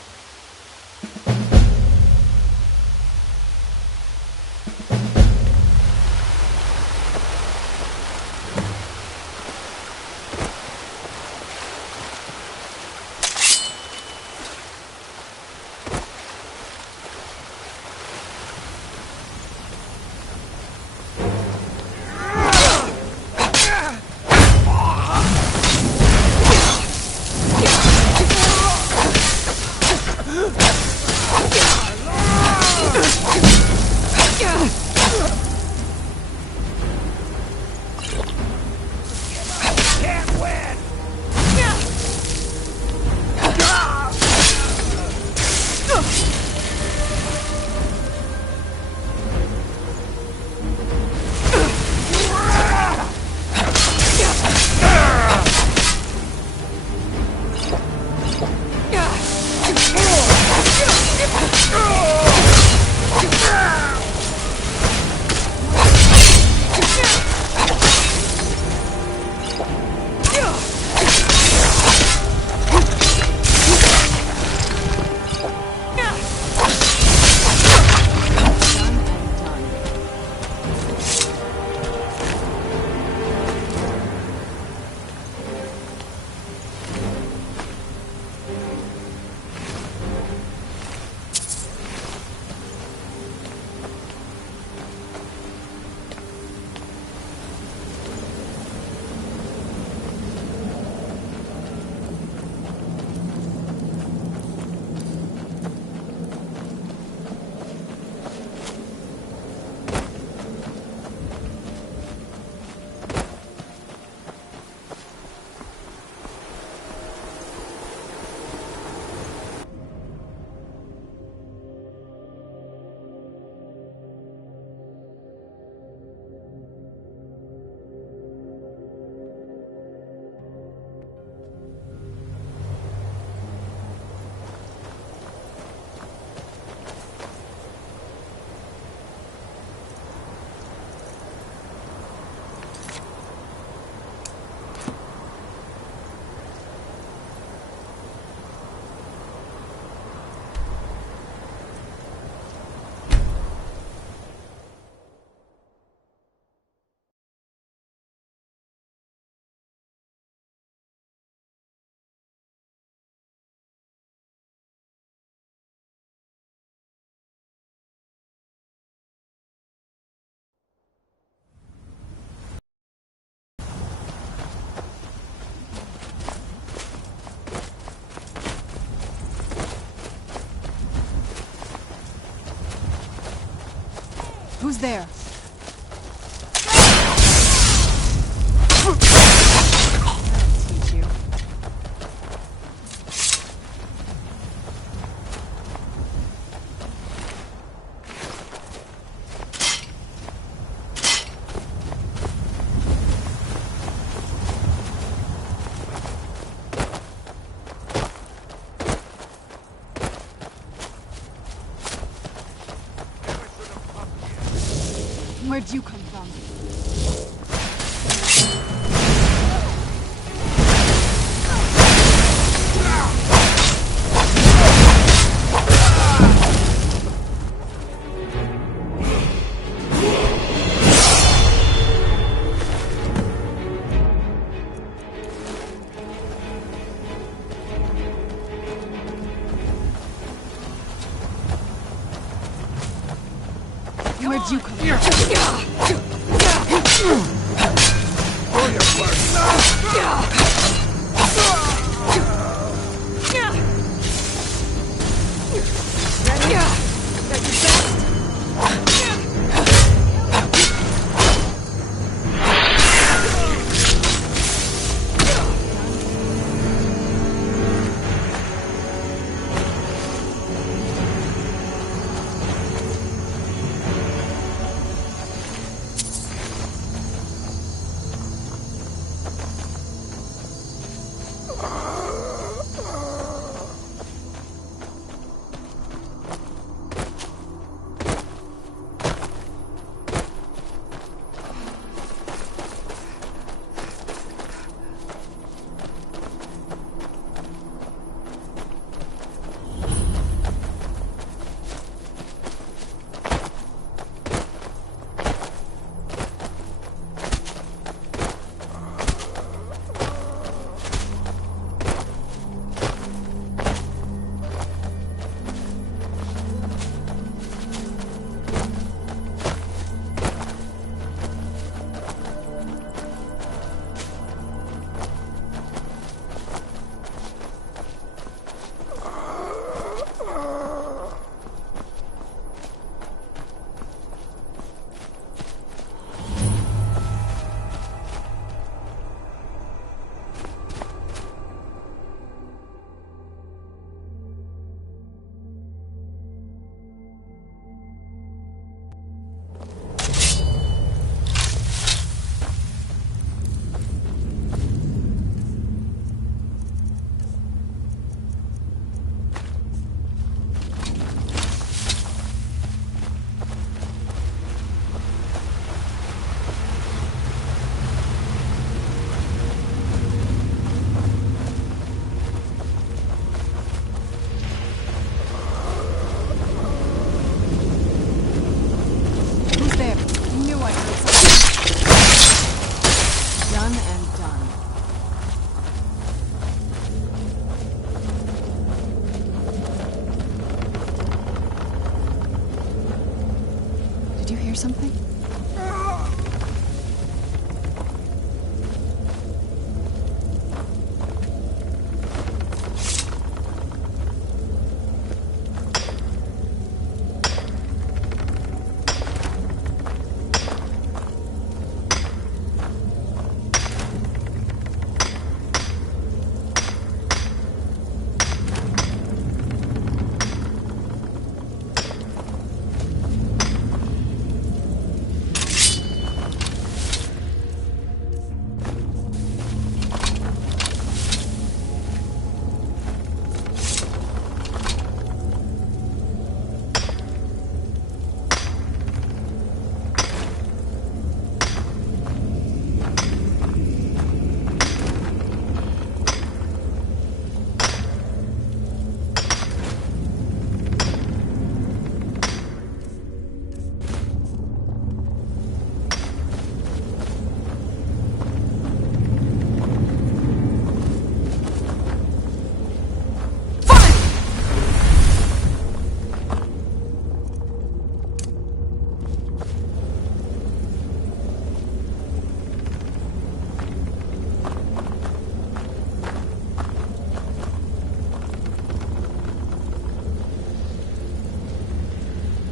Who's there? Teach you. Where'd you come from? Where'd you come from? Or something?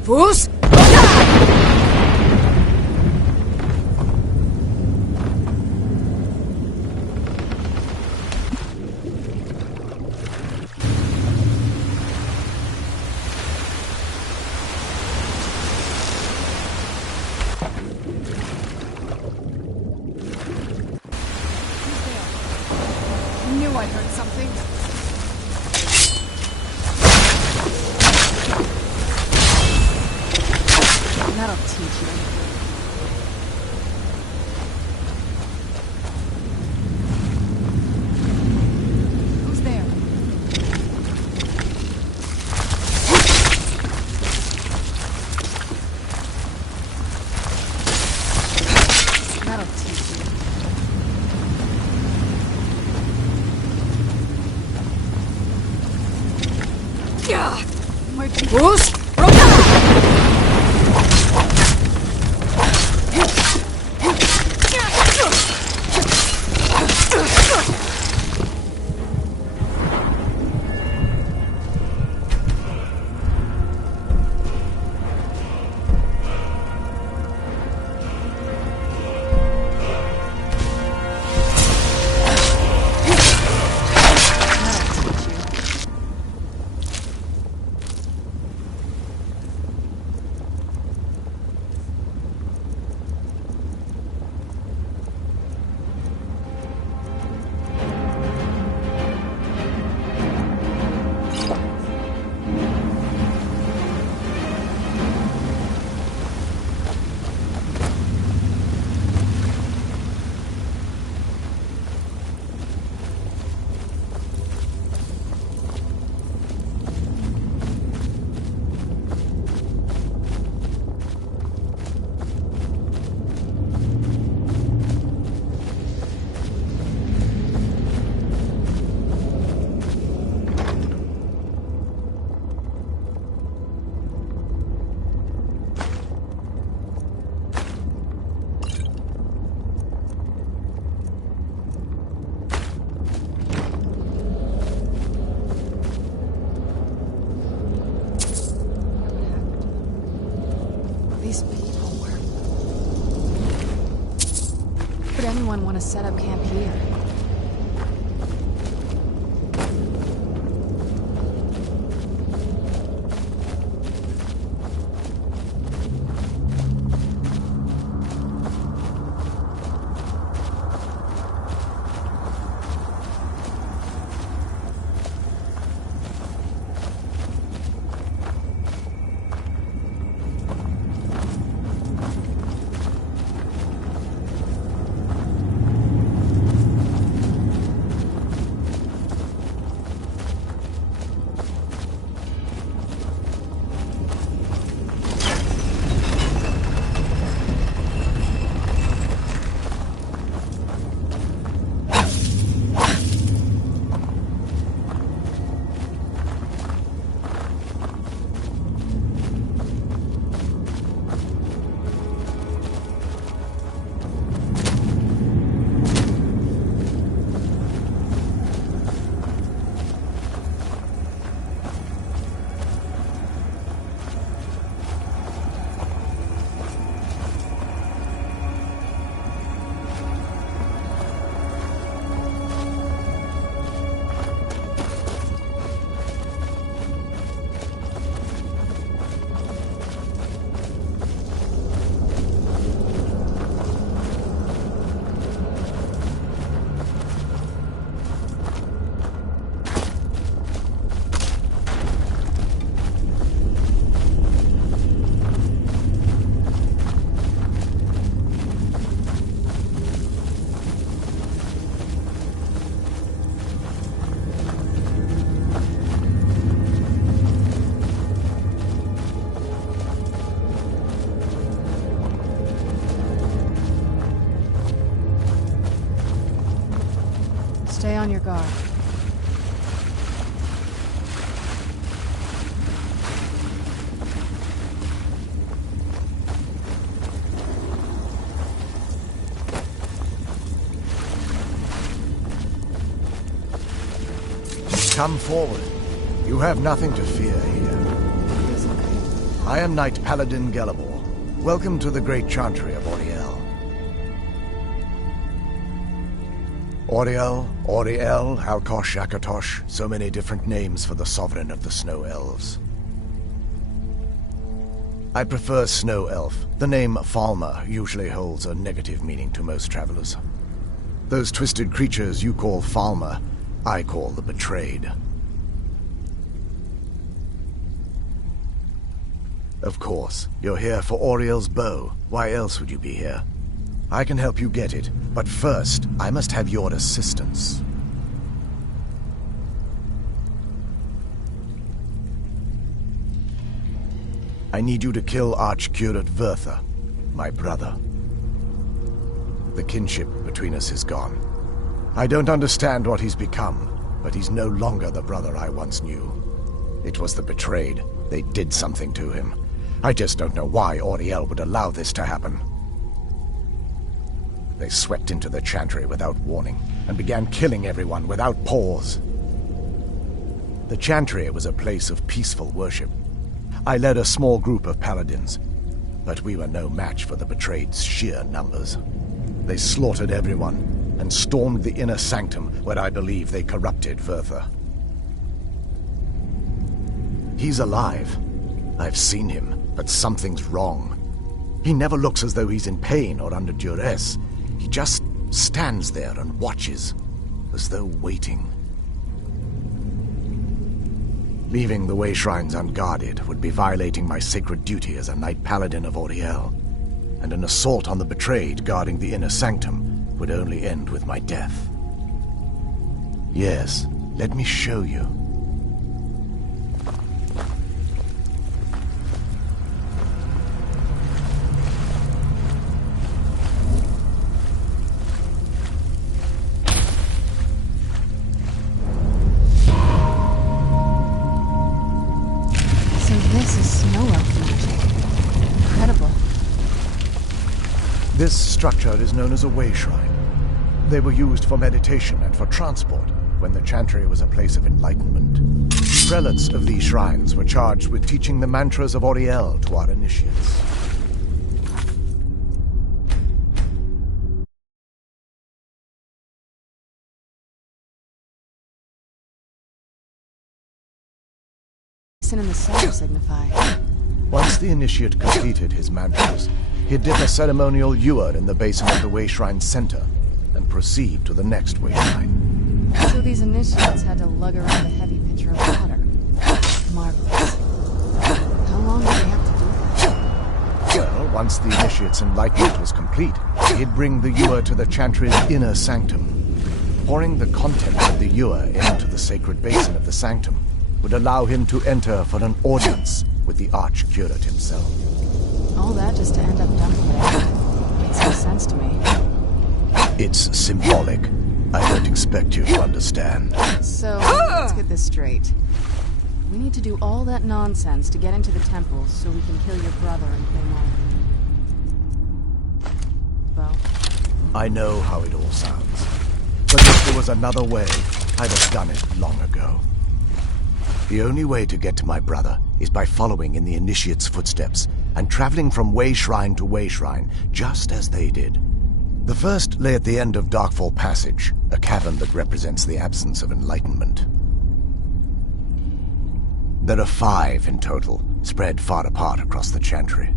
Fus! something? That'll teach you. Who's there? That'll teach you. Yeah. Where'd you... Bruce? These people were... Would anyone want to set up camp here? Stay on your guard. Come forward. You have nothing to fear here. I am Knight Paladin Gelabor. Welcome to the great chantry of Auriel. Auriel, Alkosh, Akatosh, so many different names for the sovereign of the Snow Elves. I prefer Snow Elf. The name Falmer usually holds a negative meaning to most travelers. Those twisted creatures you call Falmer I call the betrayed. Of course, you're here for Auriel's bow. Why else would you be here? I can help you get it, but first, I must have your assistance. I need you to kill Archcurate Vertha, my brother. The kinship between us is gone. I don't understand what he's become, but he's no longer the brother I once knew. It was the betrayed. They did something to him. I just don't know why Auriel would allow this to happen. They swept into the Chantry without warning, and began killing everyone without pause. The Chantry was a place of peaceful worship. I led a small group of paladins, but we were no match for the betrayed's sheer numbers. They slaughtered everyone, and stormed the inner sanctum where I believe they corrupted Vertha. He's alive. I've seen him, but something's wrong. He never looks as though he's in pain or under duress. He just stands there and watches, as though waiting. Leaving the way shrines unguarded would be violating my sacred duty as a Knight Paladin of Auriel, and an assault on the betrayed guarding the inner sanctum would only end with my death. Yes, let me show you. This structure is known as a way shrine. They were used for meditation and for transport when the Chantry was a place of enlightenment. Prelates of these shrines were charged with teaching the mantras of Auriel to our initiates. In the center signify. Once the initiate completed his mantras, he'd dip a ceremonial ewer in the basin of the way shrine's center and proceed to the next way shrine. So these initiates had to lug around a heavy pitcher of water. Marvelous. How long did they have to do that? Well, once the initiate's enlightenment was complete, he'd bring the ewer to the Chantry's inner sanctum. Pouring the contents of the ewer into the sacred basin of the sanctum would allow him to enter for an audience with the Archcurate himself. All that just to end up dumping it. Makes no sense to me. It's symbolic. I don't expect you to understand. So, let's get this straight. We need to do all that nonsense to get into the temple so we can kill your brother and claim all. Well, I know how it all sounds. But if there was another way, I'd have done it long ago. The only way to get to my brother is by following in the initiate's footsteps and traveling from way shrine to way shrine, just as they did. The first lay at the end of Darkfall Passage, a cavern that represents the absence of enlightenment. There are 5 in total, spread far apart across the Chantry.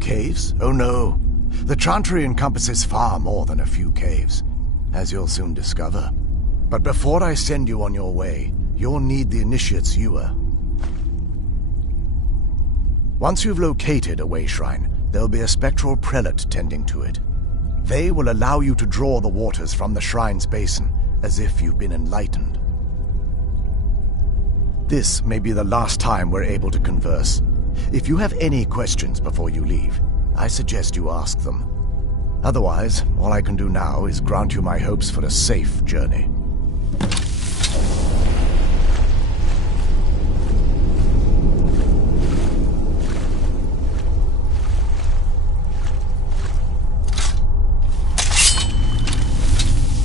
Caves? Oh no. The Chantry encompasses far more than a few caves, as you'll soon discover. But before I send you on your way, you'll need the initiate's ewer. Once you've located a way shrine, there'll be a spectral prelate tending to it. They will allow you to draw the waters from the shrine's basin, as if you've been enlightened. This may be the last time we're able to converse. If you have any questions before you leave, I suggest you ask them. Otherwise, all I can do now is grant you my hopes for a safe journey.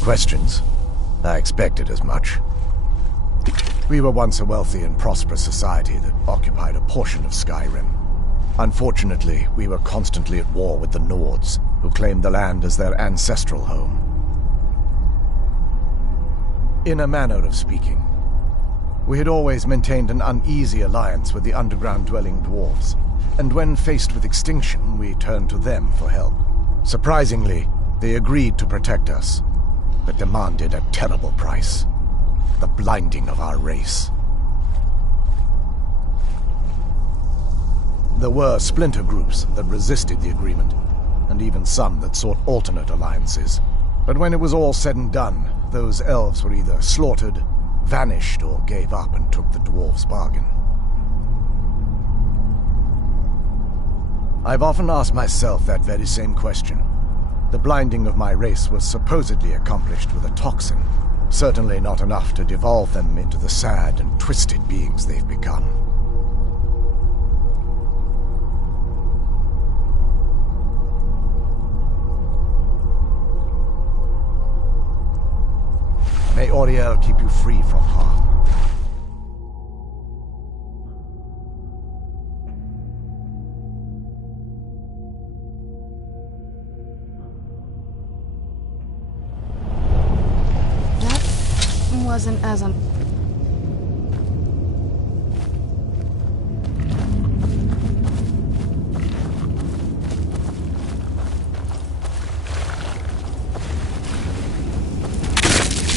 Questions? I expected as much. We were once a wealthy and prosperous society that occupied a portion of Skyrim. Unfortunately, we were constantly at war with the Nords, who claimed the land as their ancestral home. In a manner of speaking, we had always maintained an uneasy alliance with the underground-dwelling dwarves, and when faced with extinction, we turned to them for help. Surprisingly, they agreed to protect us. but demanded a terrible price. The blinding of our race. There were splinter groups that resisted the agreement, and even some that sought alternate alliances. But when it was all said and done, those elves were either slaughtered, vanished, or gave up and took the dwarves' bargain. I've often asked myself that very same question. The blinding of my race was supposedly accomplished with a toxin, certainly not enough to devolve them into the sad and twisted beings they've become. May Auriel keep you free from harm. That wasn't as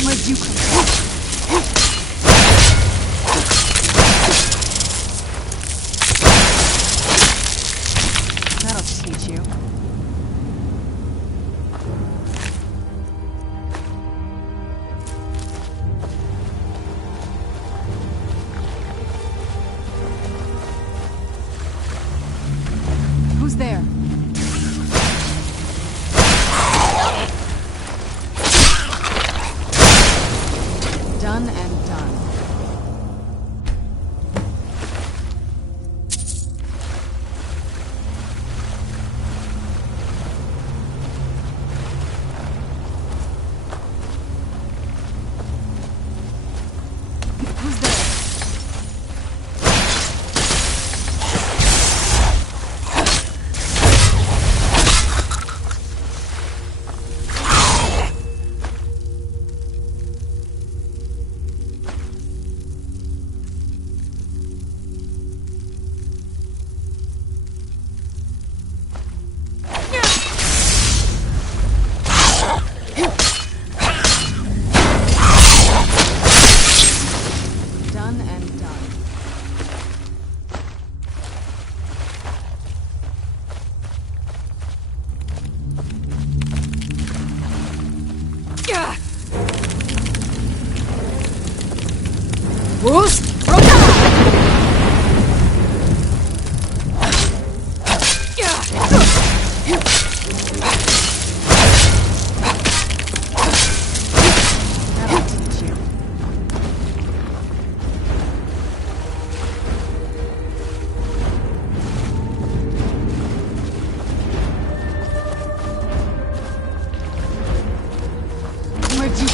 Where'd you come from? That'll teach you. Who's there? Done and done. Who's there? Done and done. Boost! Where'd you...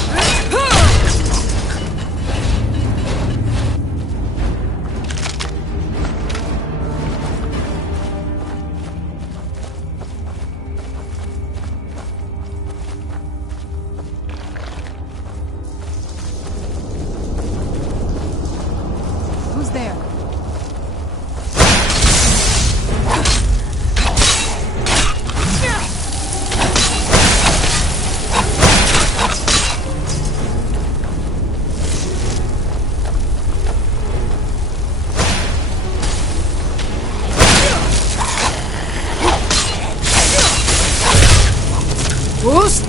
Who's there? Boost!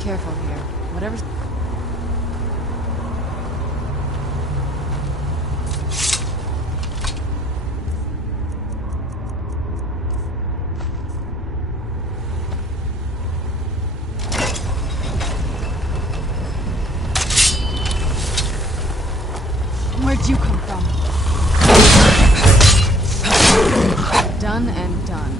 careful here. Whatever's... Where'd you come from? Done and done.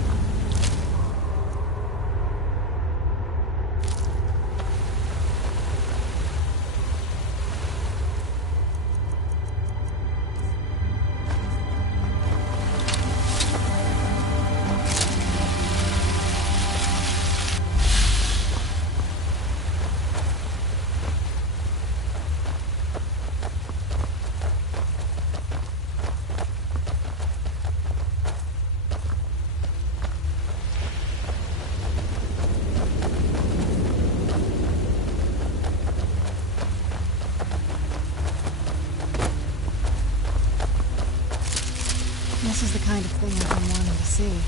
This is the kind of thing I've been wanting to see.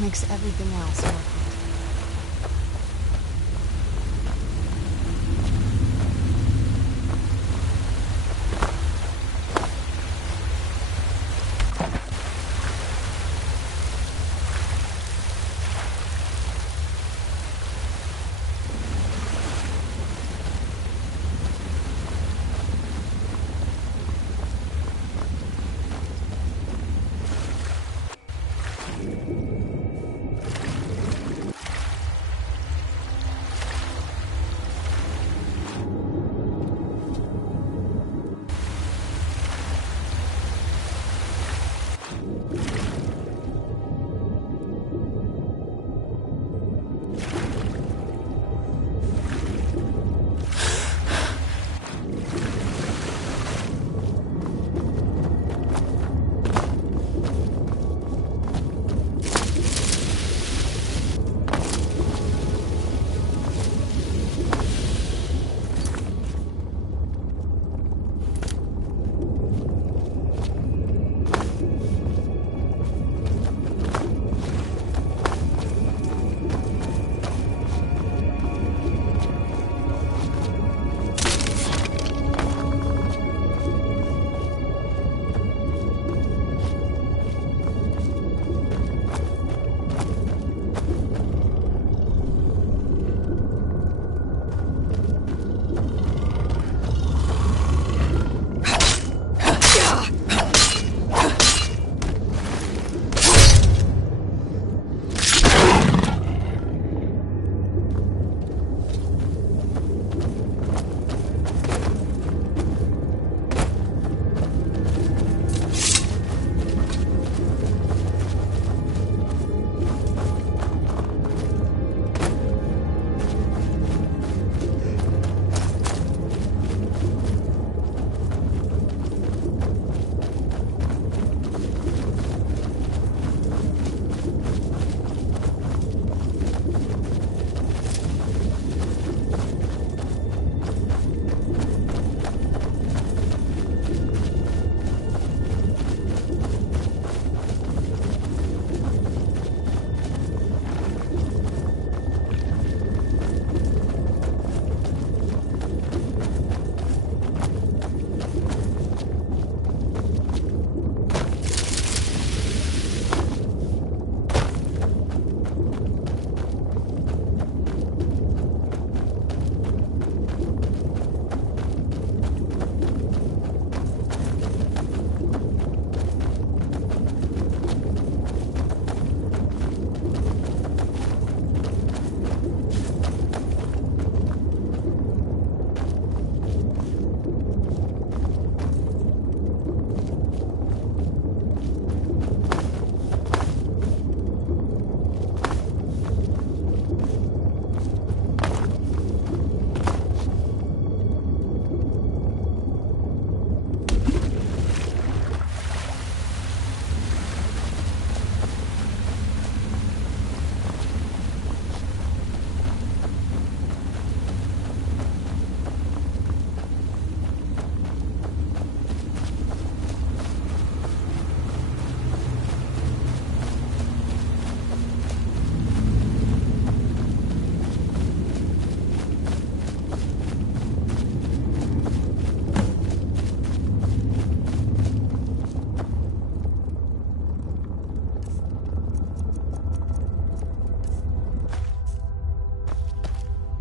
Makes everything else worth it.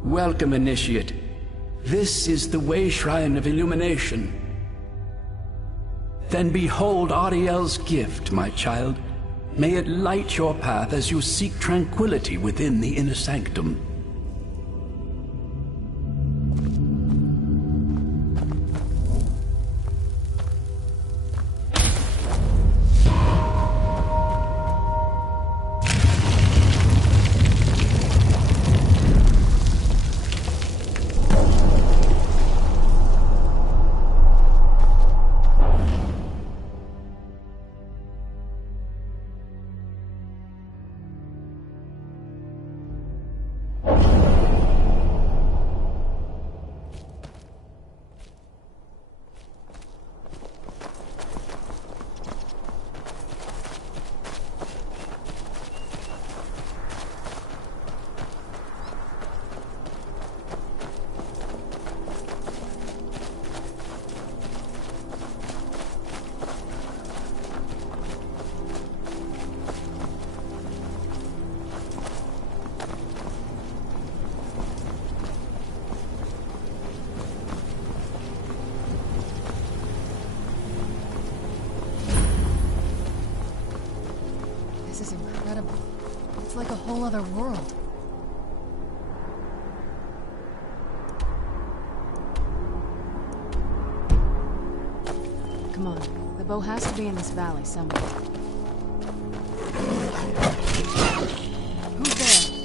Welcome, Initiate. This is the Way Shrine of Illumination. Then behold Ariel's gift, my child. May it light your path as you seek tranquility within the inner sanctum. This is incredible. It's like a whole other world. Come on, the bow has to be in this valley somewhere. Who's there?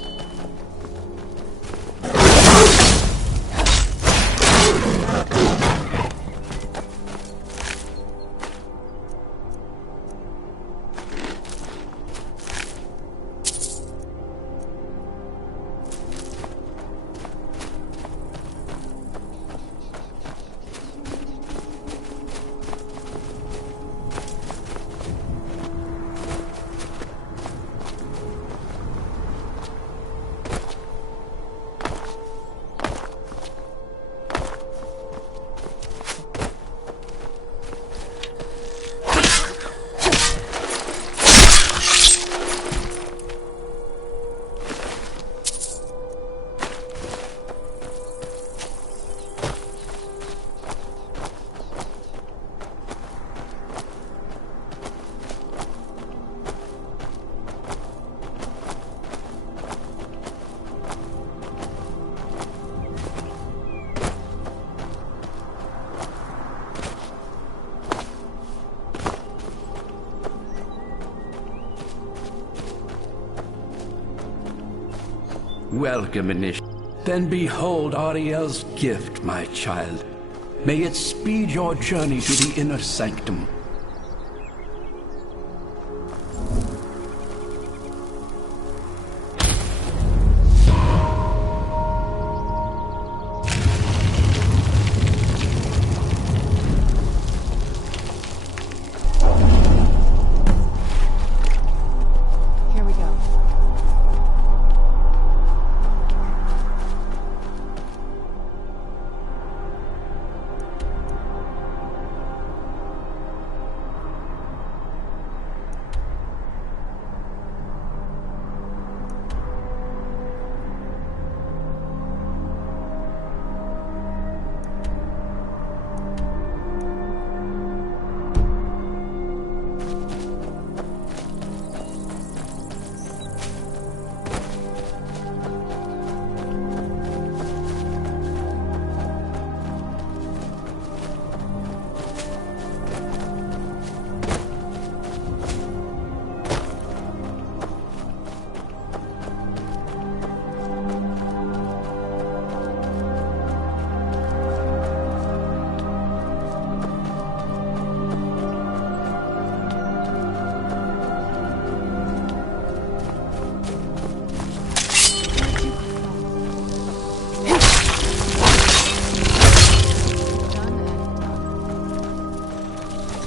Welcome, Initiate. Then behold Ariel's gift, my child. May it speed your journey to the inner sanctum. Here we go.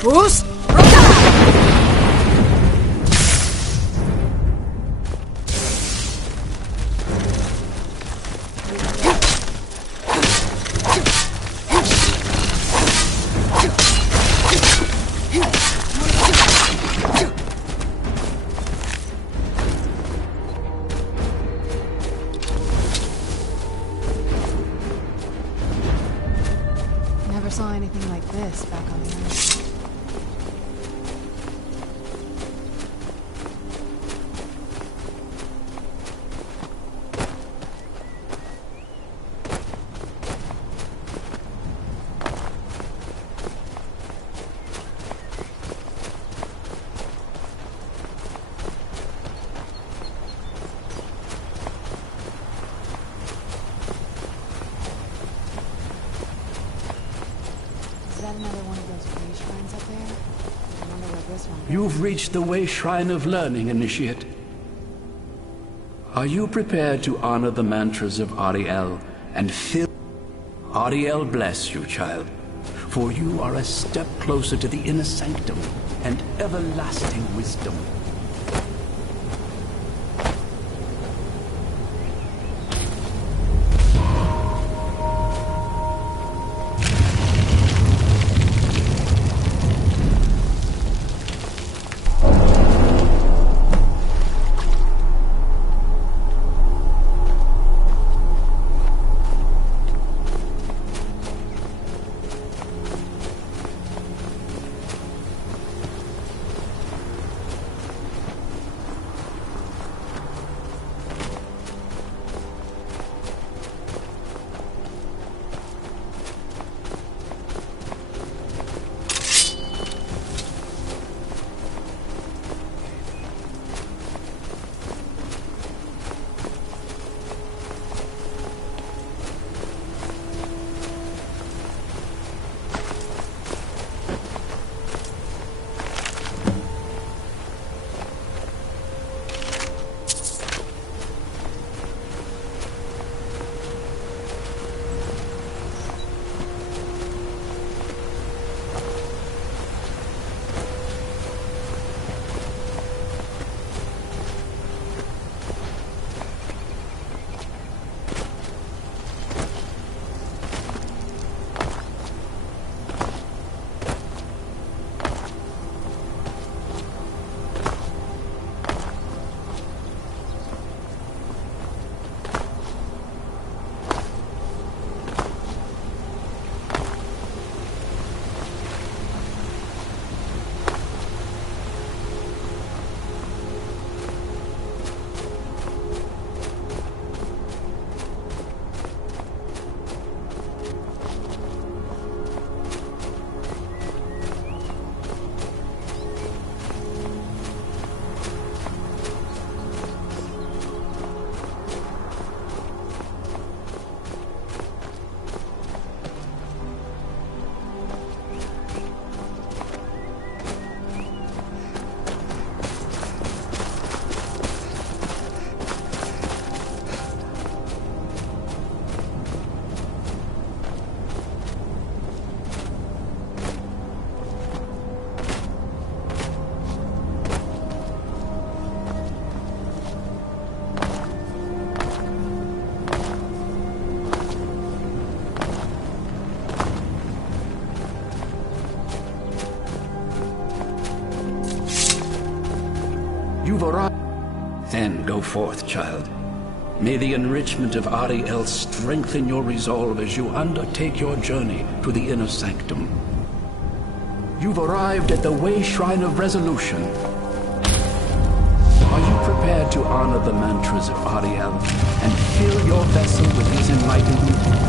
Bruce! back on the island. You've reached the Way Shrine of Learning, Initiate. Are you prepared to honor the mantras of Ariel and fill... Ariel bless you, child, for you are a step closer to the inner sanctum and everlasting wisdom. You've arrived. Then go forth, child. May the enrichment of Ariel strengthen your resolve as you undertake your journey to the inner sanctum. You've arrived at the Way Shrine of Resolution. Are you prepared to honor the mantras of Ariel and fill your vessel with his enlightenment?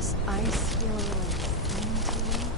this ice feel a little thin to you?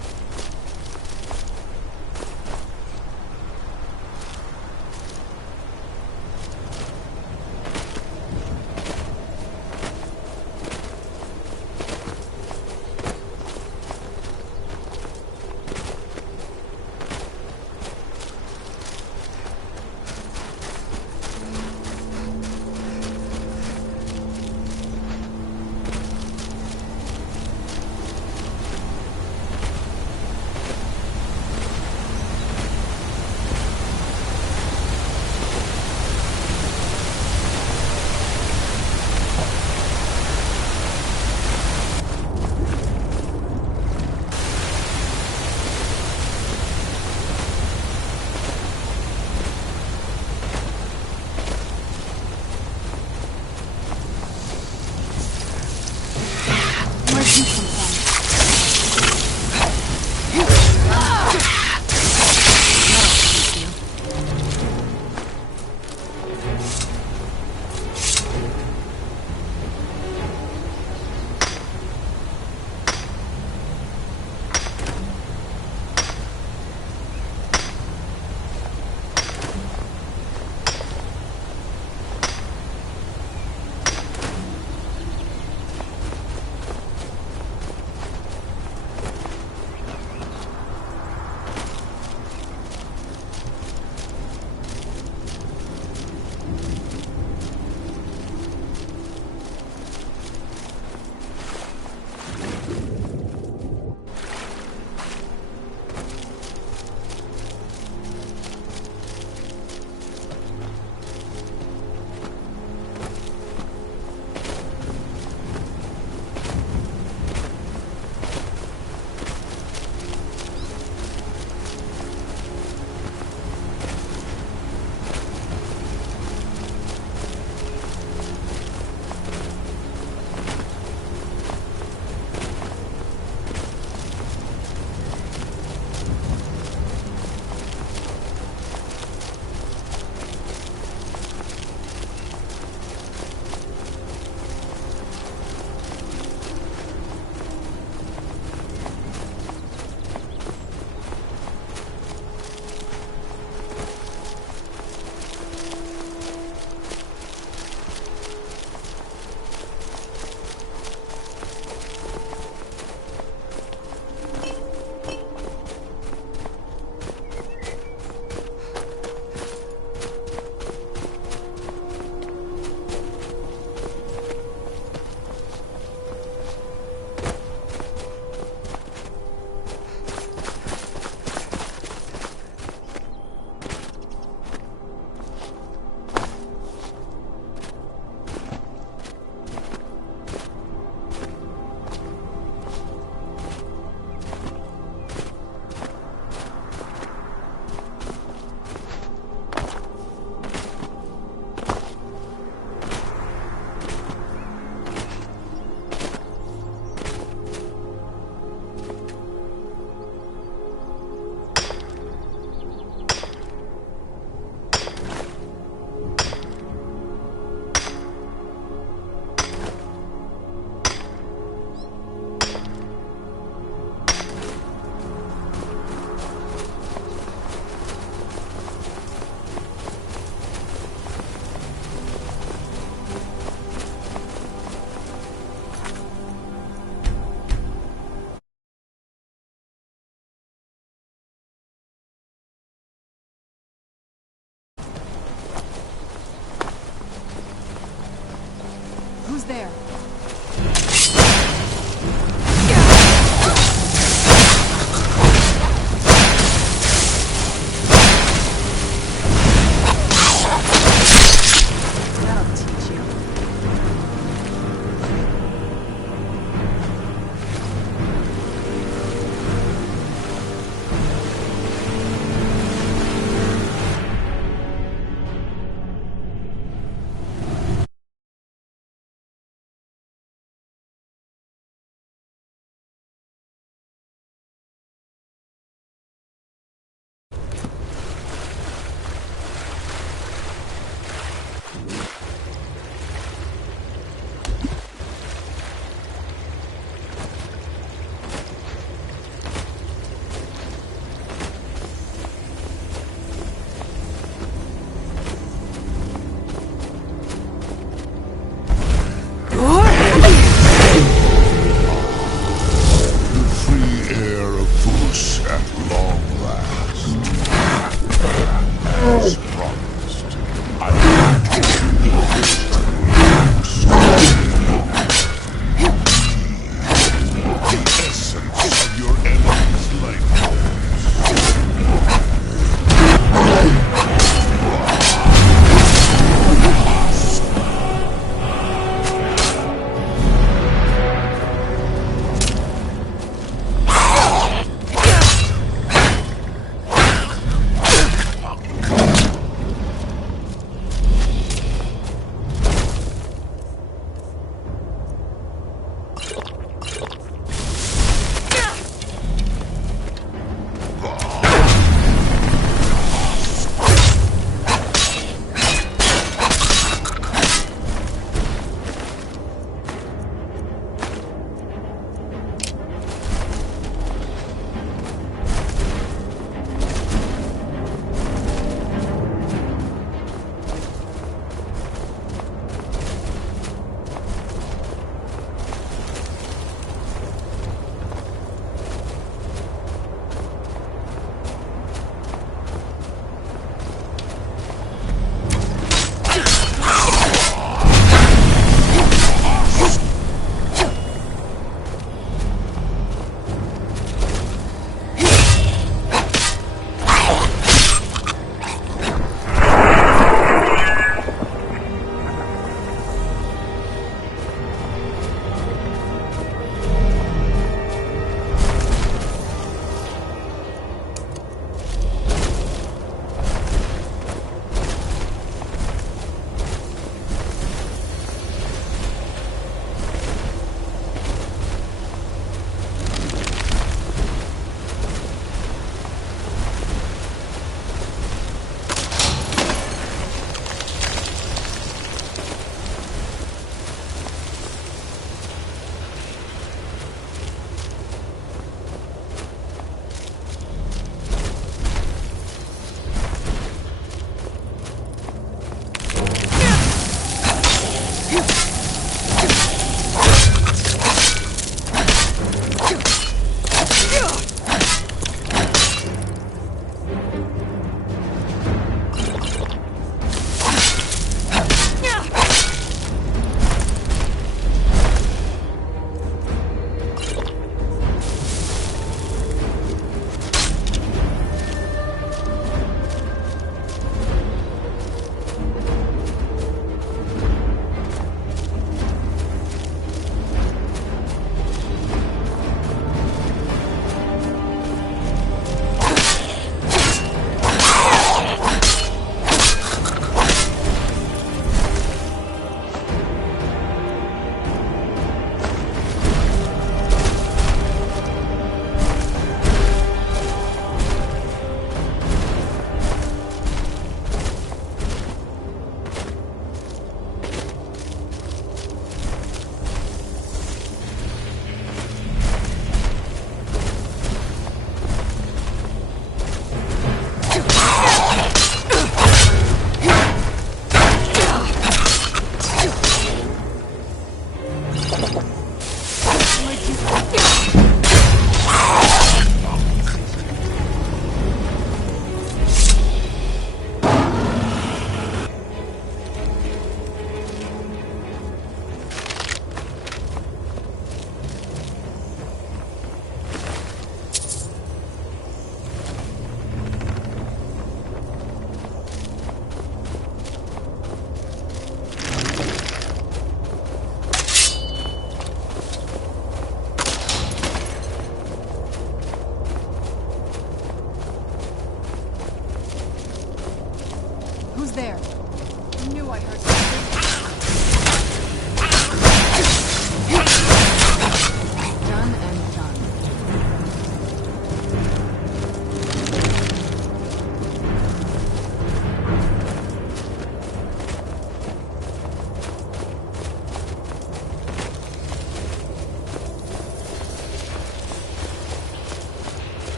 Who's there?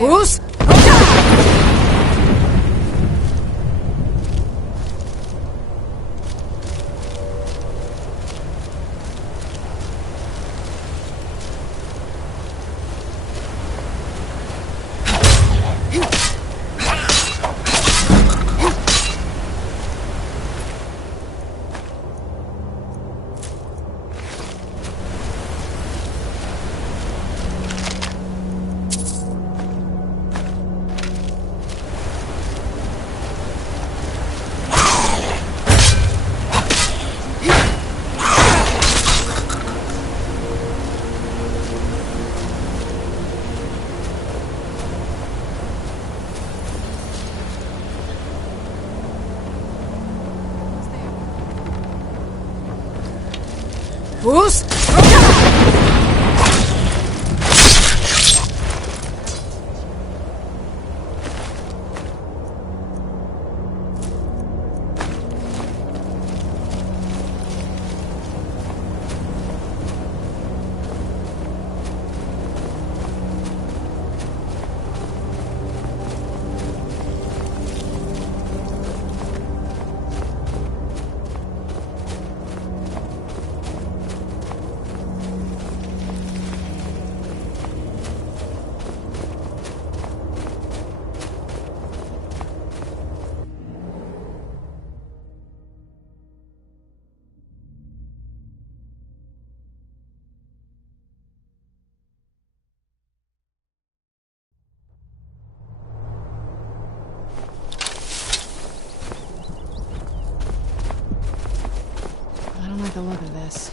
there? Who's? Who's? I don't like the look of this.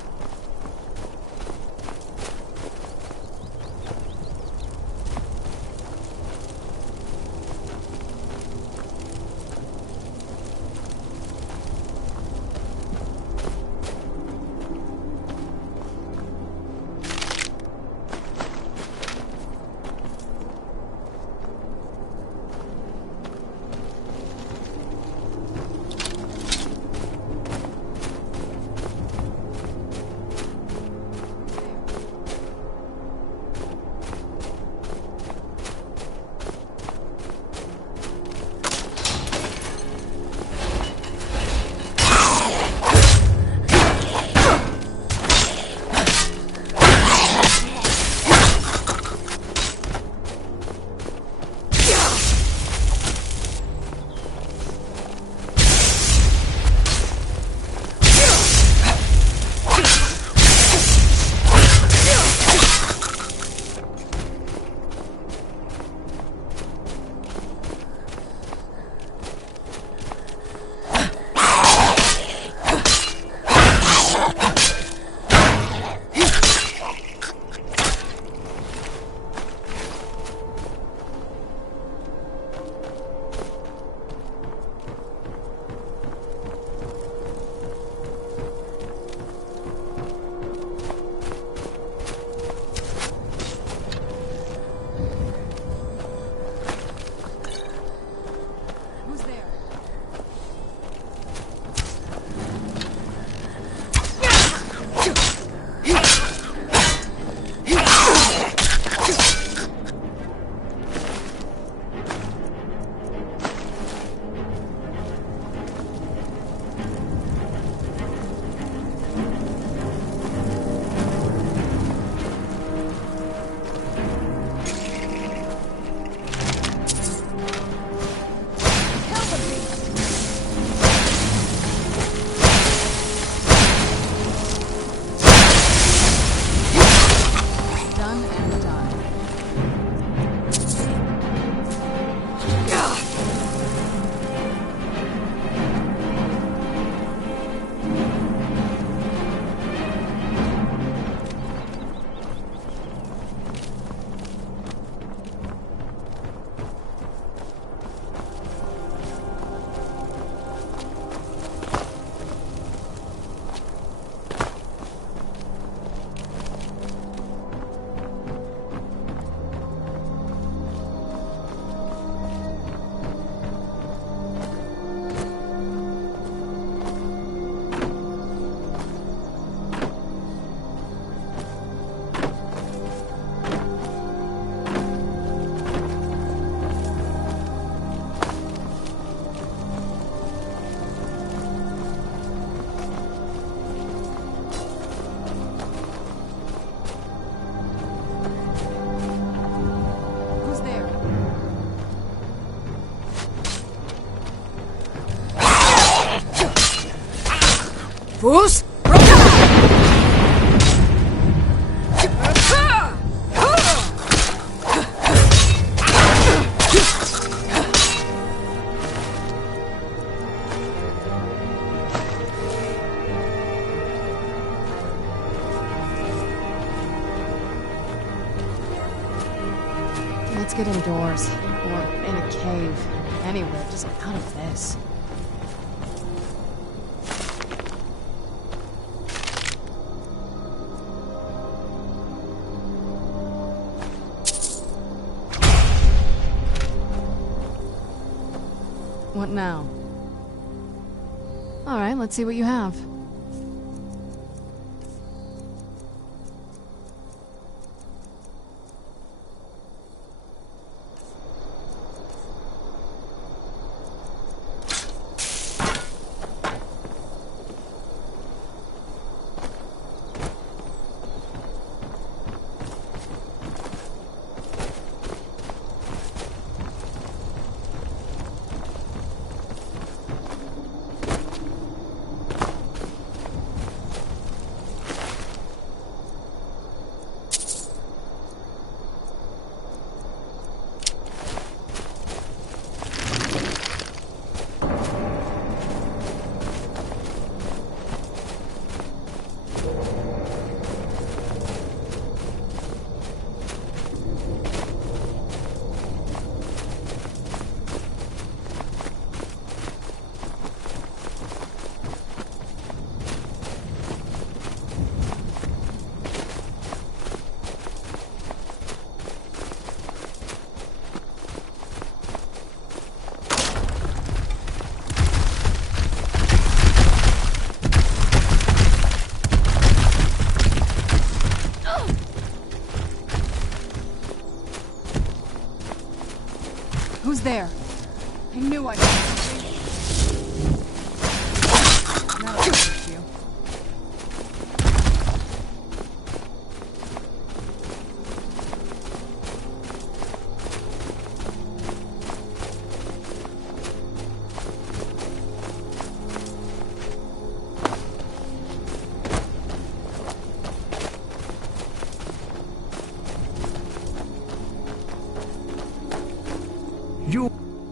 Fus! Let's get indoors. Or in a cave. Anywhere, just out of this. What now? Alright, let's see what you have. Who's there? I knew I'd That'll fix you.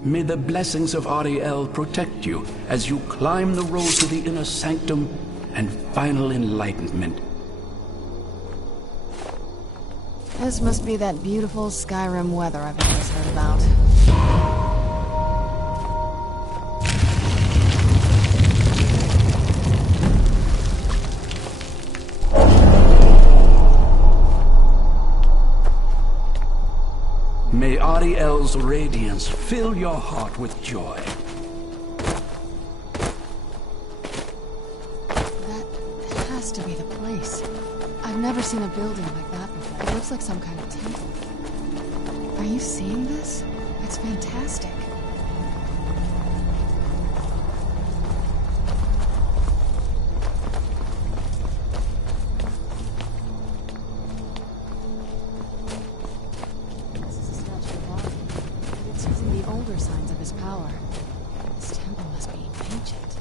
May the blessings of Ariel protect you as you climb the road to the inner sanctum and final enlightenment. This must be that beautiful Skyrim weather I've always heard about. May Ariel's radiance fill your heart with joy. That has to be the place. I've never seen a building like that before. It looks like some kind of temple. Are you seeing this? It's fantastic. Signs of his power. This temple must be ancient.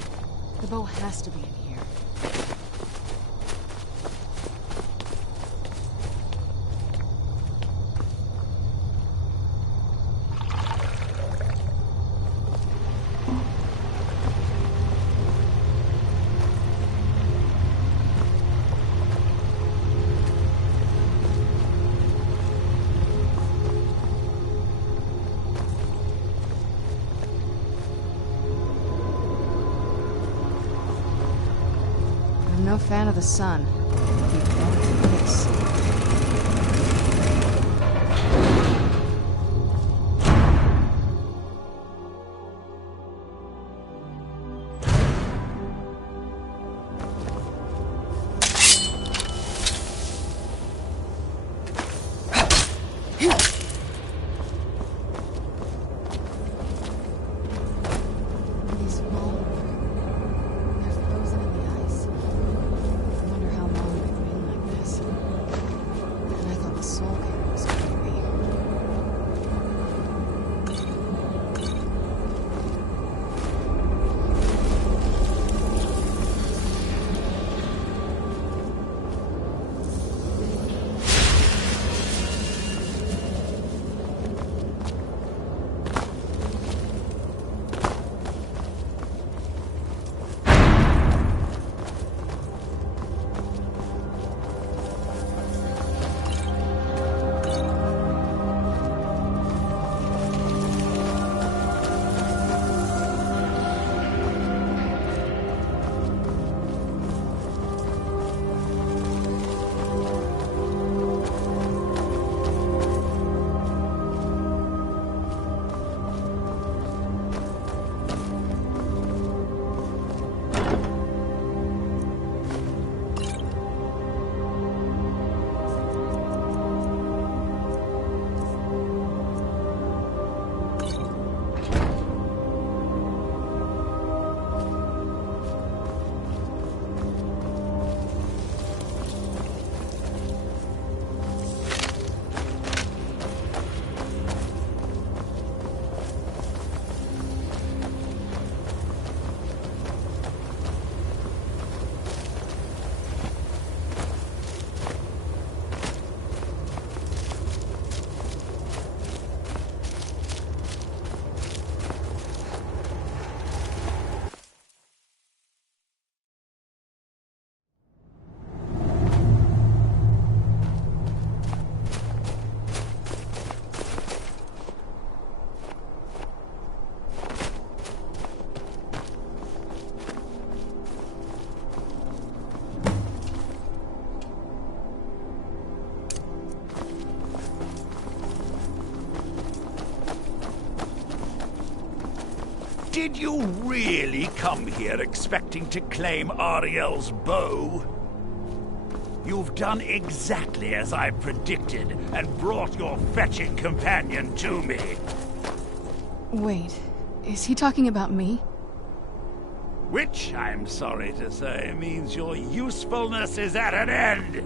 The bow has to be in here. I'm no fan of the sun. Keep going to this. These walls, they're frozen in the ice. I wonder how long Did you really come here expecting to claim Ariel's bow? You've done exactly as I predicted and brought your fetching companion to me. Wait, is he talking about me? Which, I'm sorry to say, means your usefulness is at an end.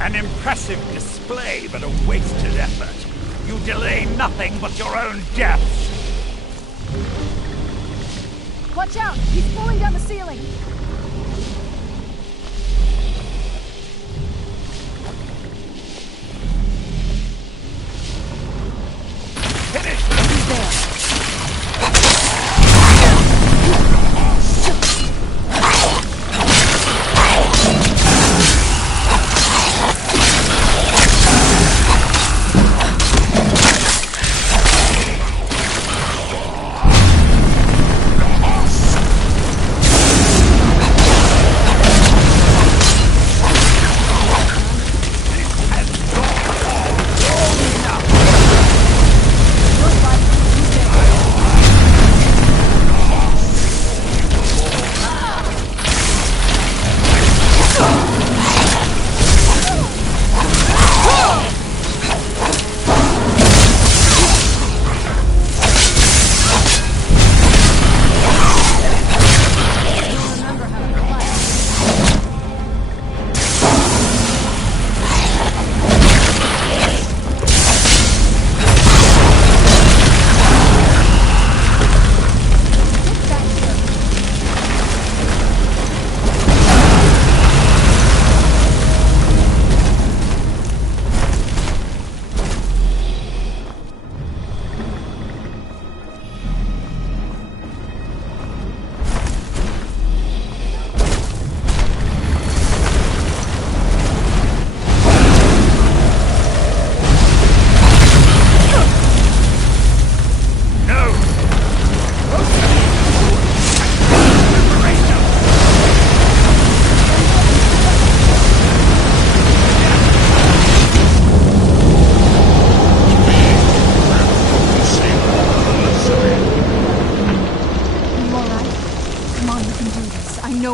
An impressive display, but a wasted effort. You delay nothing but your own death. Watch out! He's pulling down the ceiling!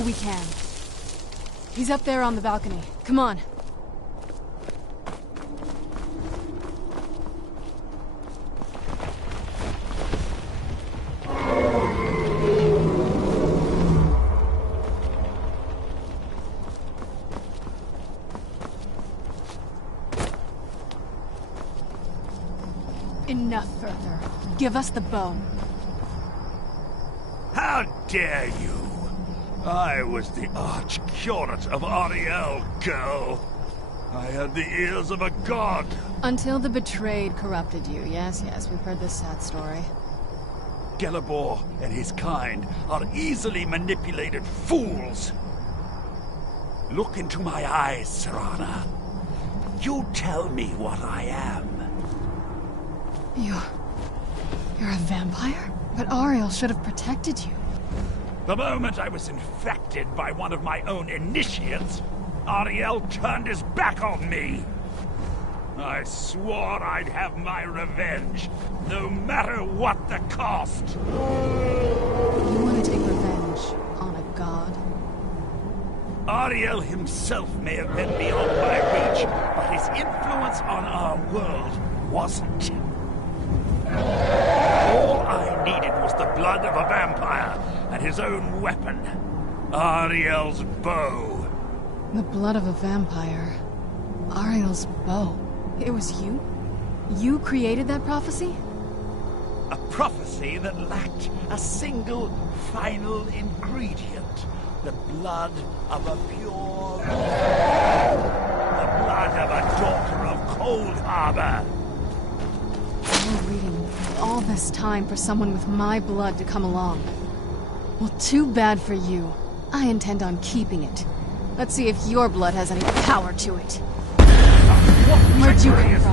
We can. He's up there on the balcony. Come on. Enough further. Give us the bow. How dare you! I was the arch-curate of Ariel, girl. I had the ears of a god. Until the betrayed corrupted you. Yes, we've heard this sad story. Gelibor and his kind are easily manipulated fools. Look into my eyes, Serana. You tell me what I am. You're a vampire? But Ariel should have protected you. The moment I was infected by one of my own initiates, Ariel turned his back on me. I swore I'd have my revenge, no matter what the cost. You want to take revenge on a god? Ariel himself may have been beyond my reach, but his influence on our world wasn't. All I needed was the blood of a vampire and his own weapon, Ariel's bow. The blood of a vampire. Ariel's bow. It was you? You created that prophecy? A prophecy that lacked a single final ingredient. The blood of a pure... The blood of a daughter of Cold Harbor. You're waiting all this time for someone with my blood to come along. Well, too bad for you. I intend on keeping it. Let's see if your blood has any power to it. Where'd you come from?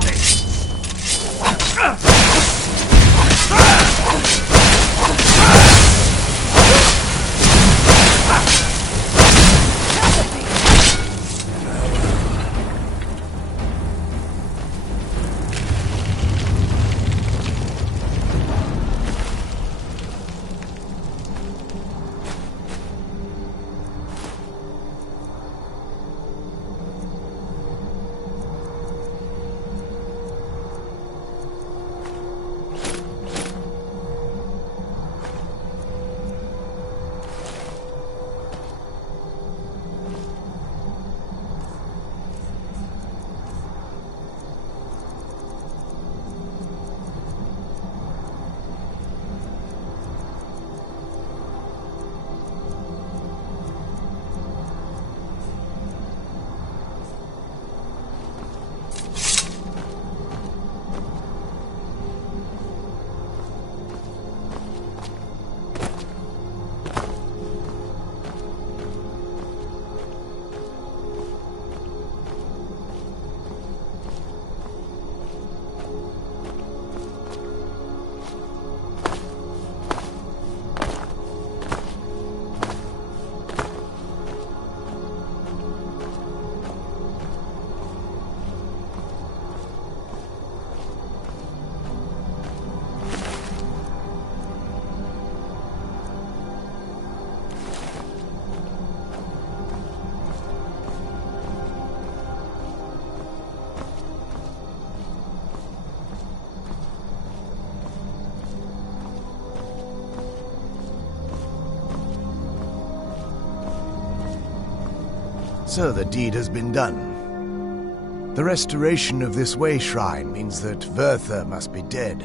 So the deed has been done. The restoration of this way shrine means that Verther must be dead,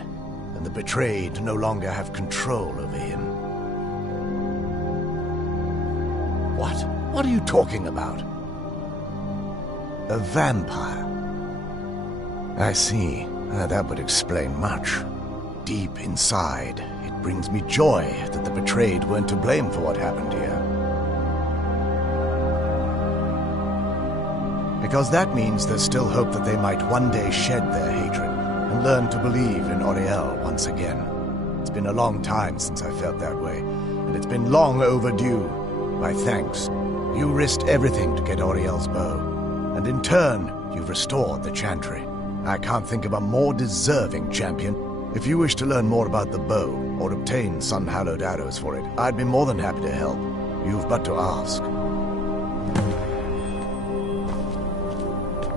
and the betrayed no longer have control over him. What? What are you talking about? A vampire. I see. That would explain much. Deep inside, it brings me joy that the betrayed weren't to blame for what happened here. Because that means there's still hope that they might one day shed their hatred and learn to believe in Auriel once again. It's been a long time since I felt that way, and it's been long overdue. My thanks. You risked everything to get Auriel's bow, and in turn, you've restored the Chantry. I can't think of a more deserving champion. If you wish to learn more about the bow, or obtain sun-hallowed arrows for it, I'd be more than happy to help. You've but to ask.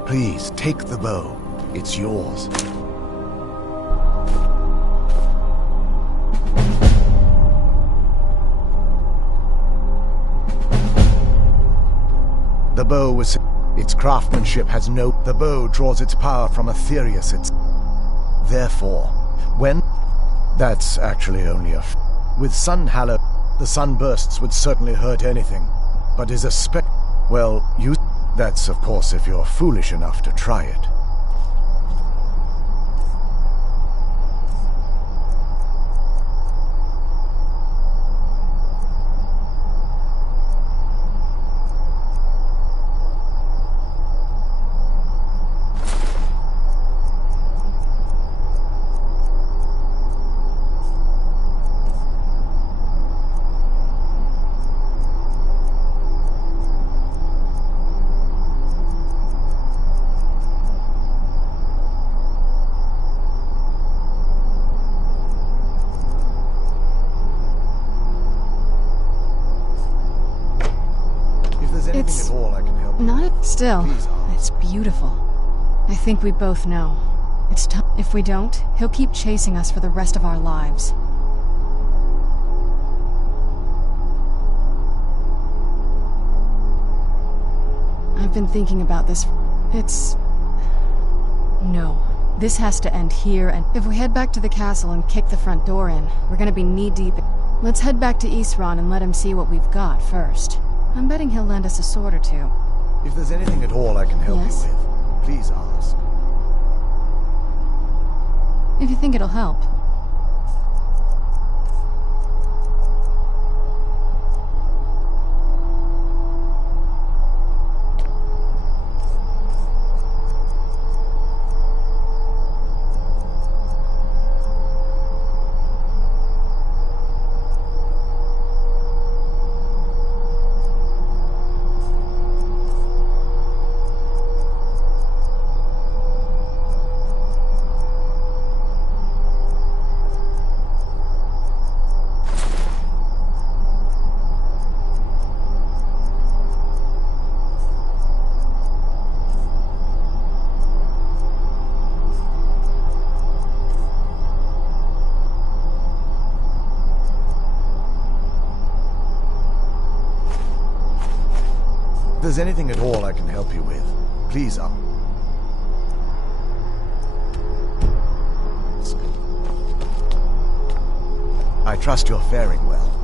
Please, take the bow. It's yours. The bow was... Its craftsmanship has no... The bow draws its power from Aetherius. Therefore, when... That's actually only a... With sun-hallowed, the sunbursts would certainly hurt anything. But is a Well, you... That's, of course, if you're foolish enough to try it. Still, it's beautiful. I think we both know. It's time. If we don't, he'll keep chasing us for the rest of our lives. I've been thinking about this. No. This has to end here, and if we head back to the castle and kick the front door in, we're gonna be knee-deep. Let's head back to Isran and let him see what we've got first. I'm betting he'll lend us a sword or two. If there's anything at all I can help you with, please ask. If you think it'll help. If there's anything at all I can help you with, please ask. I trust you're faring well.